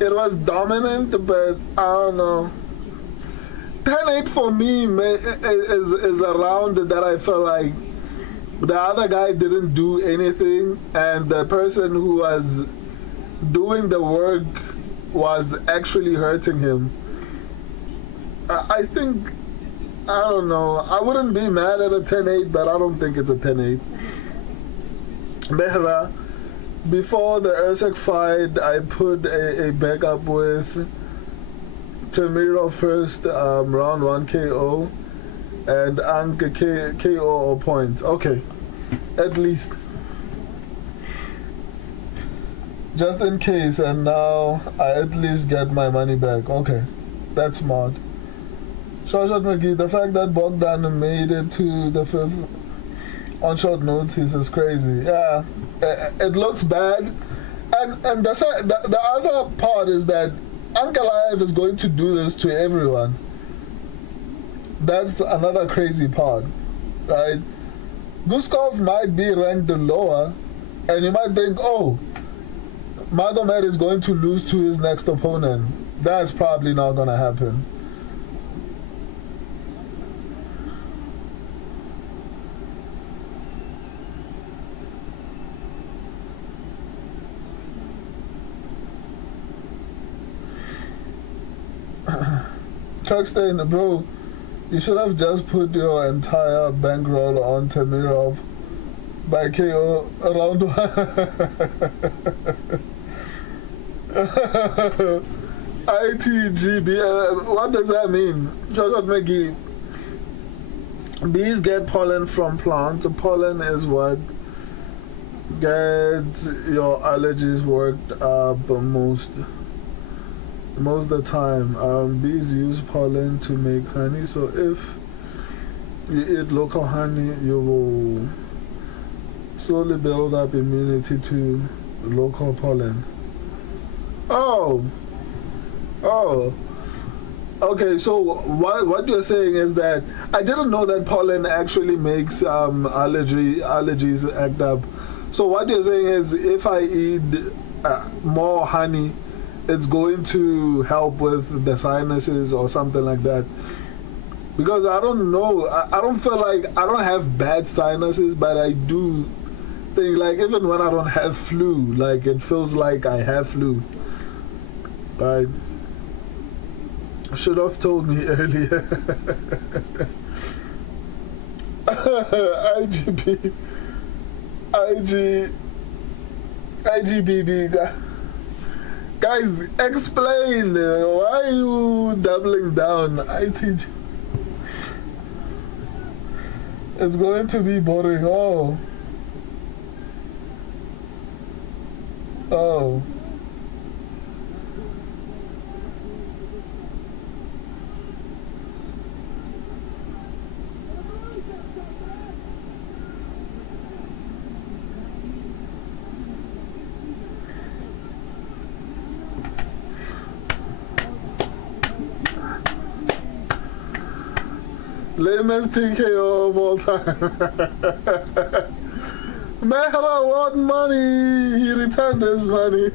It was dominant, but I don't know. 10-8 for me is a round that I feel like the other guy didn't do anything, and the person who was doing the work was actually hurting him. I think, I don't know, I wouldn't be mad at a 10-8, but I don't think it's a 10-8. Mehra, before the Usyk fight, I put a backup with Tamirov first, round 1 KO, and Anka KO or points. Okay, at least. Just in case, and now I at least get my money back. Okay, that's smart. Short McGee, the fact that Bogdan made it to the 5th on short notice is crazy. Yeah, it looks bad. And the other part is that Ankalaev is going to do this to everyone. That's another crazy part, right? Guskov might be ranked lower, and you might think, oh, Magomed is going to lose to his next opponent. That's probably not going to happen. Kirkstein, bro, you should have just put your entire bankroll on Tamirov by KO around 1. ITGB, what does that mean? Short McGee. Bees get pollen from plants. Pollen is what gets your allergies worked up most of the time. Bees use pollen to make honey, so if you eat local honey, you will slowly build up immunity to local pollen. Oh, okay. So what you're saying is that I didn't know that pollen actually makes allergies act up. So what you're saying is if I eat more honey, it's going to help with the sinuses or something like that. Because I don't know, I don't feel like I don't have bad sinuses, but I do think like even when I don't have flu, like it feels like I have flu. I should have told me earlier. IGBB. Guys, explain. Why are you doubling down? ITG. It's going to be boring. Oh. Lamest TKO of all time. Mehra want money. He returned his money.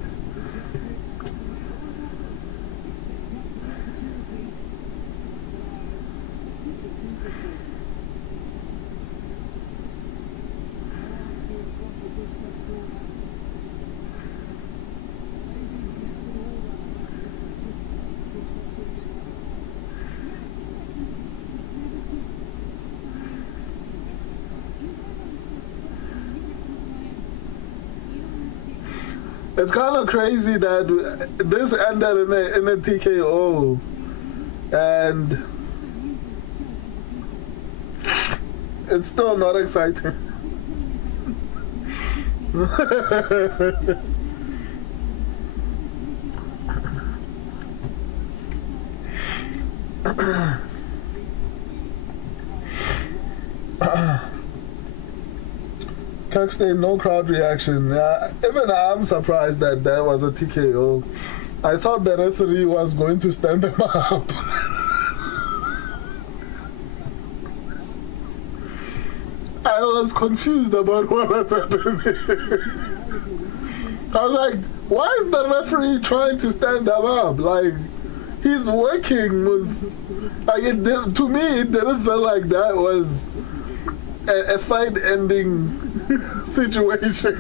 It's kind of crazy that this ended in a TKO, and it's still not exciting. Kirkstein, no crowd reaction. Even I'm surprised that there was a TKO. I thought the referee was going to stand them up. I was confused about what was happening. I was like, why is the referee trying to stand them up? Like, he's working was like to me it didn't feel like that was a fight ending situation.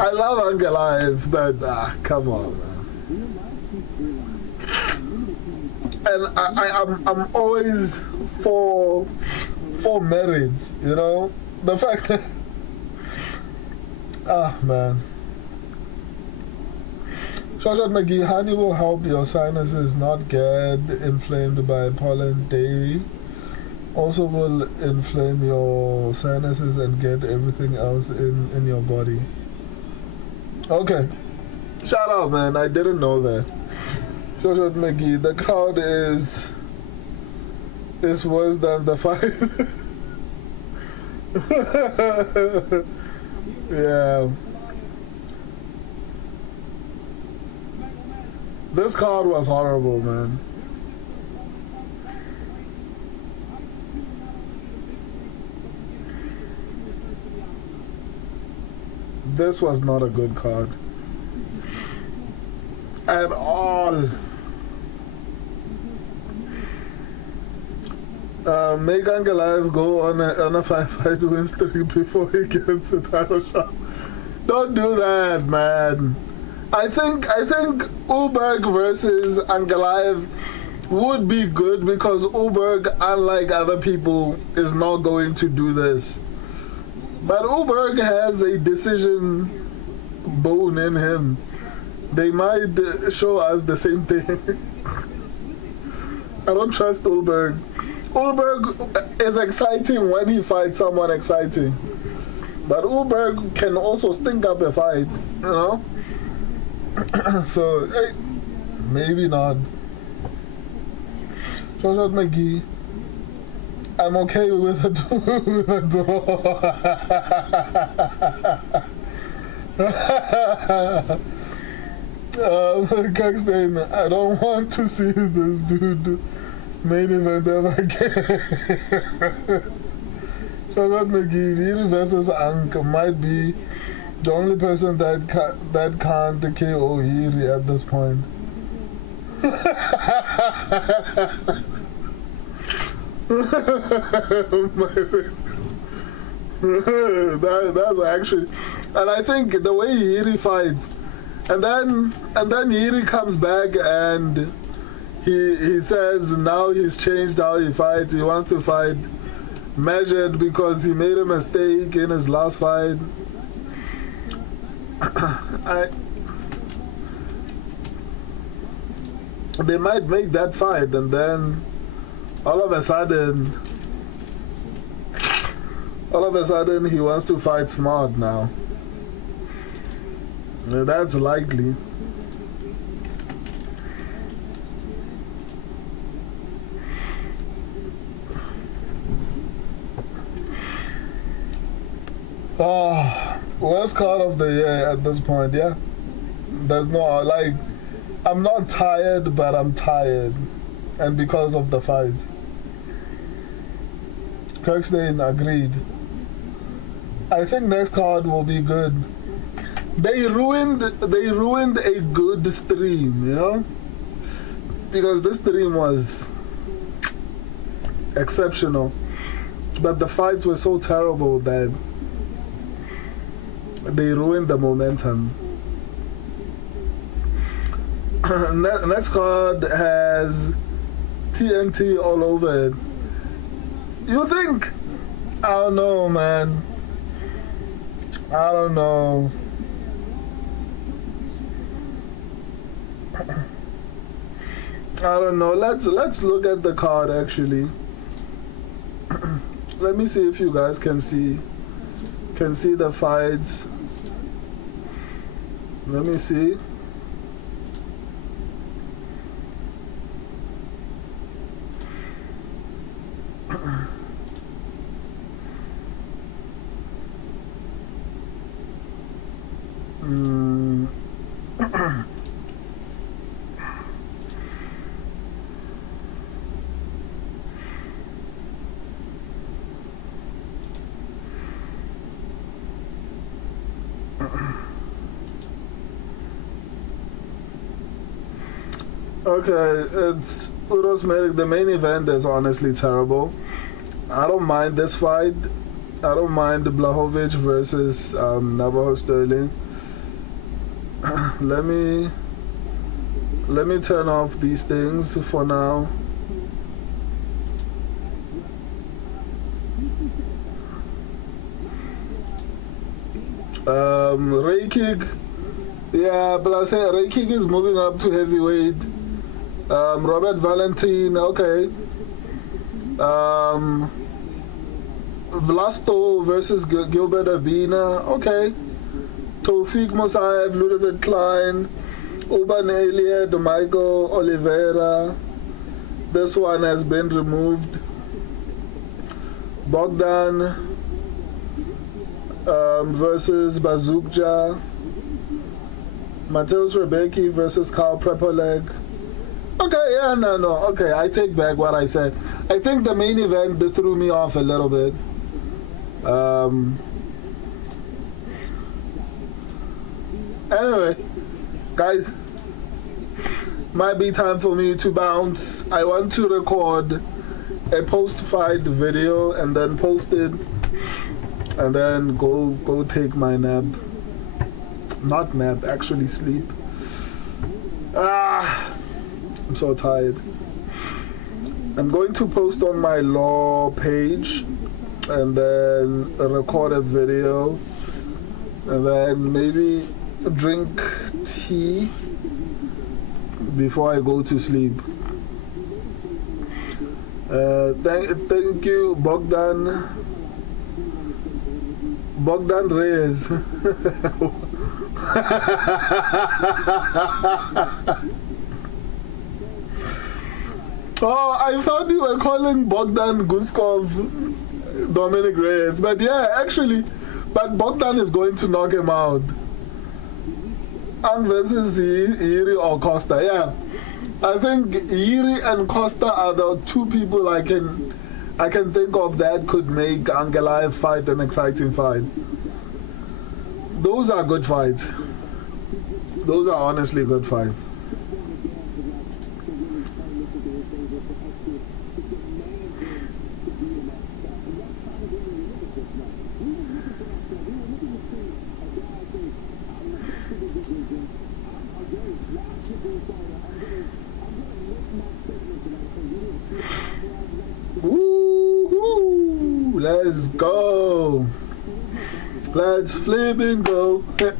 I love Ankalaev, but come on, man. And I'm always for merit, you know. The fact that man. Shoshat McGee, honey will help your sinuses not get inflamed by pollen dairy. Also will inflame your sinuses and get everything else in your body. Okay. Shout out, man. I didn't know that. Shoshat McGee, the crowd is worse than the fight. Yeah. This card was horrible, man. This was not a good card at all. Make Ankalaev go on a 5-fight win streak before he gets a title shot. Don't do that, man. I think Ulberg versus Ankalaev would be good because Ulberg, unlike other people, is not going to do this. But Ulberg has a decision bone in him. They might show us the same thing. I don't trust Ulberg. Ulberg is exciting when he fights someone exciting. But Ulberg can also stink up a fight, you know? So, hey, maybe not. Shoshat McGee, I'm okay with a draw. Kirkstein, I don't want to see this dude main event ever again. Shoshat McGee, Yuri versus Ank might be the only person that can't KO Yuri at this point. That's actually, and I think the way Yuri fights, and then Yuri comes back and he says now he's changed how he fights. He wants to fight measured because he made a mistake in his last fight. They might make that fight, and then all of a sudden he wants to fight smart now. That's likely. Worst card of the year at this point, yeah. There's no, like, I'm not tired, but I'm tired. and because of the fight. Kirkstein agreed. I think next card will be good. They ruined a good stream, you know? Because this stream was exceptional. But the fights were so terrible that they ruined the momentum. Next card has TNT all over it. You think? I don't know, man. I don't know. I don't know. Let's look at the card actually. Let me see if you guys can see the fights. Let me see. Okay, it's Uros Medic. The main event is honestly terrible. I don't mind this fight. I don't mind Blachowicz versus Navajo Sterling. Let me turn off these things for now. Ray kick. Yeah, but I say Ray kick is moving up to heavyweight. Robert Valentin, okay. Vlasto versus Gilbert Abina, okay. Tofik Mosaev, Ludovic Klein, Urban Elliott, Michael Oliveira. This one has been removed. Bogdan versus Bazukja. Mateus Rebecki versus Carl Prepolek. Okay, yeah, no. Okay, I take back what I said. I think the main event threw me off a little bit. Anyway, guys, might be time for me to bounce. I want to record a post-fight video and then post it, and then go take my nap. Not nap, actually sleep. I'm so tired. I'm going to post on my law page and then record a video and then maybe drink tea before I go to sleep. Thank you, Bogdan Reyes. Oh, I thought you were calling Bogdan Guskov Dominic Reyes, but yeah, actually, but Bogdan is going to knock him out. And versus Iri or Costa, yeah. I think Iri and Costa are the two people I can think of that could make Ankalaev fight an exciting fight. Those are good fights. Those are honestly good fights. Woo-hoo! Let's go. Let's flip and go. Enjoy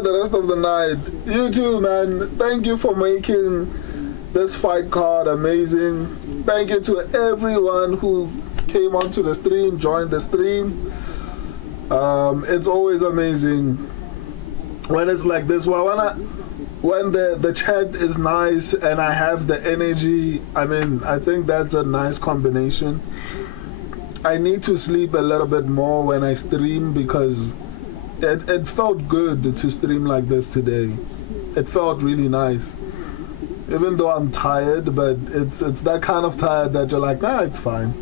the rest of the night. You too, man. Thank you for making this fight card amazing. Thank you to everyone who came onto the stream, joined the stream. It's always amazing when it's like this. Well, when the chat is nice and I have the energy, I mean, I think that's a nice combination. I need to sleep a little bit more when I stream because it felt good to stream like this today. it felt really nice. Even though I'm tired, but it's that kind of tired that you're like, nah, it's fine.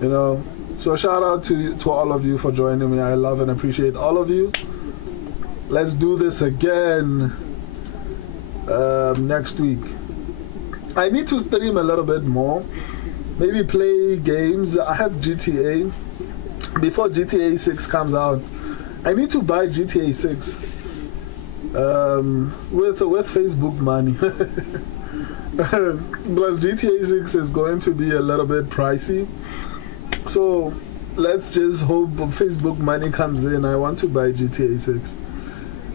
You know. So shout out to all of you for joining me. I love and appreciate all of you. Let's do this again next week. I need to stream a little bit more. Maybe play games. I have GTA. Before GTA 6 comes out, I need to buy GTA 6 with Facebook money. Plus GTA 6 is going to be a little bit pricey. So let's just hope Facebook money comes in. I want to buy GTA 6.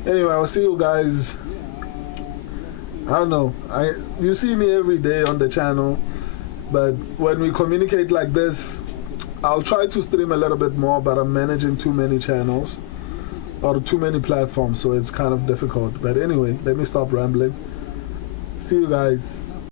Anyway, I'll see you guys. I don't know. You see me every day on the channel, but when we communicate like this, I'll try to stream a little bit more, but I'm managing too many channels or too many platforms, so it's kind of difficult. But anyway, let me stop rambling. See you guys.